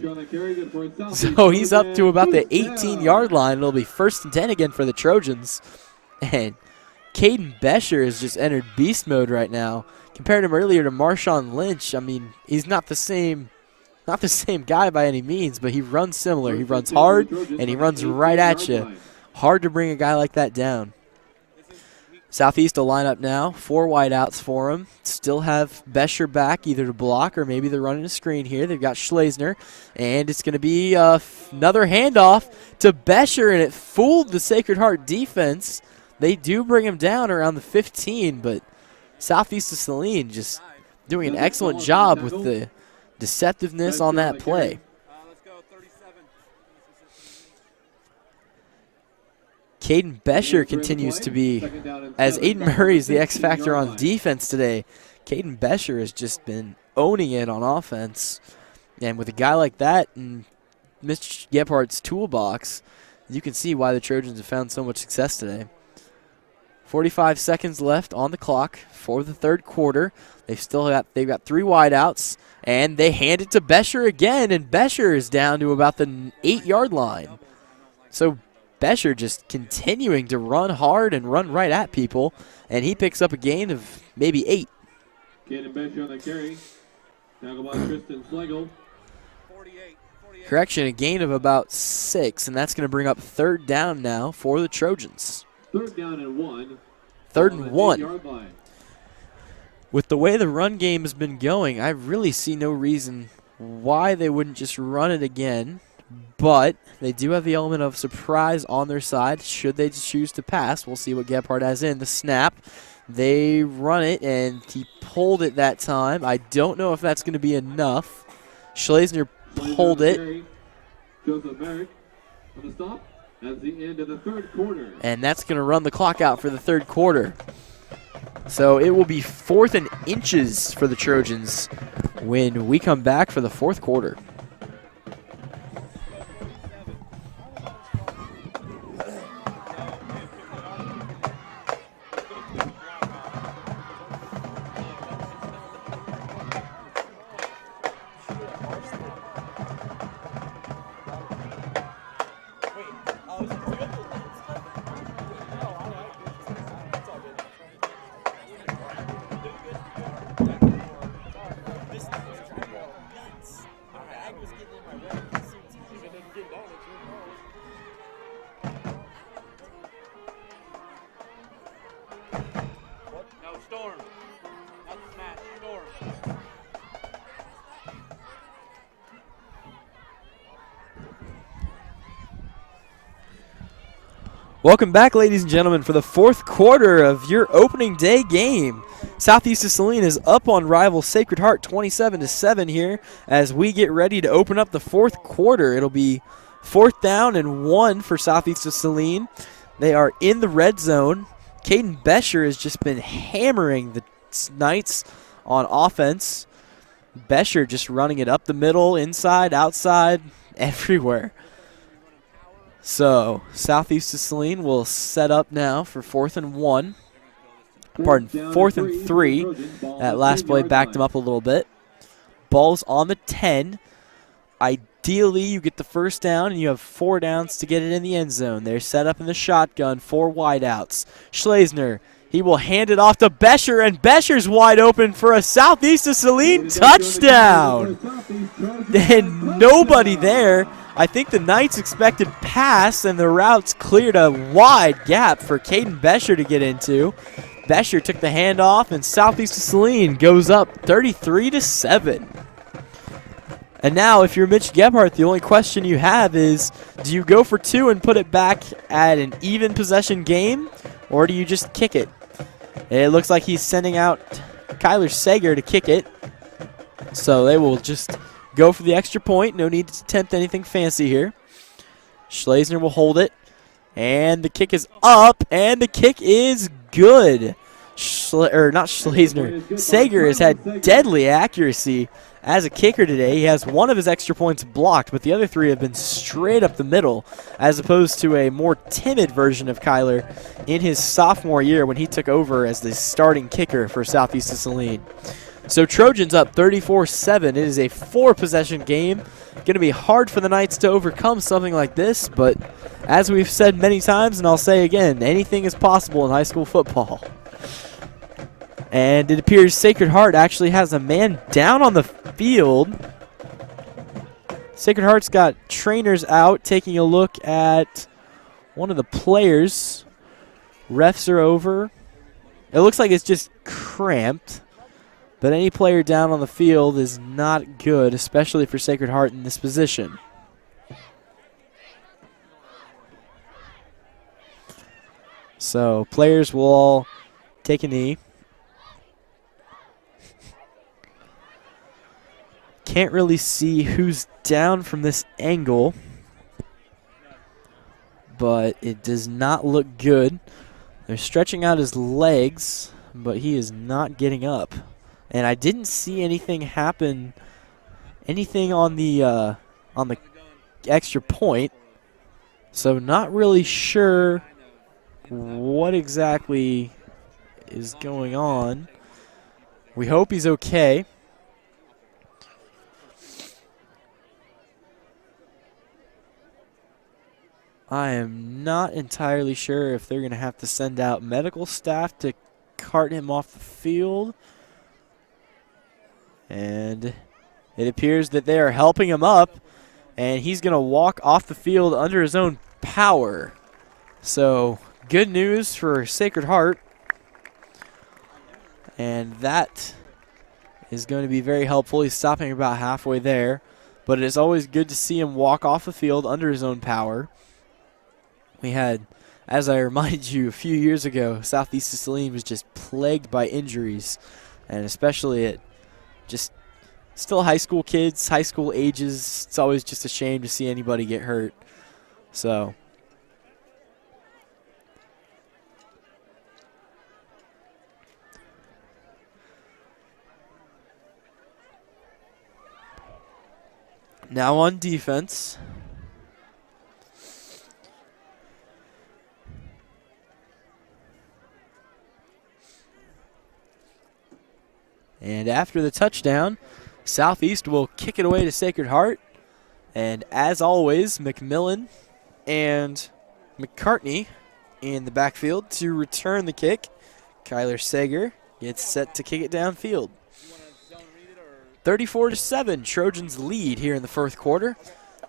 So he's up to about the 18-yard line. It'll be 1st and 10 again for the Trojans. And Caden Bescher has just entered beast mode right now. Compared him earlier to Marshawn Lynch, I mean, he's not the same guy by any means, but he runs similar. He runs hard, and he runs right at you. Hard to bring a guy like that down. Southeast will line up now, 4 wideouts for him. Still have Bescher back either to block or maybe they're running a screen here. They've got Schlesner, and it's going to be another handoff to Bescher, and it fooled the Sacred Heart defense. They do bring him down around the 15, but Southeast of Saline just doing an excellent job with the deceptiveness on that play. Caden Bescher continues to be, as Aiden Murray is the X factor on defense today, Caden Bescher has just been owning it on offense. And with a guy like that in Mitch Gebhardt's toolbox, you can see why the Trojans have found so much success today. 45 seconds left on the clock for the 3rd quarter. They've got 3 wideouts, and they hand it to Bescher again, and Bescher is down to about the 8-yard line. So Bescher just continuing to run hard and run right at people, and he picks up a gain of maybe 8. Caden Bescher on the carry. Tackle by Tristan Schlegel. Correction, a gain of about 6, and that's going to bring up 3rd down now for the Trojans. 3rd down and 1. 3rd and 1. With the way the run game has been going, I really see no reason why they wouldn't just run it again. But they do have the element of surprise on their side. Should they choose to pass, we'll see what Gebhardt has in. The snap, they run it, and he pulled it that time. I don't know if that's going to be enough. Schlesner pulled it. Joseph Merrick on the stop at the end of the 3rd quarter. And that's going to run the clock out for the 3rd quarter. So it will be 4th and inches for the Trojans when we come back for the 4th quarter. Welcome back, ladies and gentlemen, for the fourth quarter of your opening day game. Southeast of Saline is up on rival Sacred Heart 27-7 here as we get ready to open up the fourth quarter. It'll be 4th down and 1 for Southeast of Saline. They are in the red zone. Caden Bescher has just been hammering the Knights on offense. Bescher just running it up the middle, inside, outside, everywhere. So, Southeast of Saline will set up now for 4th and 1. Pardon, 4th and 3. That last play backed them up a little bit. Ball's on the 10. Ideally, you get the first down, and you have 4 downs to get it in the end zone. They're set up in the shotgun, 4 wideouts. Schlesner, he will hand it off to Bescher, and Bescher's wide open for a Southeast of Saline touchdown. And nobody there. I think the Knights expected pass, and the routes cleared a wide gap for Caden Bescher to get into. Bescher took the handoff, and Southeast of Saline goes up 33-7. And now, if you're Mitch Gebhardt, the only question you have is, do you go for 2 and put it back at an even possession game, or do you just kick it? It looks like he's sending out Kyler Sager to kick it, so they will just go for the extra point. No need to attempt anything fancy here. Schlesner will hold it. And the kick is up. And the kick is good. Not Schlesner. Sager has had deadly accuracy as a kicker today. He has one of his extra points blocked, but the other 3 have been straight up the middle, as opposed to a more timid version of Kyler in his sophomore year when he took over as the starting kicker for Southeast of Saline. So Trojans up 34-7. It is a 4-possession game. Going to be hard for the Knights to overcome something like this, but as we've said many times, and I'll say again, anything is possible in high school football. And it appears Sacred Heart actually has a man down on the field. Sacred Heart's got trainers out taking a look at one of the players. Refs are over. It looks like it's just cramped. But any player down on the field is not good, especially for Sacred Heart in this position. So players will all take a knee. Can't really see who's down from this angle, but it does not look good. They're stretching out his legs, but he is not getting up. And I didn't see anything happen, anything on the extra point. So not really sure what exactly is going on. We hope he's okay. I am not entirely sure if they're going to have to send out medical staff to cart him off the field. And it appears that they are helping him up, and he's going to walk off the field under his own power. So good news for Sacred Heart. And that is going to be very helpful. He's stopping about halfway there, but it is always good to see him walk off the field under his own power. We had, as I reminded you a few years ago, Southeast of Saline was just plagued by injuries, and especially at just still high school kids, high school ages. It's always just a shame to see anybody get hurt. So now on defense. And after the touchdown, Southeast will kick it away to Sacred Heart. And as always, McMillan and McCartney in the backfield to return the kick. Kyler Sager gets set to kick it downfield. 34-7, Trojans lead here in the fourth quarter.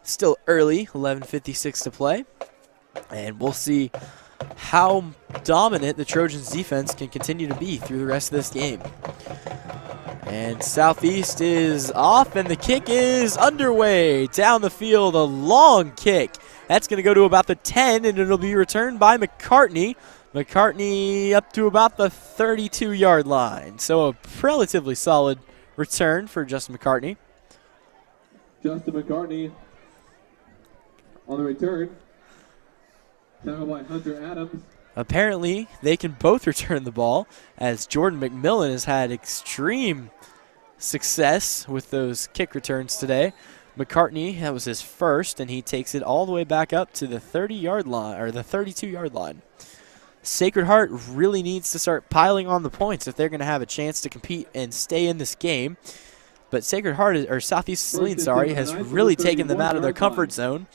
Still early, 11:56 to play. And we'll see how dominant the Trojans defense can continue to be through the rest of this game. And Southeast is off, and the kick is underway. Down the field, a long kick. That's going to go to about the 10, and it'll be returned by McCartney. McCartney up to about the 32-yard line. So a relatively solid return for Justin McCartney. Justin McCartney on the return. Tackled by Hunter Adams. Apparently, they can both return the ball, as Jordan McMillan has had extreme success with those kick returns today. McCartney, that was his first, and he takes it all the way back up to the 30-yard line, or the 32-yard line. Sacred Heart really needs to start piling on the points if they're going to have a chance to compete and stay in this game. But Sacred Heart, or Southeast Saline, has really taken them out of their comfort zone,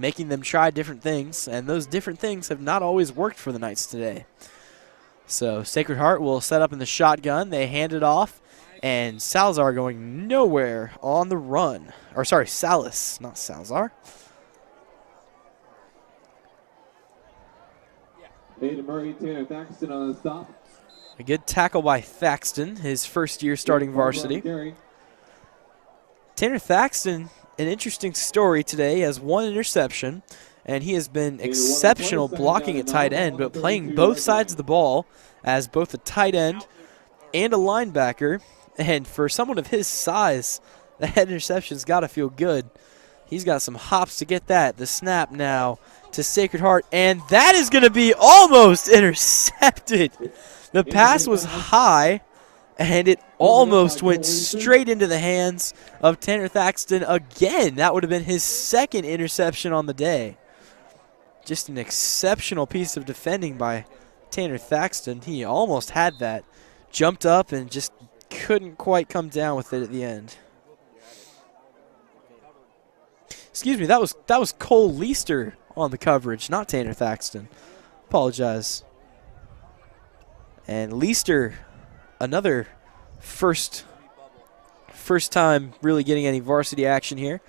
making them try different things, and those different things have not always worked for the Knights today. So Sacred Heart will set up in the shotgun. They hand it off, and Salazar going nowhere on the run. Or sorry, Salas, not Salazar. Aiden Murray, Tanner Thaxton on the stop. A good tackle by Thaxton, his first year starting varsity. Tanner Thaxton, an interesting story today, has one interception, and he has been exceptional blocking at tight end, but playing both sides of the ball as both a tight end and a linebacker. And for someone of his size, that interception's got to feel good. He's got some hops to get that. The snap now to Sacred Heart, and that is going to be almost intercepted. The pass was high, and it almost went straight into the hands of Tanner Thaxton again. That would have been his second interception on the day. Just an exceptional piece of defending by Tanner Thaxton. He almost had that. Jumped up and just couldn't quite come down with it at the end. Excuse me, that was Cole Leister on the coverage, not Tanner Thaxton. Apologize. And Leister, another first time really getting any varsity action here.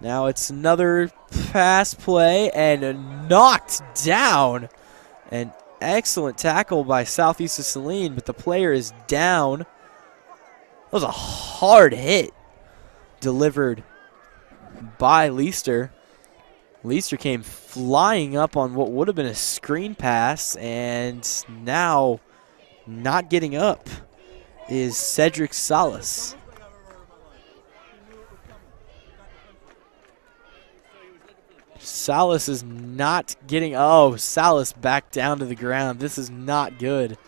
Now it's another pass play and knocked down. An excellent tackle by Southeast of Saline, but the player is down. That was a hard hit delivered by Leister. Leister came flying up on what would have been a screen pass, and now not getting up is Cedric Salas. Salas is not getting, Salas back down to the ground. This is not good.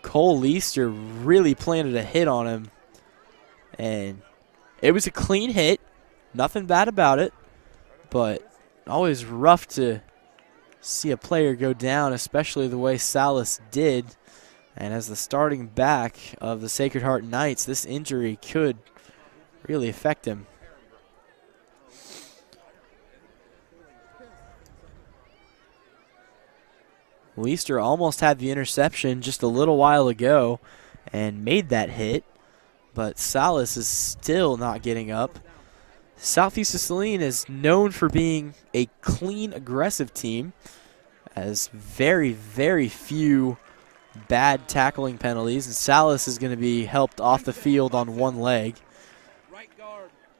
Cole Leister really planted a hit on him, and it was a clean hit. Nothing bad about it, but always rough to see a player go down, especially the way Salas did. And as the starting back of the Sacred Heart Knights, this injury could really affect him. Leister almost had the interception just a little while ago and made that hit, but Salas is still not getting up. Southeast of Saline is known for being a clean, aggressive team, as very, very few bad tackling penalties, and Salas is going to be helped off the field on one leg.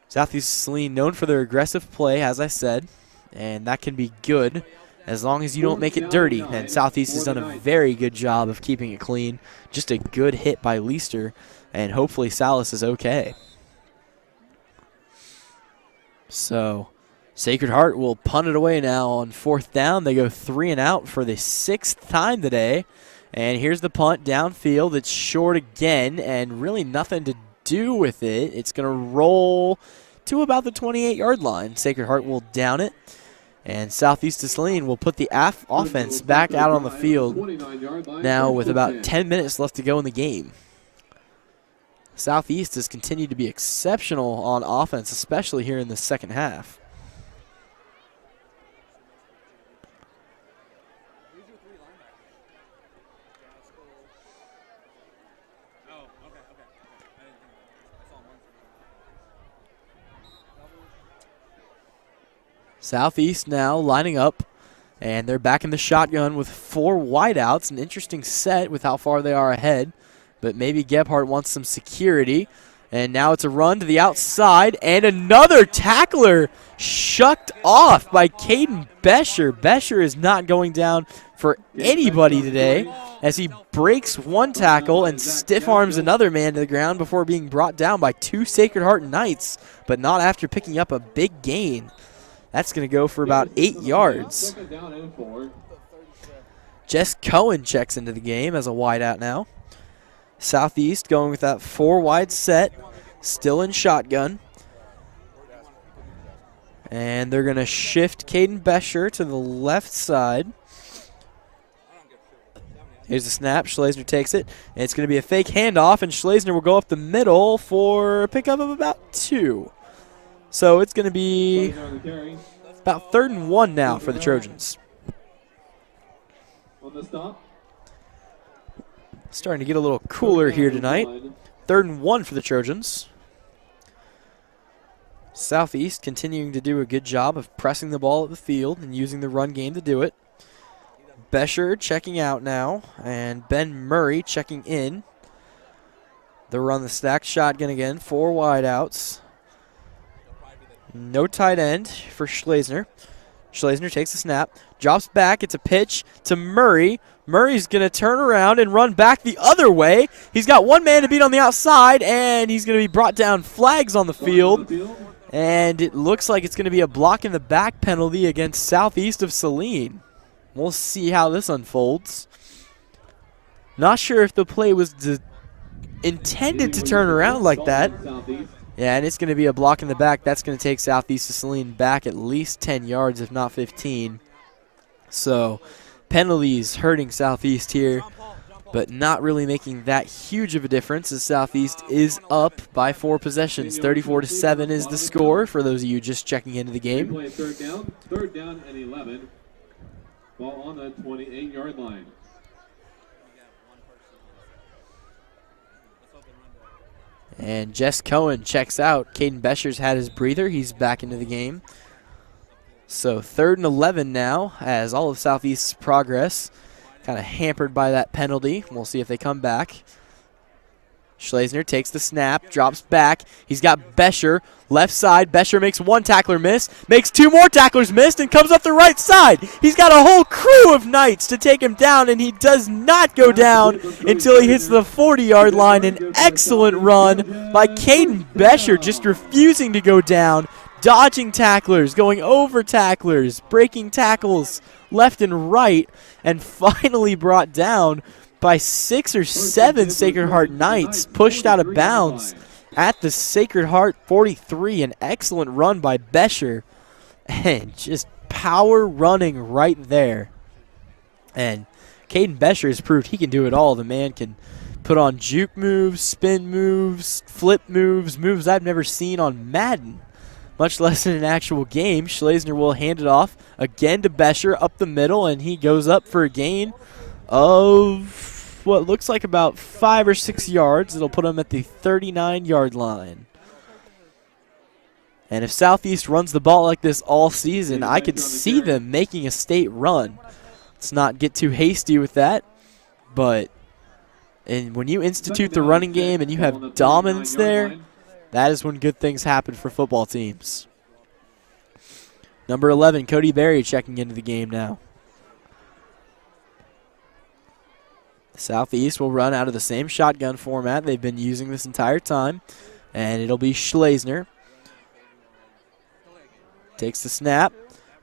Southeast of Saline known for their aggressive play, as I said, and that can be good as long as you don't make it dirty, and Southeast has done a very good job of keeping it clean. Just a good hit by Leister, and hopefully Salas is okay. So Sacred Heart will punt it away now on fourth down. They go 3 and out for the 6th time today. And here's the punt downfield. It's short again, and really nothing to do with it. It's going to roll to about the 28-yard line. Sacred Heart will down it, and Southeast of Saline will put the offense back out on the field now with about 10 minutes left to go in the game. Southeast has continued to be exceptional on offense, especially here in the second half. Southeast now lining up And they're back in the shotgun with 4 wideouts. An interesting set with how far they are ahead. But maybe Gebhardt wants some security. And now it's a run to the outside. And another tackler shucked off by Caden Bescher. Bescher is not going down for anybody today as he breaks one tackle and stiff arms another man to the ground before being brought down by 2 Sacred Heart Knights, but not after picking up a big gain. That's going to go for about 8 yards. Jess Cohen checks into the game as a wideout now. Southeast going with that 4-wide set, still in shotgun. And they're going to shift Caden Bescher to the left side. Here's the snap. Schlesner takes it. And it's going to be a fake handoff, and Schlesner will go up the middle for a pickup of about 2. So it's going to be about 3rd and 1 now for the Trojans. On the stop. Starting to get a little cooler here tonight. 3rd and 1 for the Trojans. Southeast continuing to do a good job of pressing the ball at the field and using the run game to do it. Bescher checking out now, and Ben Murray checking in. They'll run the stacked shotgun again, 4 wideouts. No tight end for Schlesner. Schlesner takes the snap, drops back. It's a pitch to Murray. Murray's going to turn around and run back the other way. He's got 1 man to beat on the outside, and he's going to be brought down. Flags on the field. And it looks like it's going to be a block in the back penalty against Southeast of Saline. We'll see how this unfolds. Not sure if the play was intended to turn around like that. Yeah, and it's going to be a block in the back. That's going to take Southeast of Saline back at least 10 yards, if not 15. So penalties hurting Southeast here, but not really making that huge of a difference as Southeast is up by 4 possessions. 34-7 is the score for those of you just checking into the game. Third down and 11. Ball on the 28-yard line. And Jess Cohen checks out. Caden Bescher's had his breather. He's back into the game. So 3rd and 11 now as all of Southeast's progress kind of hampered by that penalty. We'll see if they come back. Schlesner takes the snap, drops back. He's got Bescher left side. Bescher makes 1 tackler miss, makes 2 more tacklers miss, and comes up the right side. He's got a whole crew of Knights to take him down, and he does not go down until he hits the 40-yard line. An excellent run by Caden Bescher, just refusing to go down, dodging tacklers, going over tacklers, breaking tackles left and right, and finally brought down by 6 or 7 Sacred Heart Knights, pushed out of bounds at the Sacred Heart 43. An excellent run by Bescher, and just power running right there. And Caden Bescher has proved he can do it all. The man can put on juke moves, spin moves, flip moves, moves I've never seen on Madden, much less in an actual game. Schlesner will hand it off again to Bescher up the middle, and he goes up for a gain of what looks like about 5 or 6 yards. It'll put him at the 39-yard line. And if Southeast runs the ball like this all season, I could see them making a state run. Let's not get too hasty with that, but when you institute the running game and you have dominance there, that is when good things happen for football teams. Number 11, Cody Berry checking into the game now. Southeast will run out of the same shotgun format they've been using this entire time, and it'll be Schlesner. Takes the snap,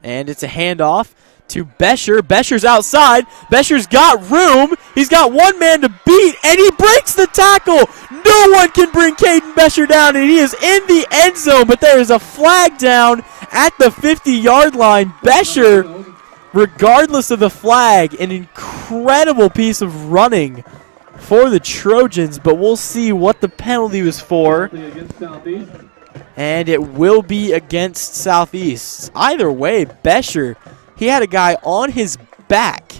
and it's a handoff to Bescher. Bescher's outside. Bescher's got room. He's got 1 man to beat, and he breaks the tackle. No one can bring Caden Bescher down, and he is in the end zone, but there is a flag down at the 50-yard line. Bescher, regardless of the flag, an incredible piece of running for the Trojans, but we'll see what the penalty was for. And it will be against Southeast. Either way, Bescher, he had a guy on his back,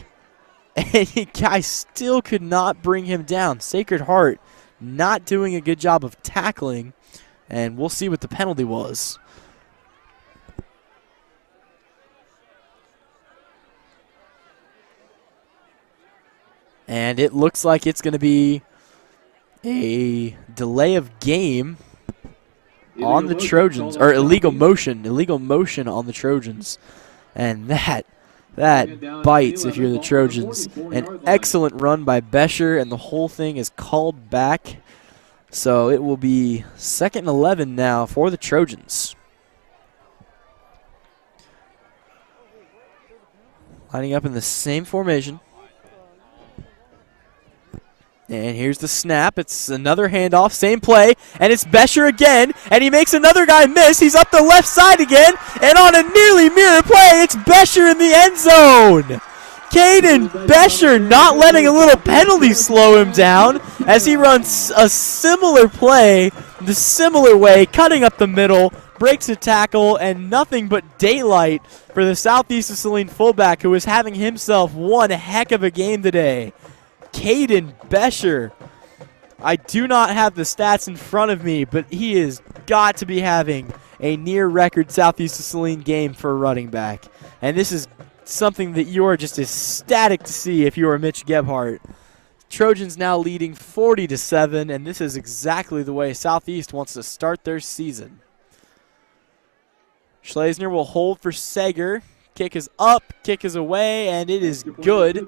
and the guy still could not bring him down. Sacred Heart not doing a good job of tackling, and we'll see what the penalty was. And it looks like it's going to be a delay of game on the Trojans, or illegal motion on the Trojans. And that bites if you're the Trojans. An excellent run by Bescher, and the whole thing is called back. So it will be 2nd and 11 now for the Trojans. Lining up in the same formation. And here's the snap. It's another handoff, same play, and it's Bescher again, and he makes another guy miss. He's up the left side again, and on a nearly mirror play, it's Bescher in the end zone. Caden Bescher not letting a little penalty slow him down as he runs a similar play the similar way, cutting up the middle, breaks a tackle, and nothing but daylight for the Southeast of Saline fullback, who is having himself one heck of a game today. Caden Bescher. I do not have the stats in front of me, but he has got to be having a near-record Southeast of Saline game for a running back. And this is something that you are just ecstatic to see if you are Mitch Gebhardt. Trojans now leading 40-7, and this is exactly the way Southeast wants to start their season. Schlesner will hold for Sager. Kick is up, kick is away, and it is good.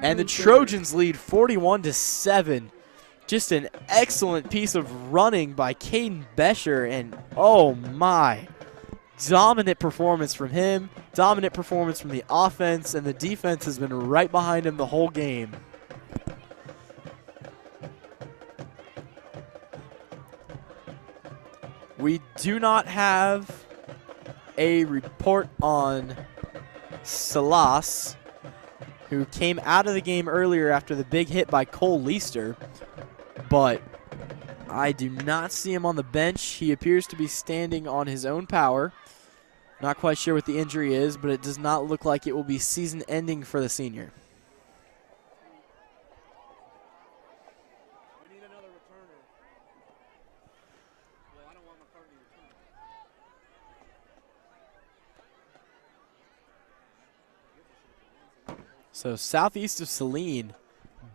And the Trojans lead 41-7. Just an excellent piece of running by Caden Bescher, and oh my, dominant performance from him, dominant performance from the offense, and the defense has been right behind him the whole game. We do not have a report on Salas, who came out of the game earlier after the big hit by Cole Leister, but I do not see him on the bench. He appears to be standing on his own power. Not quite sure what the injury is, but it does not look like it will be season ending for the senior. We need another returner. Well, I don't want McCartney returned. So Southeast of Saline,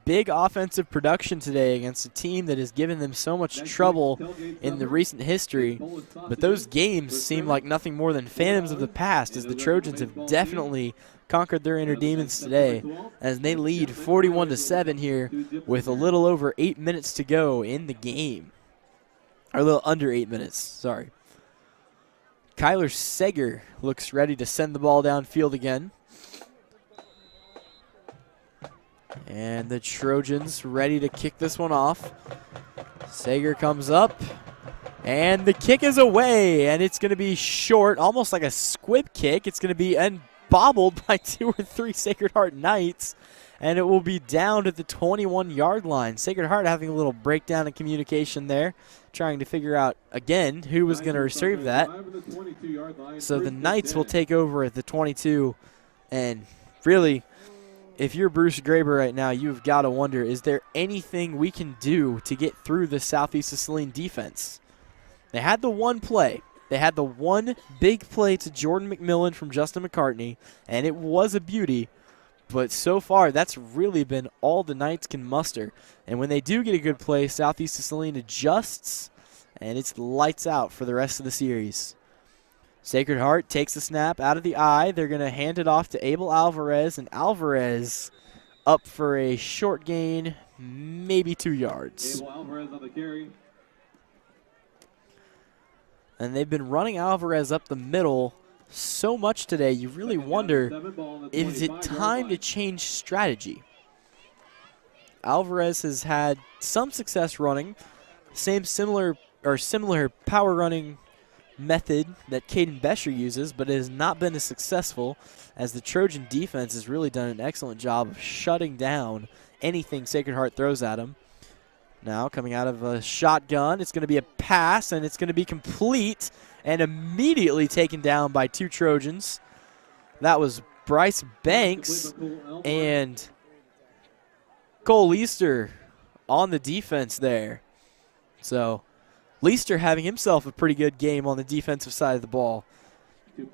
big offensive production today against a team that has given them so much trouble in the recent history. But those games seem like nothing more than phantoms of the past, as the Trojans have definitely conquered their inner demons today, as they lead 41-7 here with a little over 8 minutes to go in the game. Or a little under 8 minutes, sorry. Kyler Sager looks ready to send the ball downfield again. And the Trojans ready to kick this one off. Sager comes up, and the kick is away, and it's going to be short, almost like a squib kick. It's going to be bobbled by 2 or 3 Sacred Heart Knights, and it will be down at the 21-yard line. Sacred Heart having a little breakdown in communication there, trying to figure out, again, who was going to receive that. So the Knights will take over at the 22, and really, if you're Bruce Graber right now, you've got to wonder, is there anything we can do to get through the Southeast of Saline defense? They had the one play. They had the one big play to Jordan McMillan from Justin McCartney, and it was a beauty. But so far, that's really been all the Knights can muster. And when they do get a good play, Southeast of Saline adjusts, and it's lights out for the rest of the series. Sacred Heart takes the snap out of the eye. They're going to hand it off to Abel Alvarez, and Alvarez up for a short gain, maybe 2 yards. Abel Alvarez on the carry. And they've been running Alvarez up the middle so much today, you really wonder, is it time to change strategy? Alvarez has had some success running, similar power running method that Caden Bescher uses, but it has not been as successful, as the Trojan defense has really done an excellent job of shutting down anything Sacred Heart throws at him. Now coming out of a shotgun, it's going to be a pass, and it's going to be complete and immediately taken down by 2 Trojans. That was Bryce Banks and Cole Leister on the defense there. So Leister having himself a pretty good game on the defensive side of the ball.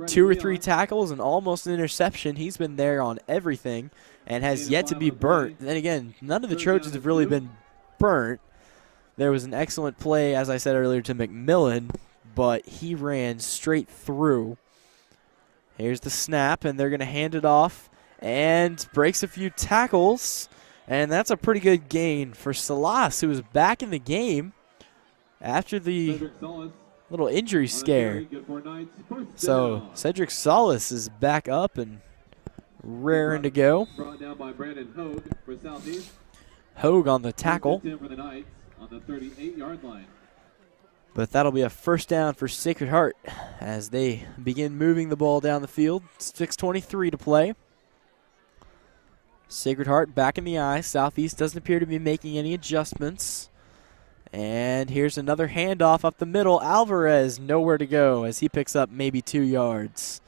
2 or 3 tackles and almost an interception. He's been there on everything and has yet to be burnt. Then again, none of the Trojans have really been burnt. There was an excellent play, as I said earlier, to McMillan, but he ran straight through. Here's the snap, and they're going to hand it off and breaks a few tackles. And that's a pretty good gain for Salas, who was back in the game after the little injury scare. So Cedric Salas is back up and raring to go. Brought down by Brandon Hogue for Southeast. Hogue on the tackle. For the Knights on the 38-yard line. But that'll be a first down for Sacred Heart as they begin moving the ball down the field. 6:23 to play. Sacred Heart back in the eye. Southeast doesn't appear to be making any adjustments. And here's another handoff up the middle. Alvarez nowhere to go as he picks up maybe 2 yards.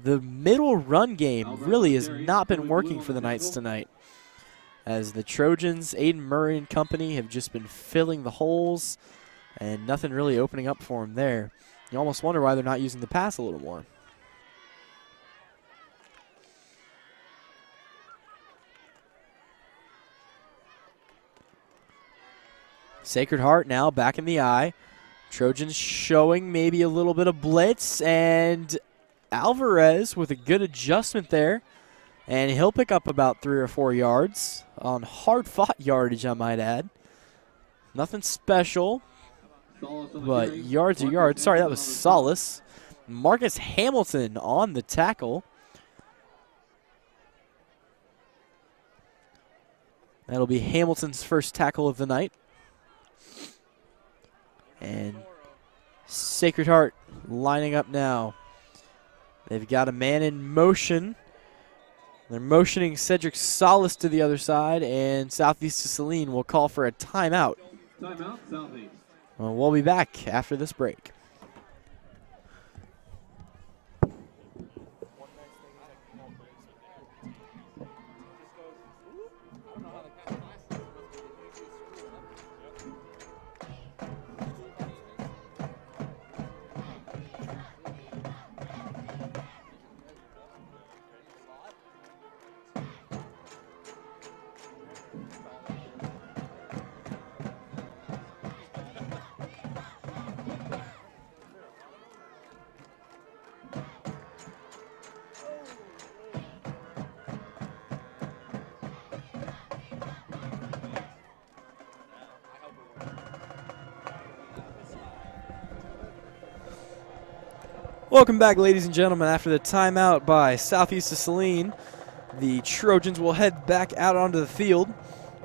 The middle run game really has not been working for the Knights tonight, as the Trojans, Aiden Murray and company, have just been filling the holes and nothing really opening up for them there. You almost wonder why they're not using the pass a little more. Sacred Heart now back in the eye. Trojans showing maybe a little bit of blitz, and Alvarez with a good adjustment there. And he'll pick up about 3 or 4 yards on hard-fought yardage, I might add. Nothing special, but yards are yards. Sorry, that was Salas. Marcus Hamilton on the tackle. That'll be Hamilton's first tackle of the night. And Sacred Heart lining up now. They've got a man in motion. They're motioning Cedric Salas to the other side, and Southeast to Saline will call for a timeout. Timeout, Southeast. Well, we'll be back after this break. Welcome back, ladies and gentlemen. After the timeout by Southeast of Saline, the Trojans will head back out onto the field.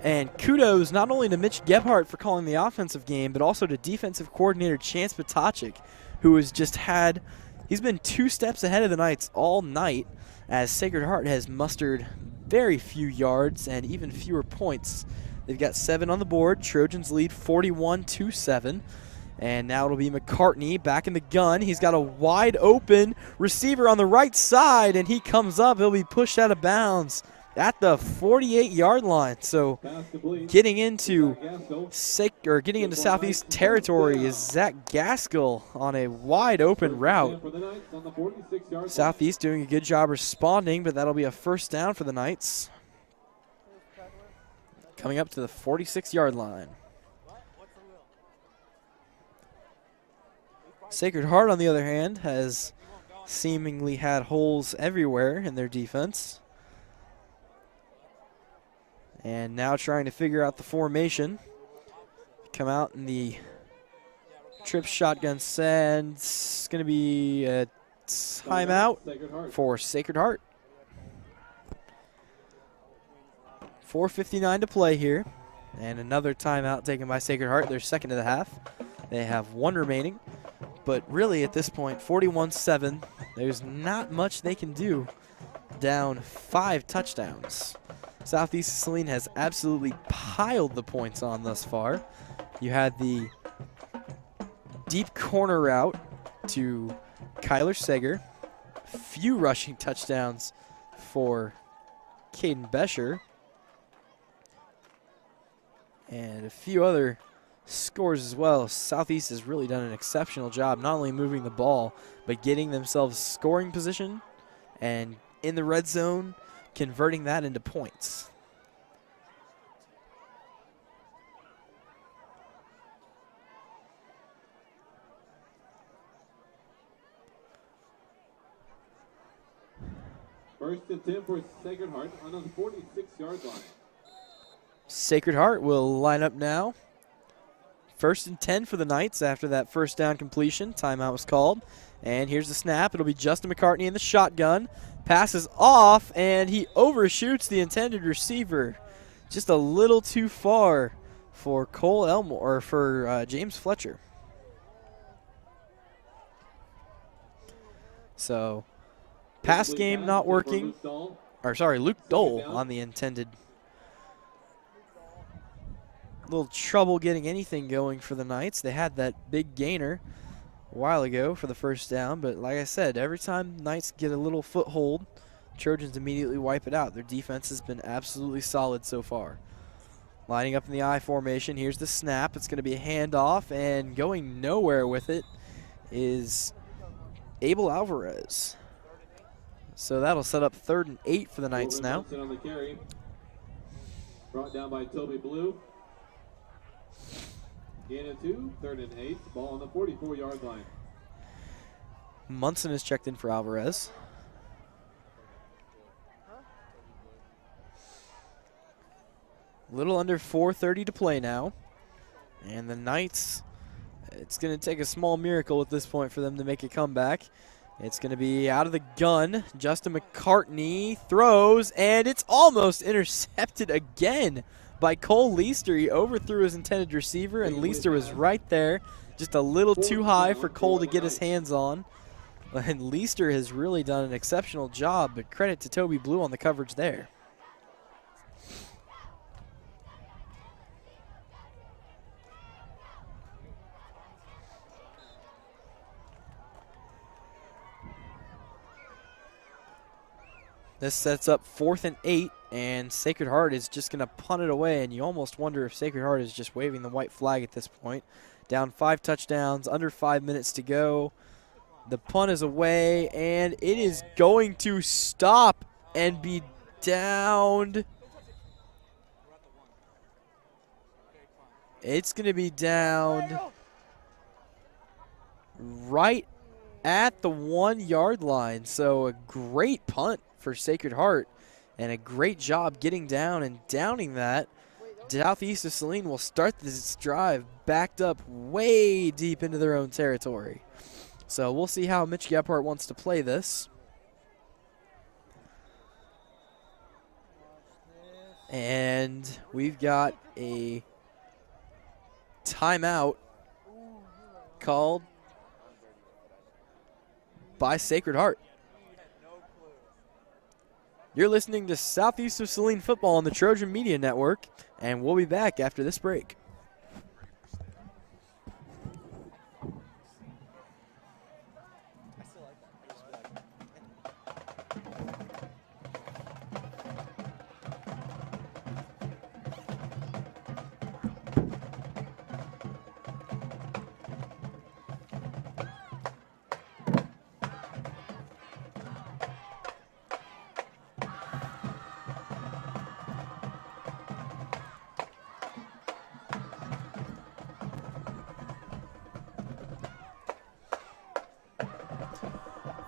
And kudos not only to Mitch Gebhardt for calling the offensive game, but also to defensive coordinator Chance Potacek, who has just had, he's been 2 steps ahead of the Knights all night, as Sacred Heart has mustered very few yards and even fewer points. They've got 7 on the board. Trojans lead 41-7. And now it'll be McCartney back in the gun. He's got a wide open receiver on the right side, and he comes up. He'll be pushed out of bounds at the 48-yard line. So getting into Southeast territory is Zach Gaskell on a wide open route. Southeast doing a good job responding, but that'll be a first down for the Knights. Coming up to the 46-yard line. Sacred Heart, on the other hand, has seemingly had holes everywhere in their defense. And now trying to figure out the formation. Come out in the trip shotgun set. It's going to be a timeout for Sacred Heart. 4:59 to play here. And another timeout taken by Sacred Heart, their second of the half. They have 1 remaining. But really at this point, 41-7, there's not much they can do. Down 5 touchdowns. Southeast Saline has absolutely piled the points on thus far. You had the deep corner route to Kyler Seger. Few rushing touchdowns for Caden Bescher. And a few other scores as well. Southeast has really done an exceptional job, not only moving the ball, but getting themselves scoring position and in the red zone, converting that into points. First and 10 for Sacred Heart on the 46-yard line. Sacred Heart will line up now. First and 10 for the Knights after that first down completion. Timeout was called. And here's the snap. It'll be Justin McCartney in the shotgun. Passes off, and he overshoots the intended receiver. Just a little too far for Cole Elmore, or for James Fletcher. So, pass game not working. Or sorry, Luke Dole on the intended. Little trouble getting anything going for the Knights. They had that big gainer a while ago for the first down, but like I said, every time Knights get a little foothold, Trojans immediately wipe it out. Their defense has been absolutely solid so far. Lining up in the I formation, here's the snap. It's going to be a handoff, and going nowhere with it is Abel Alvarez. So that'll set up 3rd and 8 for the Knights now. On the carry. Brought down by Toby Blue. Gain of 2, 3rd and 8. Ball on the 44-yard line. Munson is checked in for Alvarez. Little under 4:30 to play now. And the Knights, it's going to take a small miracle at this point for them to make a comeback. It's going to be out of the gun. Justin McCartney throws, and it's almost intercepted again by Cole Leister. He overthrew his intended receiver, and Leister was right there. Just a little too high for Cole to get his hands on. And Leister has really done an exceptional job, but credit to Toby Blue on the coverage there. This sets up 4th and 8, and Sacred Heart is just going to punt it away, and you almost wonder if Sacred Heart is just waving the white flag at this point. Down 5 touchdowns, under 5 minutes to go. The punt is away, and it is going to stop and be downed. It's going to be downed right at the 1-yard line. So a great punt for Sacred Heart, and a great job getting down and downing that. Southeast of Saline will start this drive backed up way deep into their own territory. So we'll see how Mitch Gephardt wants to play this. And we've got a timeout called by Sacred Heart. You're listening to Southeast of Saline Football on the Trojan Media Network, and we'll be back after this break.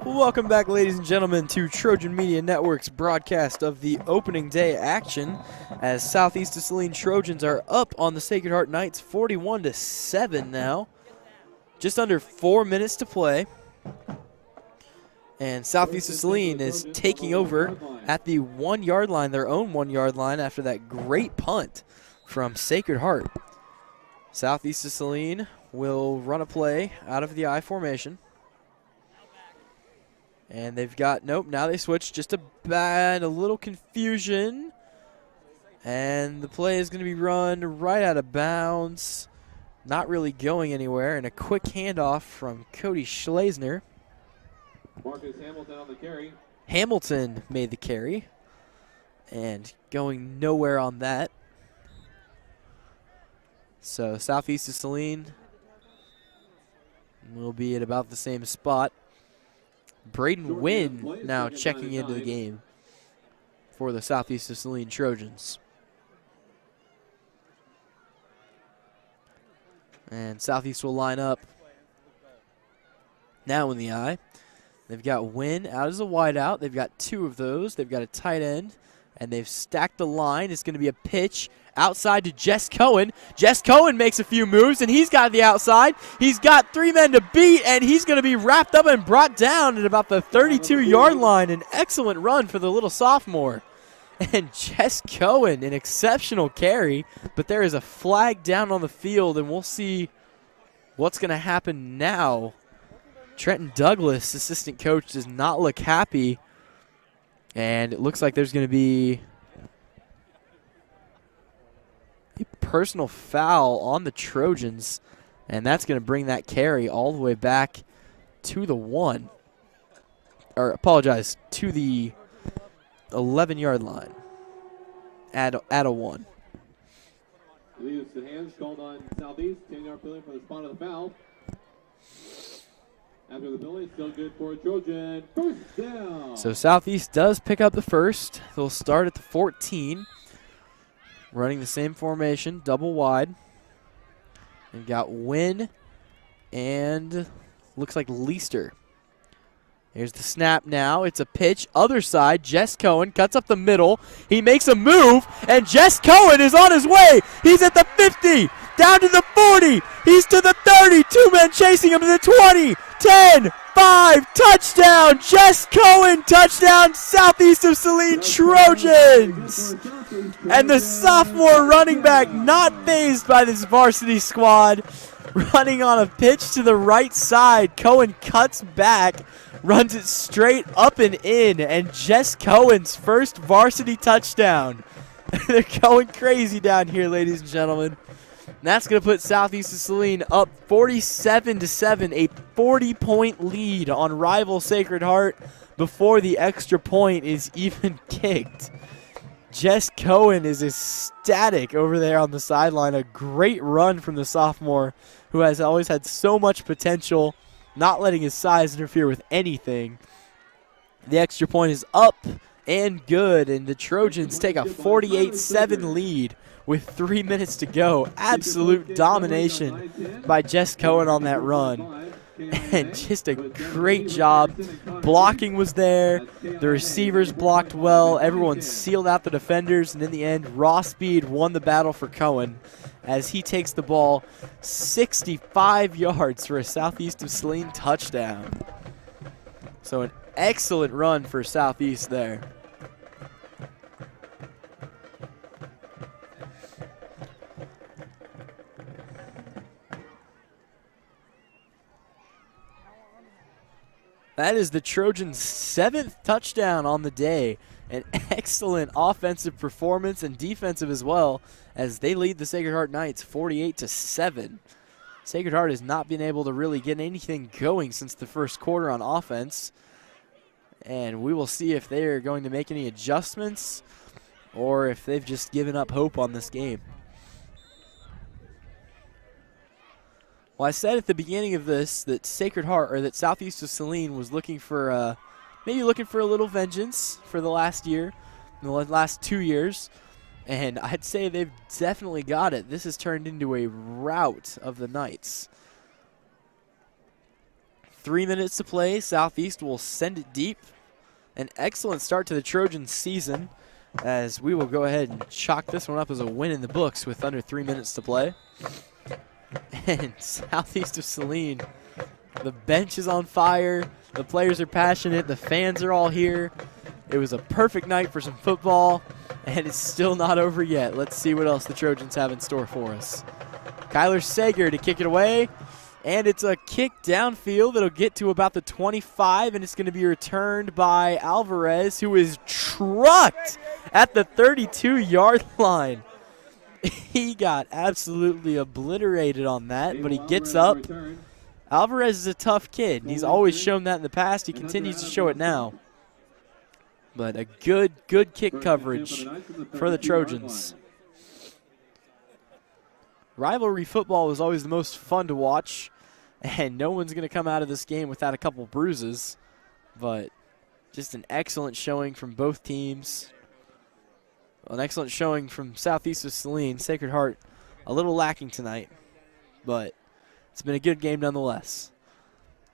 Welcome back, ladies and gentlemen, to Trojan Media Network's broadcast of the opening day action, as Southeast of Saline Trojans are up on the Sacred Heart Knights 41-7 now. Just under 4 minutes to play. And Southeast of Saline is taking over at the 1-yard line, their own 1-yard line, after that great punt from Sacred Heart. Southeast of Saline will run a play out of the I formation. And they've got, nope, now they switch just a little confusion. And the play is going to be run right out of bounds. Not really going anywhere. And a quick handoff from Cody Schlesner. Marcus Hamilton on the carry. Hamilton made the carry. And going nowhere on that. So Southeast of Saline will be at about the same spot. Braden Wynn now checking into the game for the Southeast of Saline Trojans. And Southeast will line up now in the eye. They've got Wynn out as a wideout. They've got 2 of those. They've got a tight end, and they've stacked the line. It's going to be a pitch outside to Jess Cohen. Jess Cohen makes a few moves, and he's got the outside. He's got 3 men to beat, and he's going to be wrapped up and brought down at about the 32-yard line. An excellent run for the little sophomore. And Jess Cohen, an exceptional carry, but there is a flag down on the field, and we'll see what's going to happen now. Trenton Douglas, assistant coach, does not look happy, and it looks like there's going to be a personal foul on the Trojans, and that's going to bring that carry all the way back to the 1. Or, apologize, to the 11-yard line at a 1. Leaves the hands called on Southeast. 10-yard penalty for the spot of the foul. After the penalty, still good for a Trojan. First down. So Southeast does pick up the first. They'll start at the 14. Running the same formation, double wide. They've got Wynn and looks like Leister. Here's the snap now. It's a pitch. Other side, Jess Cohen cuts up the middle. He makes a move, and Jess Cohen is on his way. He's at the 50, down to the 40. He's to the 30. 2 men chasing him to the 20, 10, 5. Touchdown, Jess Cohen. Touchdown, Southeast of Saline Trojans. And the sophomore running back not fazed by this varsity squad. Running on a pitch to the right side. Cohen cuts back. Runs it straight up and in, and Jess Cohen's first varsity touchdown. They're going crazy down here, ladies and gentlemen. And that's going to put Southeast of Saline up 47-7, a 40-point lead on rival Sacred Heart before the extra point is even kicked. Jess Cohen is ecstatic over there on the sideline. A great run from the sophomore, who has always had so much potential, not letting his size interfere with anything. The extra point is up and good, and the Trojans take a 48-7 lead with 3 minutes to go. Absolute domination by Jess Cohen on that run. And just a great job. Blocking was there. The receivers blocked well. Everyone sealed out the defenders, and in the end, raw speed won the battle for Cohen as he takes the ball 65 yards for a Southeast of Saline touchdown. So an excellent run for Southeast there. That is the Trojans' 7th touchdown on the day. An excellent offensive performance and defensive as well, as they lead the Sacred Heart Knights 48-7. Sacred Heart has not been able to really get anything going since the first quarter on offense. And we will see if they are going to make any adjustments or if they've just given up hope on this game. Well, I said at the beginning of this that Sacred Heart, or that Southeast of Saline was looking for, maybe looking for a little vengeance for the last year, the last 2 years. And I'd say they've definitely got it. This has turned into a rout of the Knights. 3 minutes to play. Southeast will send it deep. An excellent start to the Trojans season, as we will go ahead and chalk this one up as a win in the books with under 3 minutes to play. And Southeast of Saline, the bench is on fire. The players are passionate. The fans are all here. It was a perfect night for some football, and it's still not over yet. Let's see what else the Trojans have in store for us. Kyler Sager to kick it away, and it's a kick downfield that'll get to about the 25, and it's going to be returned by Alvarez, who is trucked at the 32-yard line. He got absolutely obliterated on that, but he gets up. Alvarez is a tough kid, and he's always shown that in the past. He continues to show it now. But a good kick coverage for the Trojans. rivalry football is always the most fun to watch, and no one's going to come out of this game without a couple bruises. But just an excellent showing from both teams. An excellent showing from Southeast of Saline. Sacred Heart a little lacking tonight, but it's been a good game nonetheless.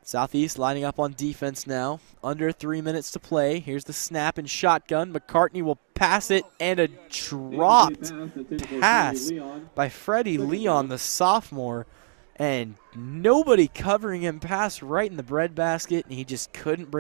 Southeast lining up on defense now. Under 3 minutes to play. Here's the snap and shotgun. McCartney will pass it, and a dropped pass by Freddie Leon, the sophomore. And nobody covering him, pass right in the breadbasket, and he just couldn't bring